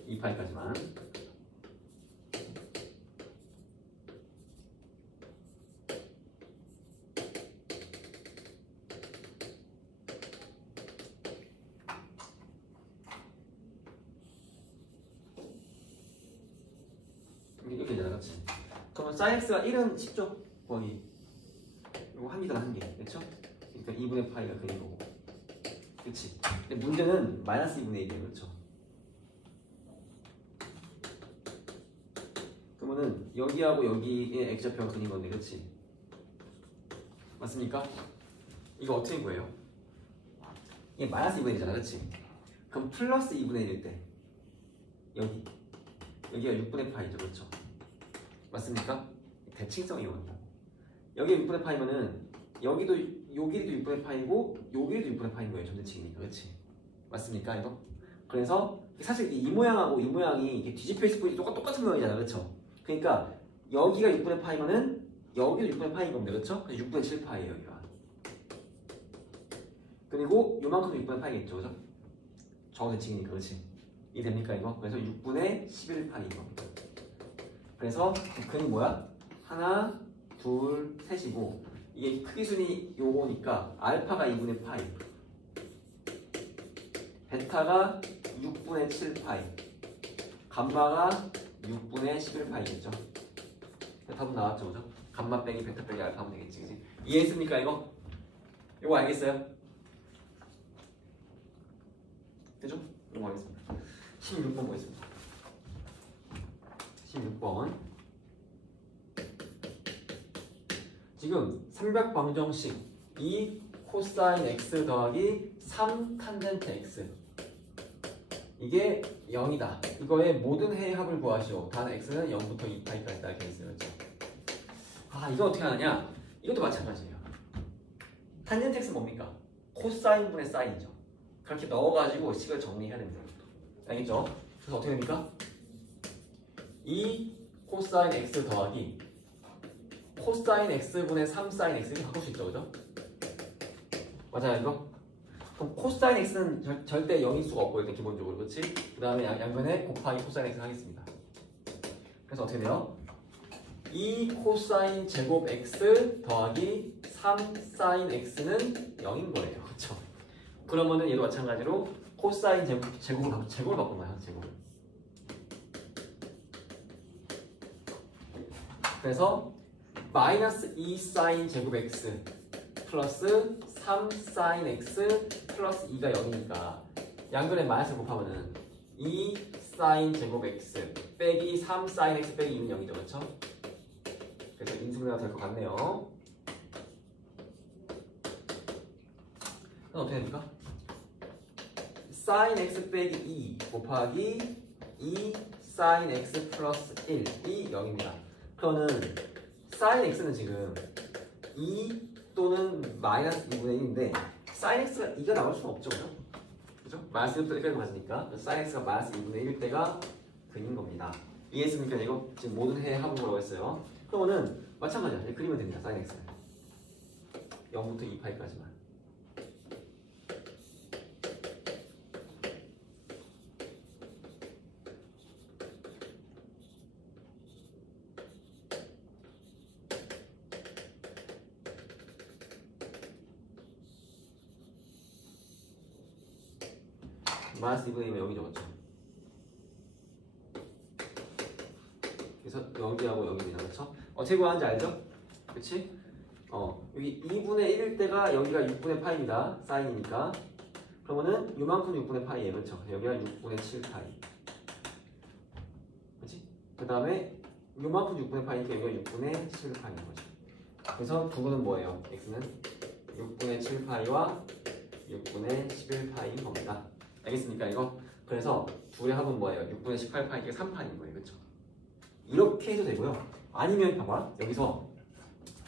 2파이까지만. 이렇게 되잖아, 그렇지? 그러면 사인 x가 1은 쉽죠? 거기 이거 한 개잖아, 한 개, 그렇죠? 그러니까 2분의 파이가 그린 거고, 그렇지? 근데 문제는 마이너스 2분의 1이에요, 그렇죠? 그러면은 여기하고 여기에 x좌표가 그린 건데, 그렇지? 맞습니까? 이거 어떻게 구해요? 이게 마이너스 2분의 1이잖아, 그렇지? 그럼 플러스 2분의 1일 때 여기가 6분의 파이죠, 그렇죠? 맞습니까? 대칭성이거든요. 여기가 6분의 파이면은 여기도 요 길이도 6분의 파이고 요 길이도 6분의 파이인 거예요, 점대칭이니까. 그렇지? 맞습니까, 이거? 그래서 사실 이 모양하고 이 모양이 이렇게 뒤집혀 있을 뿐이지 똑같은 모양이잖아, 그렇죠? 그러니까 여기가 6분의 파이면은 여기도 6분의 파이인 겁니다, 그렇죠? 그래서 6분의 7 파이예요, 여기가. 그리고 요만큼도 6분의 파이겠죠, 그죠? 정대칭이니까, 그렇지? 이 됩니까 이거? 그래서 6분의 11파이인 겁니다. 그래서 근이 뭐야? 하나, 둘, 셋이고 이게 크기순이 요거니까 알파가 2분의 파이, 베타가 6분의 7파이, 감마가 6분의 11파이겠죠. 답은 나왔죠, 그죠? 감마 빼기 베타 빼기 알파 하면 되겠지, 그지? 이해했습니까 이거? 이거 알겠어요? 그죠? 이거 알겠습니다. 16번 보겠습니다. 16번. 지금 삼각방정식 2 코사인 x 더하기 3 탄젠트 x 이게 0이다. 이거의 모든 해의 합을 구하시오. 단 x는 0부터 2파이까지 딱 이렇게 있어요. 이거 어떻게 하느냐? 이것도 마찬가지예요. 탄젠트 x는 뭡니까? 코사인 분의 사인이죠. 그렇게 넣어가지고 식을 정리해야 됩니다. 알겠죠? 그래서 어떻게 됩니까? 2 코사인 x 더하기 코사인 x분의 3 사인 x 이렇게 바꿀 수 있죠, 그죠? 맞아요, 이거? 그럼 코사인 x는 절대 0일 수가 없고 일단 기본적으로, 그렇지? 그 다음에 양변에 곱하기 코사인 x 하겠습니다. 그래서 어떻게 돼요? 2 코사인 제곱 x 더하기 3 사인 x는 0인 거예요, 그렇죠? 그러면은 얘도 마찬가지로 코사인 제곱을 바꾼 거야, 제곱을. 그래서 마이너스 2 사인 제곱 x 플러스 3 사인 x 플러스 2가 0이니까 양변에 마이너스를 곱하면은 2 사인 제곱 x 빼기 3 사인 x 빼기 2는 0이죠, 그렇죠? 그래서 인수분해가 될 것 같네요. 그럼 어떻게 됩니까? sin x 빼기 2 곱하기 2 sin x 플러스 1이 0입니다. 그러면 sin x는 지금 2 또는 마이너스 2분의 1인데 sin x가 2가 나올 수는 없죠. 그죠? 마이너스 1부터 1까지 맞으니까 sin x가 마이너스 2분의 1일 때가 근인 겁니다. 이해했습니까? 이거 지금 모든 해 합은 거라고 했어요. 그러면은 마찬가지야. 그리면 됩니다. sin x는 0부터 2파이까지만. 마이너스 2분의 1이면 여기 적었죠. 그래서 여기하고 여기입니다. 그렇죠? 어떻게 구하는지 알죠? 그렇지? 여기 2분의 1일 때가 여기가 6분의 파이입니다. 사인이니까. 그러면은 요만큼 6분의 파이예요. 그렇죠? 여기가 6분의 7파이. 그렇지? 그 다음에 요만큼 6분의 파이니까 여기가 6분의 7파이인 거죠. 그래서 두분은 뭐예요? x는 6분의 7파이와 6분의 11파이인 겁니다. 알겠습니까 이거? 그래서 둘의 합은 뭐예요? 6분의 18파이가 3파인 거예요. 그렇죠? 이렇게 해도 되고요. 아니면 봐봐. 여기서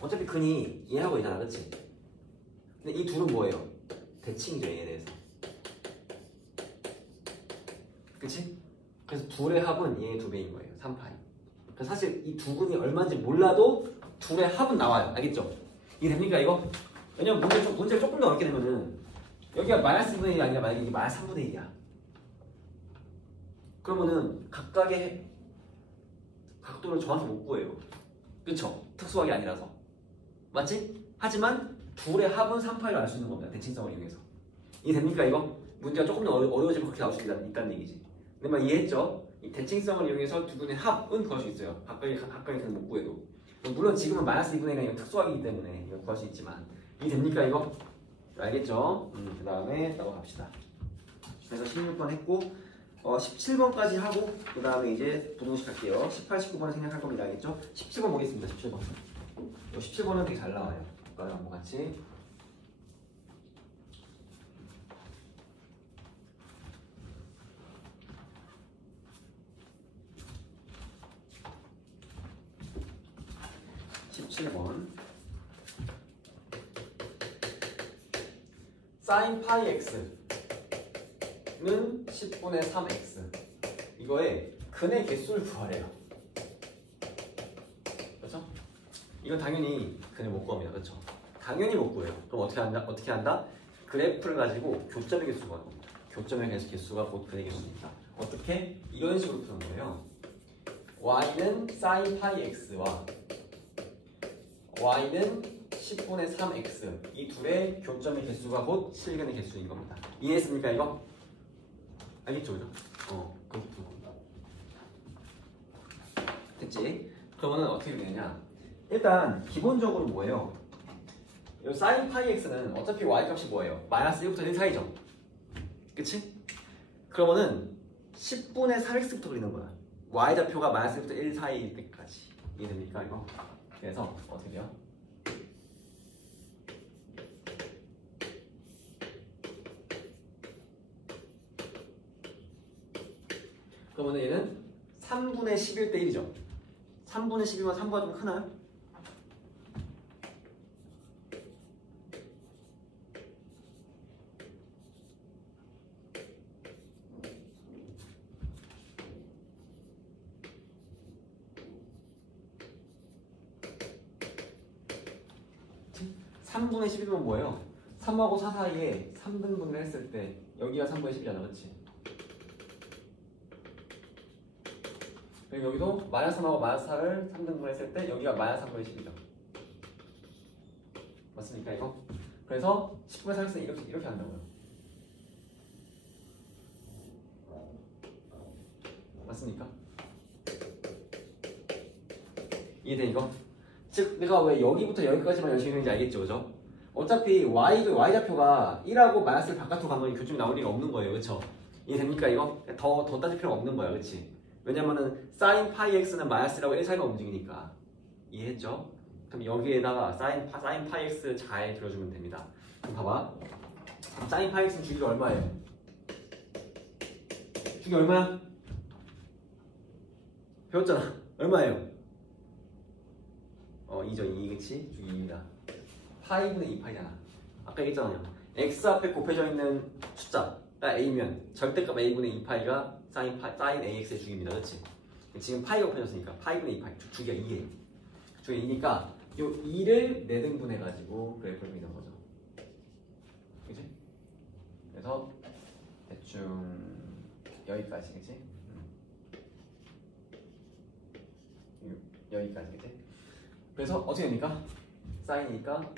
어차피 근이 얘하고 있잖아. 그렇지? 근데 이 둘은 뭐예요? 대칭이죠. 얘에 대해서. 그치? 그래서 둘의 합은 얘의 2배인 거예요. 3파이. 그래서 사실 이 두 근이 얼마인지 몰라도 둘의 합은 나와요. 알겠죠? 이게 됩니까 이거? 왜냐면 문제가 조금 더 어렵게 되면은 여기가 마이너스 2분의 1이 아니라 만약에 이게 마이너스 3분의 1이야. 그러면은 각각의 각도를 정확히 못 구해요. 그쵸? 특수하게 아니라서. 맞지? 하지만 둘의 합은 3파이를 알 수 있는 겁니다. 대칭성을 이용해서. 이해됩니까 이거? 문제가 조금 더 어려워지면 그렇게 나올 수 있다는 얘기지. 근데 막 이해했죠? 이 대칭성을 이용해서 두 분의 합은 구할 수 있어요. 각각의 근을 못 구해도. 물론 지금은 마이너스 2분의 1이 특수하기 때문에 이거 구할 수 있지만. 이해됩니까 이거? 알겠죠? 그 다음에 넘어갑시다. 그래서 16번 했고 17번까지 하고 그 다음에 이제 부동식 할게요. 18, 19번을 생략할 겁니다. 알겠죠? 17번 보겠습니다. 17번. 17번은 되게 잘 나와요. 볼까요? 한번 같이. sin 파이 x는 10분의 3x 이거에 근의 개수를 구하래요. 그렇죠? 이건 당연히 근을 못 구합니다. 그렇죠? 당연히 못 구해요. 그럼 어떻게 한다? 그래프를 가지고 교점의 개수 구하는 겁니다. 교점의 개수가 곧 근의 개수입니다. 어떻게? 이런 식으로 푸는 거예요. y는 sin 파이 x와 y는 10분의 3x 이 둘의 교점의 개수가 곧 실근의 개수인 겁니다. 이해했습니까 이거? 알겠죠? 그죠? 그렇게 푸는 겁니다. 됐지? 그러면은 어떻게 되느냐? 일단 기본적으로 뭐예요? 이 sin 파이 x는 어차피 y 값이 뭐예요? 마이너스 1부터 1 사이죠? 그치? 그러면은 10분의 3x부터 그리는 거야. y 좌표가 마이너스 1부터 1 사이일 때까지. 이해됩니까 이거? 그래서 어떻게 돼요? 그러면 얘는 3분의 11대 1이죠. 3분의 11만 3보다 좀 크나요? 그치? 3분의 11은 뭐예요? 3하고 4 사이에 3등분을 했을 때 여기가 3분의 10이잖아. 그치? 그리고 여기도 마이너스 3하고 마이너스 4를 3등분 했을 때 여기가 마이너스 3분의 10이죠. 맞습니까 이거? 그래서 10분의 3x는 이렇게 한다고요. 맞습니까? 이해돼 이거? 즉 내가 왜 여기부터 여기까지만 열심히 했는지 알겠죠? 그죠? 어차피 y좌표가 1하고 마이너스를 바깥으로 가면 교점이 나올 리가 없는 거예요. 그쵸? 이해됩니까 이거? 더 따질 필요가 없는 거야. 그치? 왜냐면은 sin 파이 x는 마이너스라고 1 사이가 움직이니까. 이해했죠? 그럼 여기에다가 sin 파이 x 잘 들어주면 됩니다. 그럼 봐봐. sin 파이 x는 주기가 얼마예요? 주기 얼마야? 배웠잖아. 얼마예요? 2죠. 2, 그치? 주기 2입니다. 파이분의 2파이잖아. 아까 얘기했잖아요. x 앞에 곱해져 있는 숫자가 a면 절대값 a분의 2파이가 sin ax의 주기입니다. 그치? 지금 파이가 곱해졌으니까 파이분의 2파이 주기가 2예요. 주기가 2니까 이 2를 4등분해가지고 그래프를 그리는 거죠. 그치? 그래서 대충 여기까지, 그치? 여기까지, 그치? 그래서 어떻게 됩니까? 사인이니까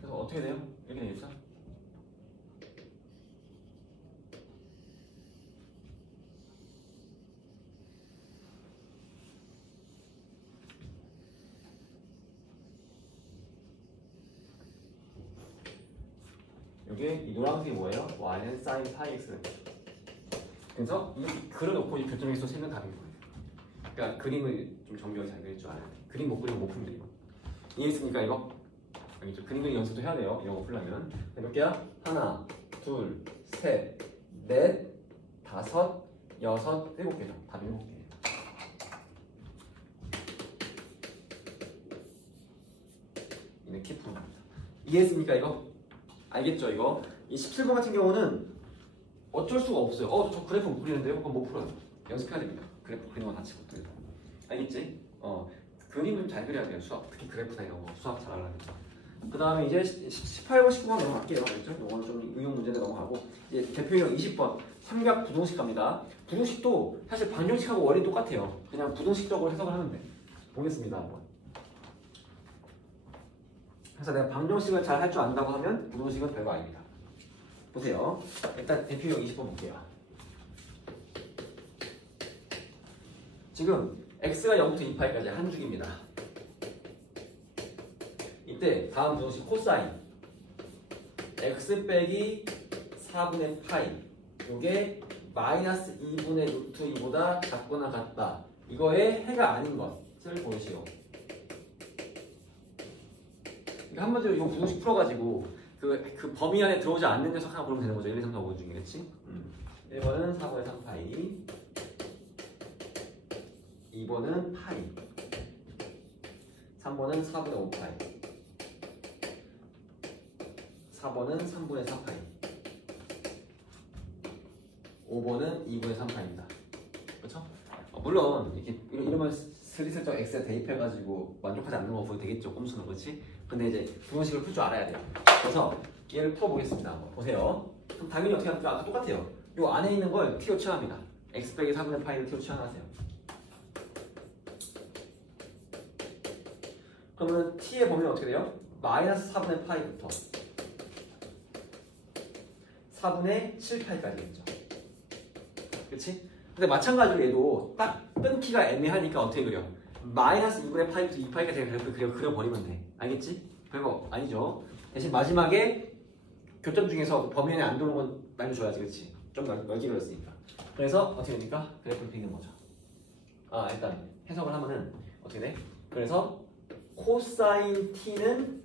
그래서 어떻게 돼요? 이렇게 되겠죠? 이게 이 노란색이 뭐예요? y는 sin 파이 x는 거죠. 그래서 이 그려놓고 이 교점에서 세면 답인 거예요. 그러니까 그림을 좀 정교하게 잘 그릴 줄 알아야 돼. 그림 못 그리면 못 푼다 이거. 이해했습니까 이거? 알겠죠? 그림 그리기 연습도 해야 돼요. 이런 거 풀려면. 몇 개야? 하나, 둘, 셋, 넷, 다섯, 여섯, 7개죠. 답이 7개예요. 이렇게 푸는 겁니다. 이해했습니까 이거? 알겠죠 이거? 이 17번 같은 경우는 어쩔 수가 없어요. 저 그래프 못 그리는데요? 그럼 못 풀어요. 연습해야 됩니다. 그래프 그리는 거 다치고 또 알겠지? 그림을 잘 그려야 돼요. 수학 특히 그래프나 이런 거 수학 잘 하려면. 그 다음에 이제 18번, 19번 넘어갈게요. 알겠죠? 이거는 좀 응용 문제인데 넘어가고 이제 대표형 20번 삼각 부동식 갑니다. 부동식도 사실 방정식하고 원리 똑같아요. 그냥 부동식적으로 해석을 하면 돼. 보겠습니다 한번. 그래서 내가 방정식을 잘 할 줄 안다고 하면 부동식은 별거 아닙니다. 보세요. 일단 대표형 20번 볼게요. 지금 x가 0부터 2파이까지 한 줄입니다. 이때 다음 부동식 코사인 x 빼기 4분의 파이 이게 마이너스 2분의 루트 2보다 작거나 같다. 이거의 해가 아닌 것을 보시오. 한마디로 이거 부동식 풀어가지고 그 범위 안에 들어오지 않는 녀석 하나 고르면 되는 거죠. 1, 2, 3, 4, 5 중에, 그치? 1번은 4분의 3파이 2번은 파이 3번은 4분의 5파이 4번은 3분의 4파이 5번은 2분의 3파이입니다. 그렇죠? 물론 이렇게 이러면 슬슬쩍 x에 대입해가지고 만족하지 않는 거 보면 되겠죠. 꼼수는 그렇지? 근데 이제 부동식을 풀 줄 알아야 돼요. 그래서 얘를 풀어보겠습니다. 한번 보세요. 그럼 당연히 어떻게 합니까? 아까 똑같아요. 이 안에 있는 걸 t로 취합니다. x 빼기 4분의 파이를 t로 취합하세요. 그러면 t의 범위는 어떻게 돼요? 마이너스 4분의 파이부터 4분의 7파이까지겠죠. 그치? 근데 마찬가지로 얘도 딱 끊기가 애매하니까 어떻게 그려? 마이너스 2분의 파이부터 2파이까지 그래프를 그려버리면 돼. 알겠지? 별거 아니죠. 대신 마지막에 교점 중에서 범위 안에 안 들어오는 건 날려줘야지. 그치? 좀 넓게 그렸으니까. 그래서 어떻게 됩니까? 그래프를 그리는 거죠. 일단 해석을 하면은 어떻게 돼? 그래서 코사인 t는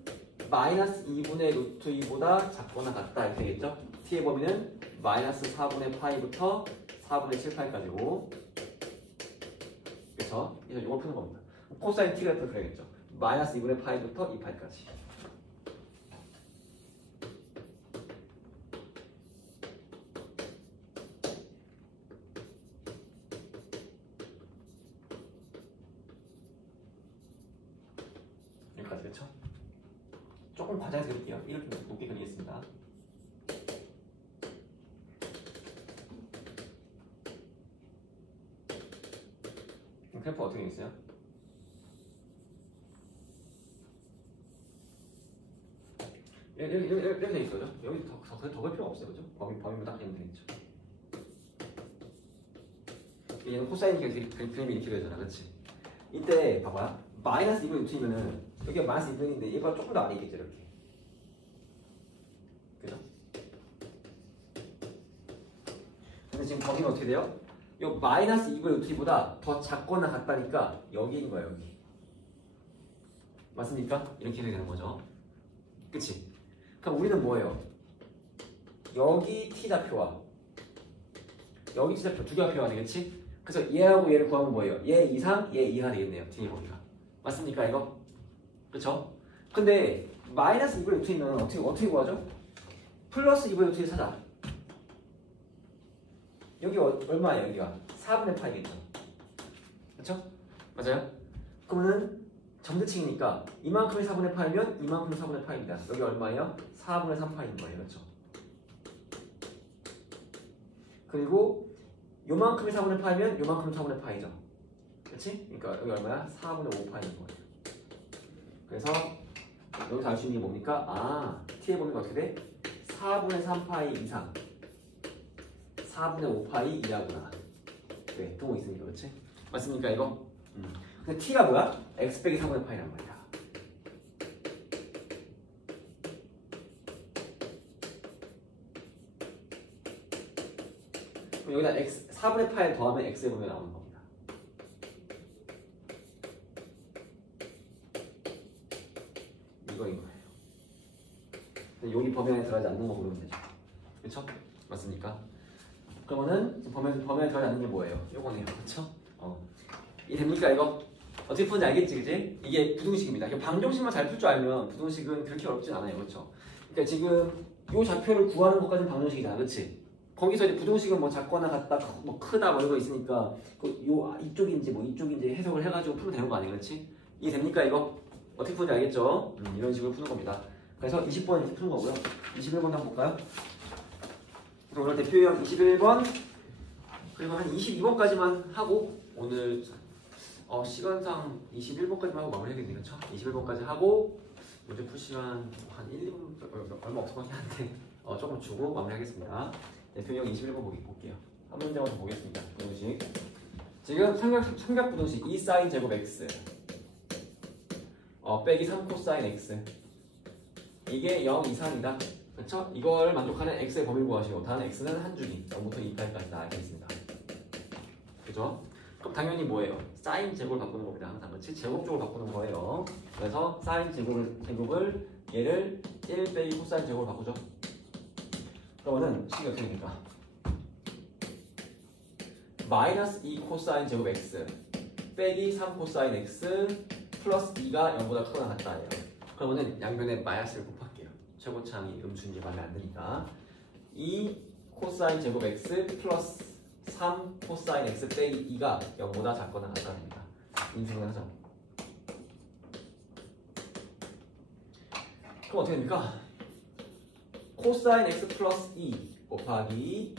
마이너스 2분의 루트 2보다 작거나 같다 이렇게 되겠죠? t의 범위는 마이너스 4분의 파이부터 4분의 7파이까지고 그래서 이걸 푸는 겁니다. 코사인 t 그래프를 그려야겠죠? 마이너스 2분의 파이부터 2파이까지 여기까지 그렇죠? 조금 과장해서 그릴게요. 이렇게 높게 그리겠습니다. 그래프 어떻게 되겠어요? 이렇게 돼 있어요. 여기 더 그릴 필요 없어요. 그죠? 범위만 딱 되면 되겠죠. 얘는 코사인 그림이 이렇게 되잖아. 그렇지? 이때 봐봐. 마이너스 2분의 루트이면은 여기가 마이너스 2분인데 얘가 조금 더 아래 있겠죠. 이렇게. 지금 범위는 어떻게 돼요? 요 마이너스 2분의 루트 2보다 더 작거나 같다니까 여기인 거예요. 여기. 맞습니까? 이렇게 해야 되는 거죠. 그치? 그럼 우리는 뭐예요? 여기 t좌표와 여기 t좌표 두 개가 필요하네. 그치? 그래서 얘하고 얘를 구하면 뭐예요? 얘 이상, 얘 이하 되겠네요. 뒤에 범위가. 맞습니까 이거? 그쵸? 근데 마이너스 2분의 루트 2는 어떻게 구하죠? 플러스 2분의 루트 2 찾아. 여기 얼마예요? 여기가 4분의 파이겠죠. 그쵸? 맞아요? 그러면은 점대칭이니까 이만큼이 4분의 파이면 이만큼이 4분의 파이입니다. 여기 얼마예요? 4분의 3파이인 거예요. 그렇죠? 그리고 요만큼이 4분의 파이면 요만큼이 4분의 파이죠. 그렇지? 그러니까 여기 얼마야? 4분의 5파이인 거예요. 그래서 여기서 알 수 있는 게 뭡니까? 아, t의 범위가 어떻게 돼? 4분의 3파이 이상 4분의 5파이 이하구나. 네, 동호 있으니까. 그렇지? 맞습니까 이거? 근데 t가 뭐야? x 빼기 4분의 파이란 말이야. 그럼 여기다 x 4분의 파이를 더하면 x의 범위가 나오는 겁니다. 이거인 거예요. 근데 여기 범위 안에 들어가지 않는 거 고르면 되죠. 그렇죠? 맞습니까? 그러면은 범위 안에 들어가지 않는 게 뭐예요? 요거네요. 그렇죠? 이 됩니까 이거? 어떻게 푸는지 알겠지, 그지? 이게 부등식입니다. 이거 방정식만 잘 풀 줄 알면 부등식은 그렇게 어렵진 않아요, 그렇죠? 그러니까 지금 이 좌표를 구하는 것까지는 방정식이잖아, 그렇지? 거기서 이제 부등식은 뭐 작거나 같다, 뭐 크다 뭐 이런 거 있으니까 이쪽인지 뭐 이쪽인지 해석을 해가지고 풀면 되는 거 아니에요, 그렇지? 이게 됩니까 이거? 어떻게 푸는지 알겠죠? 이런 식으로 푸는 겁니다. 그래서 20번 이렇게 푸는 거고요. 21번 한번 볼까요? 그래서 오늘 대표형 21번 그리고 한 22번까지만 하고 오늘 시간상 21번까지만 하고 마무리하겠네요. 그렇죠? 21번까지 하고 문제 풀 시간 한 1, 2분 얼마 없을 것 같긴 한데 조금 주고 마무리하겠습니다. 대표형 21번 볼게요. 한 문제만 더 보겠습니다. 부등식. 지금 삼각 부등식 2 사인 제곱 x 빼기 3 코사인 x 이게 0 이상이다. 그렇죠? 이걸 만족하는 x의 범위를 구하시고 다음 x는 한 줄기 0부터 2까지 다 알겠습니다. 그죠? 그럼 당연히 뭐예요? 사인 제곱을 바꾸는 겁니다. 항상 그렇지? 제곱쪽을 바꾸는 거예요. 그래서 사인 제곱을 얘를 1 빼기 코사인 제곱을 바꾸죠. 그러면은 식이 어떻게 됩니까? 마이너스 2 코사인 제곱 x 빼기 3 코사인 x 플러스 2가 0보다 크거나 같다예요. 그러면은 양변에 마이너스를 곱할게요. 최고차항이 음수인지 마음에 안 드니까 2 코사인 제곱 x 플러스 3 코사인 x 빼기 2가 0보다 작거나 같다입니다. 인수분해 하죠. 그럼 어떻게 됩니까? 코사인 x 플러스 2 곱하기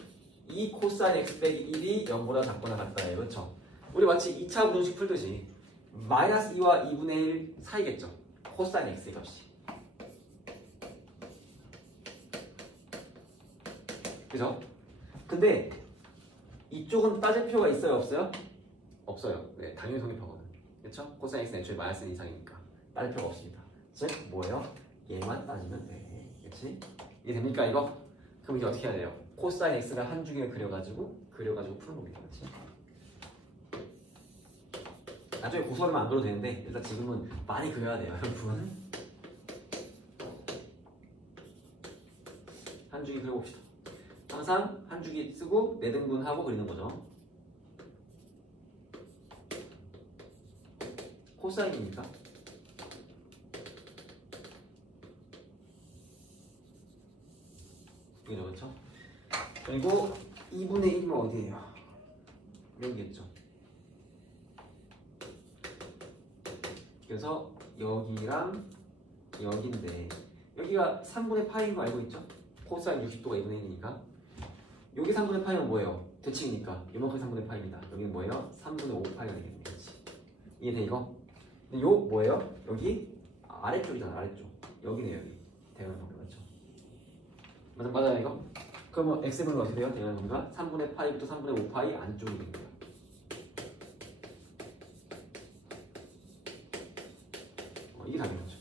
2 코사인 x 빼기 1이 0보다 작거나 같다예요. 그렇죠? 우리 마치 2차 부등식 풀듯이 마이너스 2와 2분의 1 사이겠죠? 코사인 x의 값이. 그죠? 근데 이쪽은 따질 필요가 있어요? 없어요? 없어요. 네, 당연히 성립하거든. 그렇죠? 코사인 x는 애초에 마이너스 1 이상이니까 따질 필요가 없습니다. 즉 뭐예요? 얘만 따지면 돼. 그렇지? 이게 됩니까 이거? 그럼 이제 어떻게 해야 돼요? 코사인 x를 한 줄기를 그려가지고 푸는 겁니다. 그렇지? 나중에 고소하면 안 그려도 되는데 일단 지금은 많이 그려야 돼요, 여러분. 한 줄기 그려봅시다. 항상 한 줄기 쓰고 내등분하고 그리는 거죠. 코사인입니까? 이게 그렇죠? 그리고 2분의 1이면 어디예요? 여기겠죠. 그래서 여기랑 여기인데 여기가 3분의 파이인 거 알고 있죠? 코사인 60도가 2분의 1이니까 여기 3분의 파이는 뭐예요? 대칭이니까 이만큼 3분의 파이입니다. 여기는 뭐예요? 3분의 5 파이가 되겠네요. 그렇지? 이해돼 이거? 근데 요 뭐예요? 여기 아래쪽이잖아. 아래쪽 여기네요. 여기 대응하는 거 맞죠? 맞아요 이거? 그러면 x의 범위가 어떻게 돼요? 대응하는 범위가 3분의 파이부터 3분의 5 파이 안쪽이 됩니다. 이게 답인 거죠.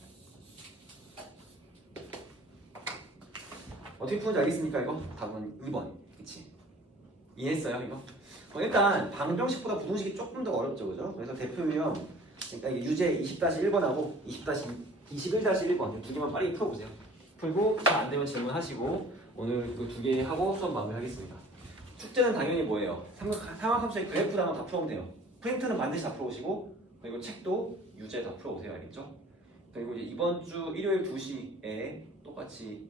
어떻게 푸는지 알겠습니까 이거? 답은 2번. 그치? 이해했어요 이거? 일단 방정식보다 부등식이 조금 더 어렵죠, 그죠? 그래서 대표 유형 그러니까 이게 유제 20-1번하고 21-1번 두 개만 빨리 풀어보세요. 풀고 잘 안 되면 질문하시고 오늘 그 두 개 하고 수업 마무리하겠습니다. 숙제는 당연히 뭐예요? 삼각함수의 그래프랑은 다 풀어오면 돼요. 프린트는 반드시 다 풀어오시고 그리고 책도 유제 다 풀어오세요, 알겠죠? 그리고 이제 이번 주 일요일 2시에 똑같이